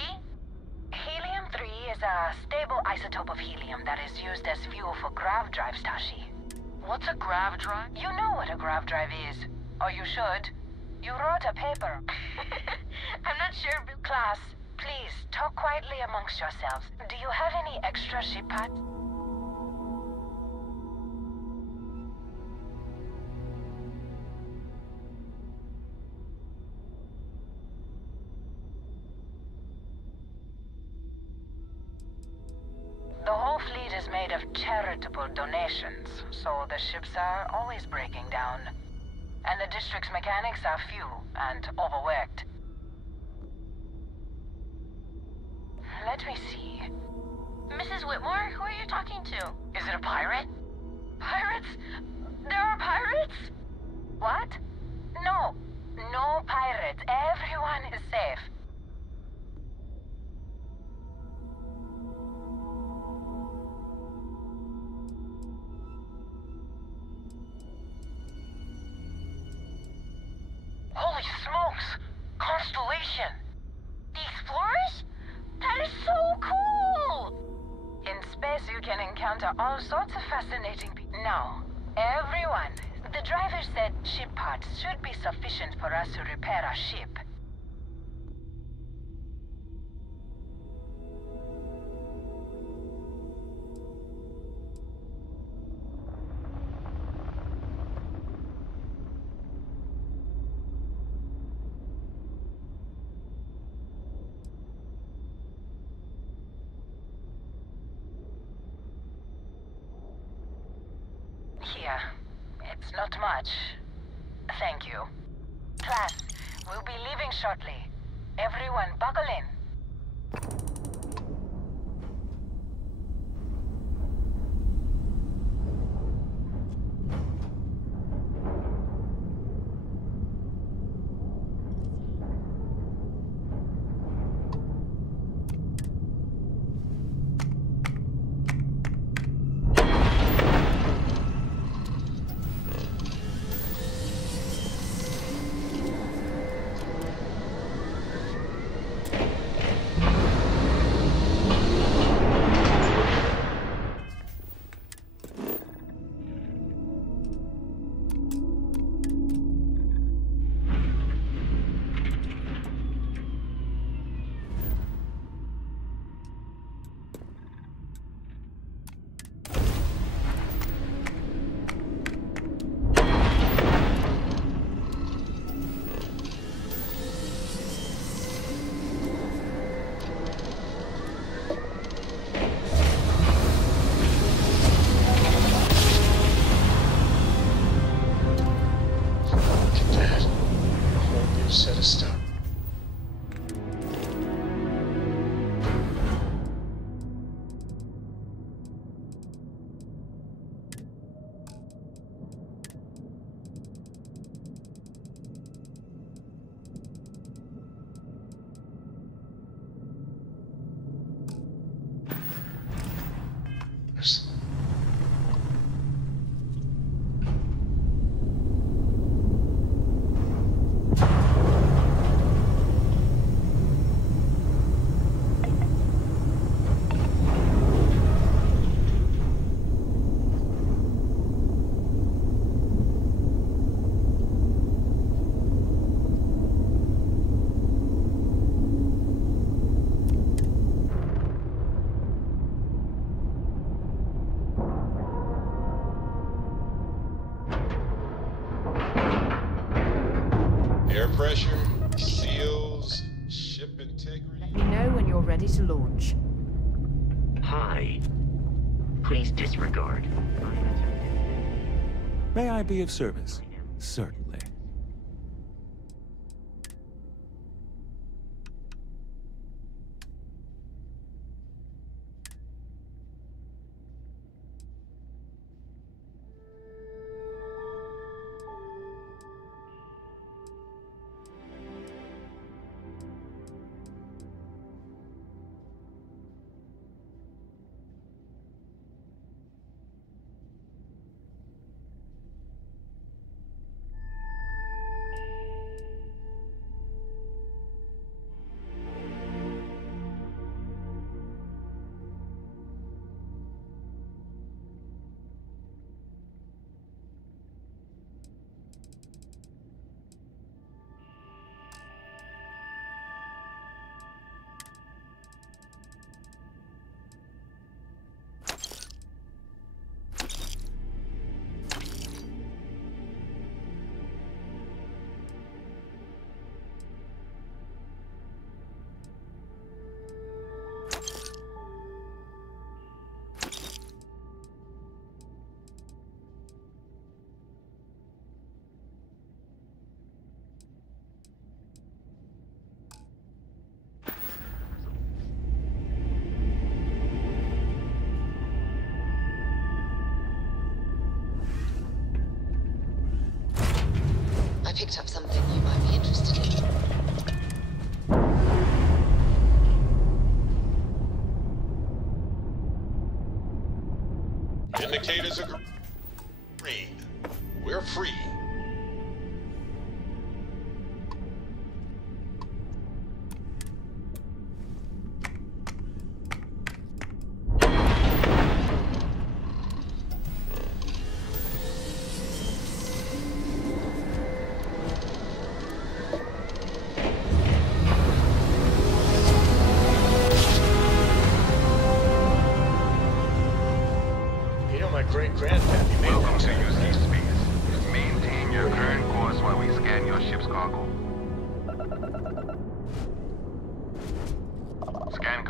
Helium-3 is a stable isotope of helium that is used as fuel for grav drives, Tashi. What's a grav drive? You know what a grav drive is. Or you should. You wrote a paper. I'm not sure, but... Class, please, talk quietly amongst yourselves. Do you have any extra ship parts? The whole fleet is made of charitable donations, so the ships are always breaking down. And the district's mechanics are few and overworked. Let me see. Mrs. Whitmore, who are you talking to? Is it a pirate? Pirates? There are pirates? What? No. No pirates. Everyone is safe. Holy smokes! Constellation! The Explorers? That is so cool! In space you can encounter all sorts of fascinating people. Now, everyone, the driver said ship parts should be sufficient for us to repair our ship. Here. It's not much. Thank you. Class, we'll be leaving shortly. Everyone buckle in. Set a stop. Air pressure, seals, ship integrity. Let me know when you're ready to launch. Hi. Please disregard. May I be of service? Certainly. picked up something you might be interested in. Indicators are green. We're free. Welcome to UC space. Maintain your current course while we scan your ship's cargo. Scan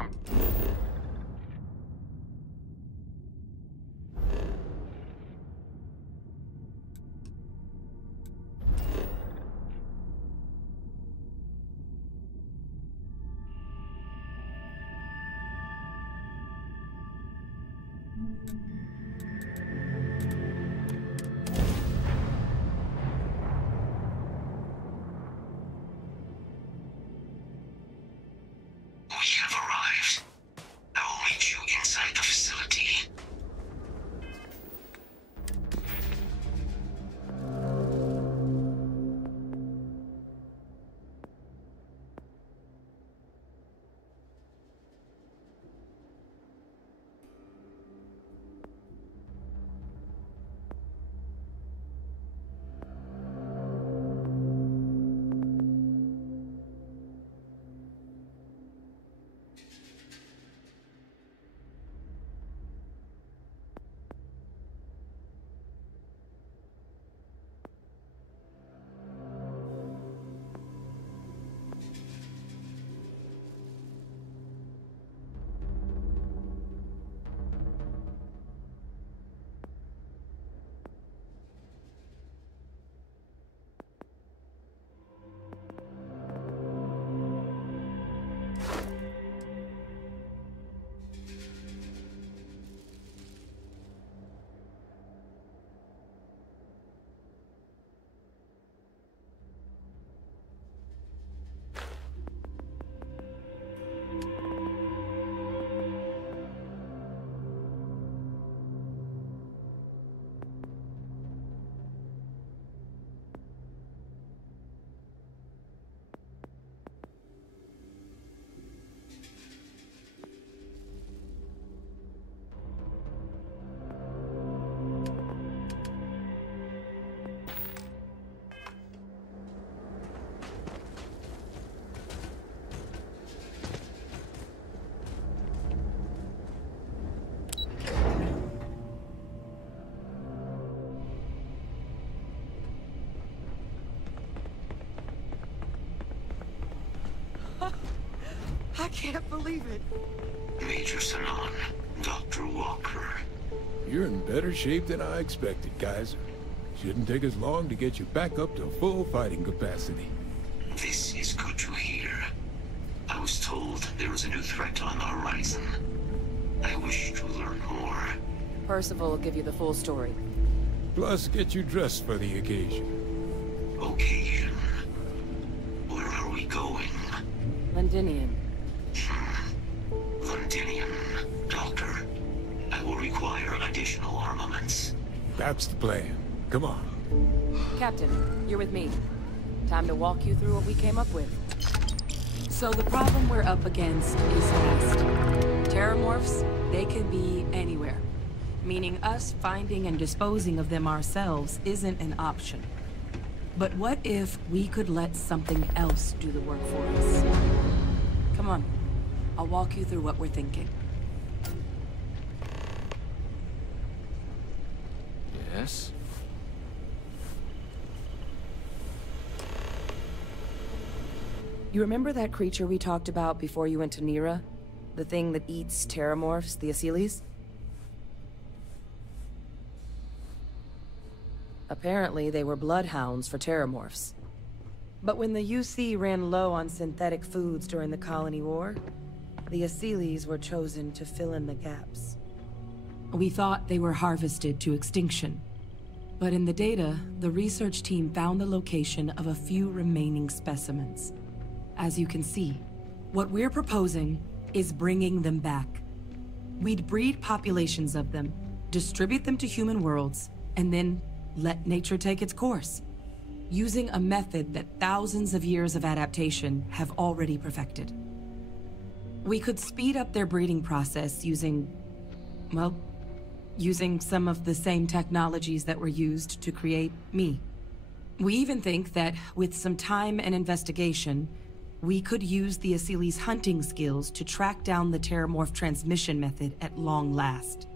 I can't believe it. Major Sanan, Dr. Walker. You're in better shape than I expected, Kaiser. Shouldn't take us long to get you back up to full fighting capacity. This is good to hear. I was told there was a new threat on the horizon. I wish to learn more. Percival will give you the full story. Plus, get you dressed for the occasion. Occasion? Where are we going? Londinium. Londinium. Doctor, I will require additional armaments. That's the plan. Come on. Captain, you're with me. Time to walk you through what we came up with. So the problem we're up against is vast. Terramorphs, they can be anywhere. Meaning us finding and disposing of them ourselves isn't an option. But what if we could let something else do the work for us? Come on. I'll walk you through what we're thinking. Yes? You remember that creature we talked about before you went to Nira? The thing that eats terramorphs, the Asyles? Apparently, they were bloodhounds for terramorphs. But when the UC ran low on synthetic foods during the Colony War, the Asyles were chosen to fill in the gaps. We thought they were harvested to extinction. But in the data, the research team found the location of a few remaining specimens. As you can see, what we're proposing is bringing them back. We'd breed populations of them, distribute them to human worlds, and then let nature take its course, using a method that thousands of years of adaptation have already perfected. We could speed up their breeding process using, well, using some of the same technologies that were used to create me. We even think that with some time and investigation, we could use the Asili's hunting skills to track down the Terramorph transmission method at long last.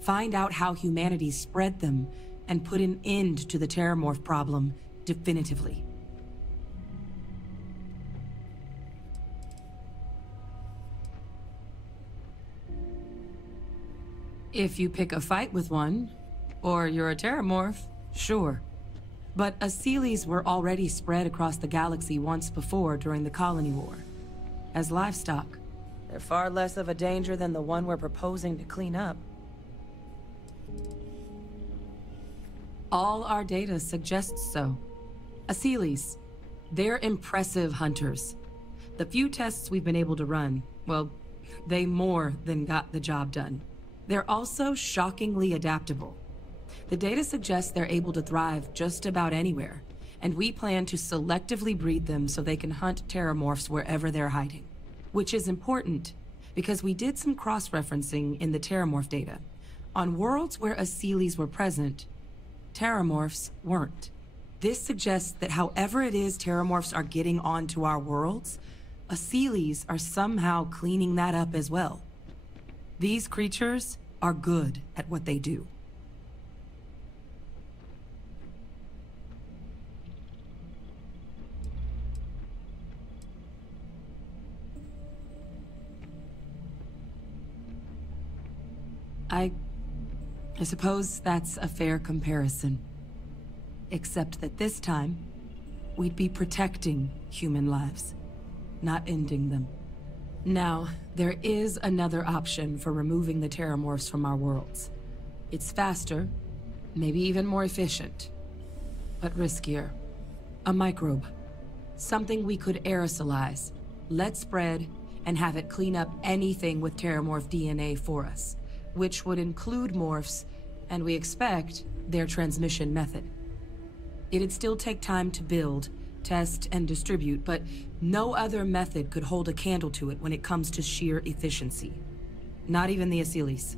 Find out how humanity spread them and put an end to the Terramorph problem definitively. If you pick a fight with one, or you're a Terramorph, sure. But Asilis were already spread across the galaxy once before during the Colony War. As livestock, they're far less of a danger than the one we're proposing to clean up. All our data suggests so. Asilis, they're impressive hunters. The few tests we've been able to run, well, they more than got the job done. They're also shockingly adaptable. The data suggests they're able to thrive just about anywhere, and we plan to selectively breed them so they can hunt Terramorphs wherever they're hiding. Which is important, because we did some cross-referencing in the Terramorph data. On worlds where Asilis were present, Terramorphs weren't. This suggests that however it is Terramorphs are getting onto our worlds, Asilis are somehow cleaning that up as well. These creatures are good at what they do. I suppose that's a fair comparison. Except that this time, we'd be protecting human lives, not ending them. Now, there is another option for removing the Terramorphs from our worlds. It's faster, maybe even more efficient, but riskier. A microbe. Something we could aerosolize, let spread, and have it clean up anything with Terramorph DNA for us, which would include morphs, and we expect their transmission method. It'd still take time to build, test, and distribute, but no other method could hold a candle to it when it comes to sheer efficiency. Not even the Asilis.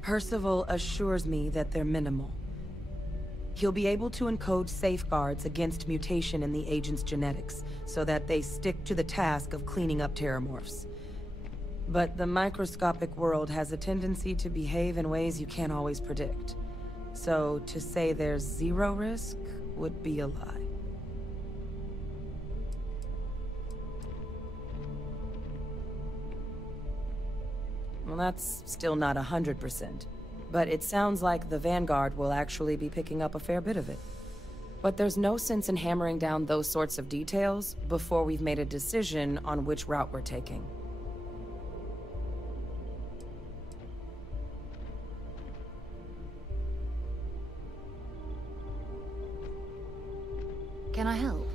Percival assures me that they're minimal. He'll be able to encode safeguards against mutation in the agent's genetics, so that they stick to the task of cleaning up Terramorphs. But the microscopic world has a tendency to behave in ways you can't always predict. So to say there's zero risk would be a lie. Well, that's still not 100%. But it sounds like the Vanguard will actually be picking up a fair bit of it. But there's no sense in hammering down those sorts of details before we've made a decision on which route we're taking. Can I help?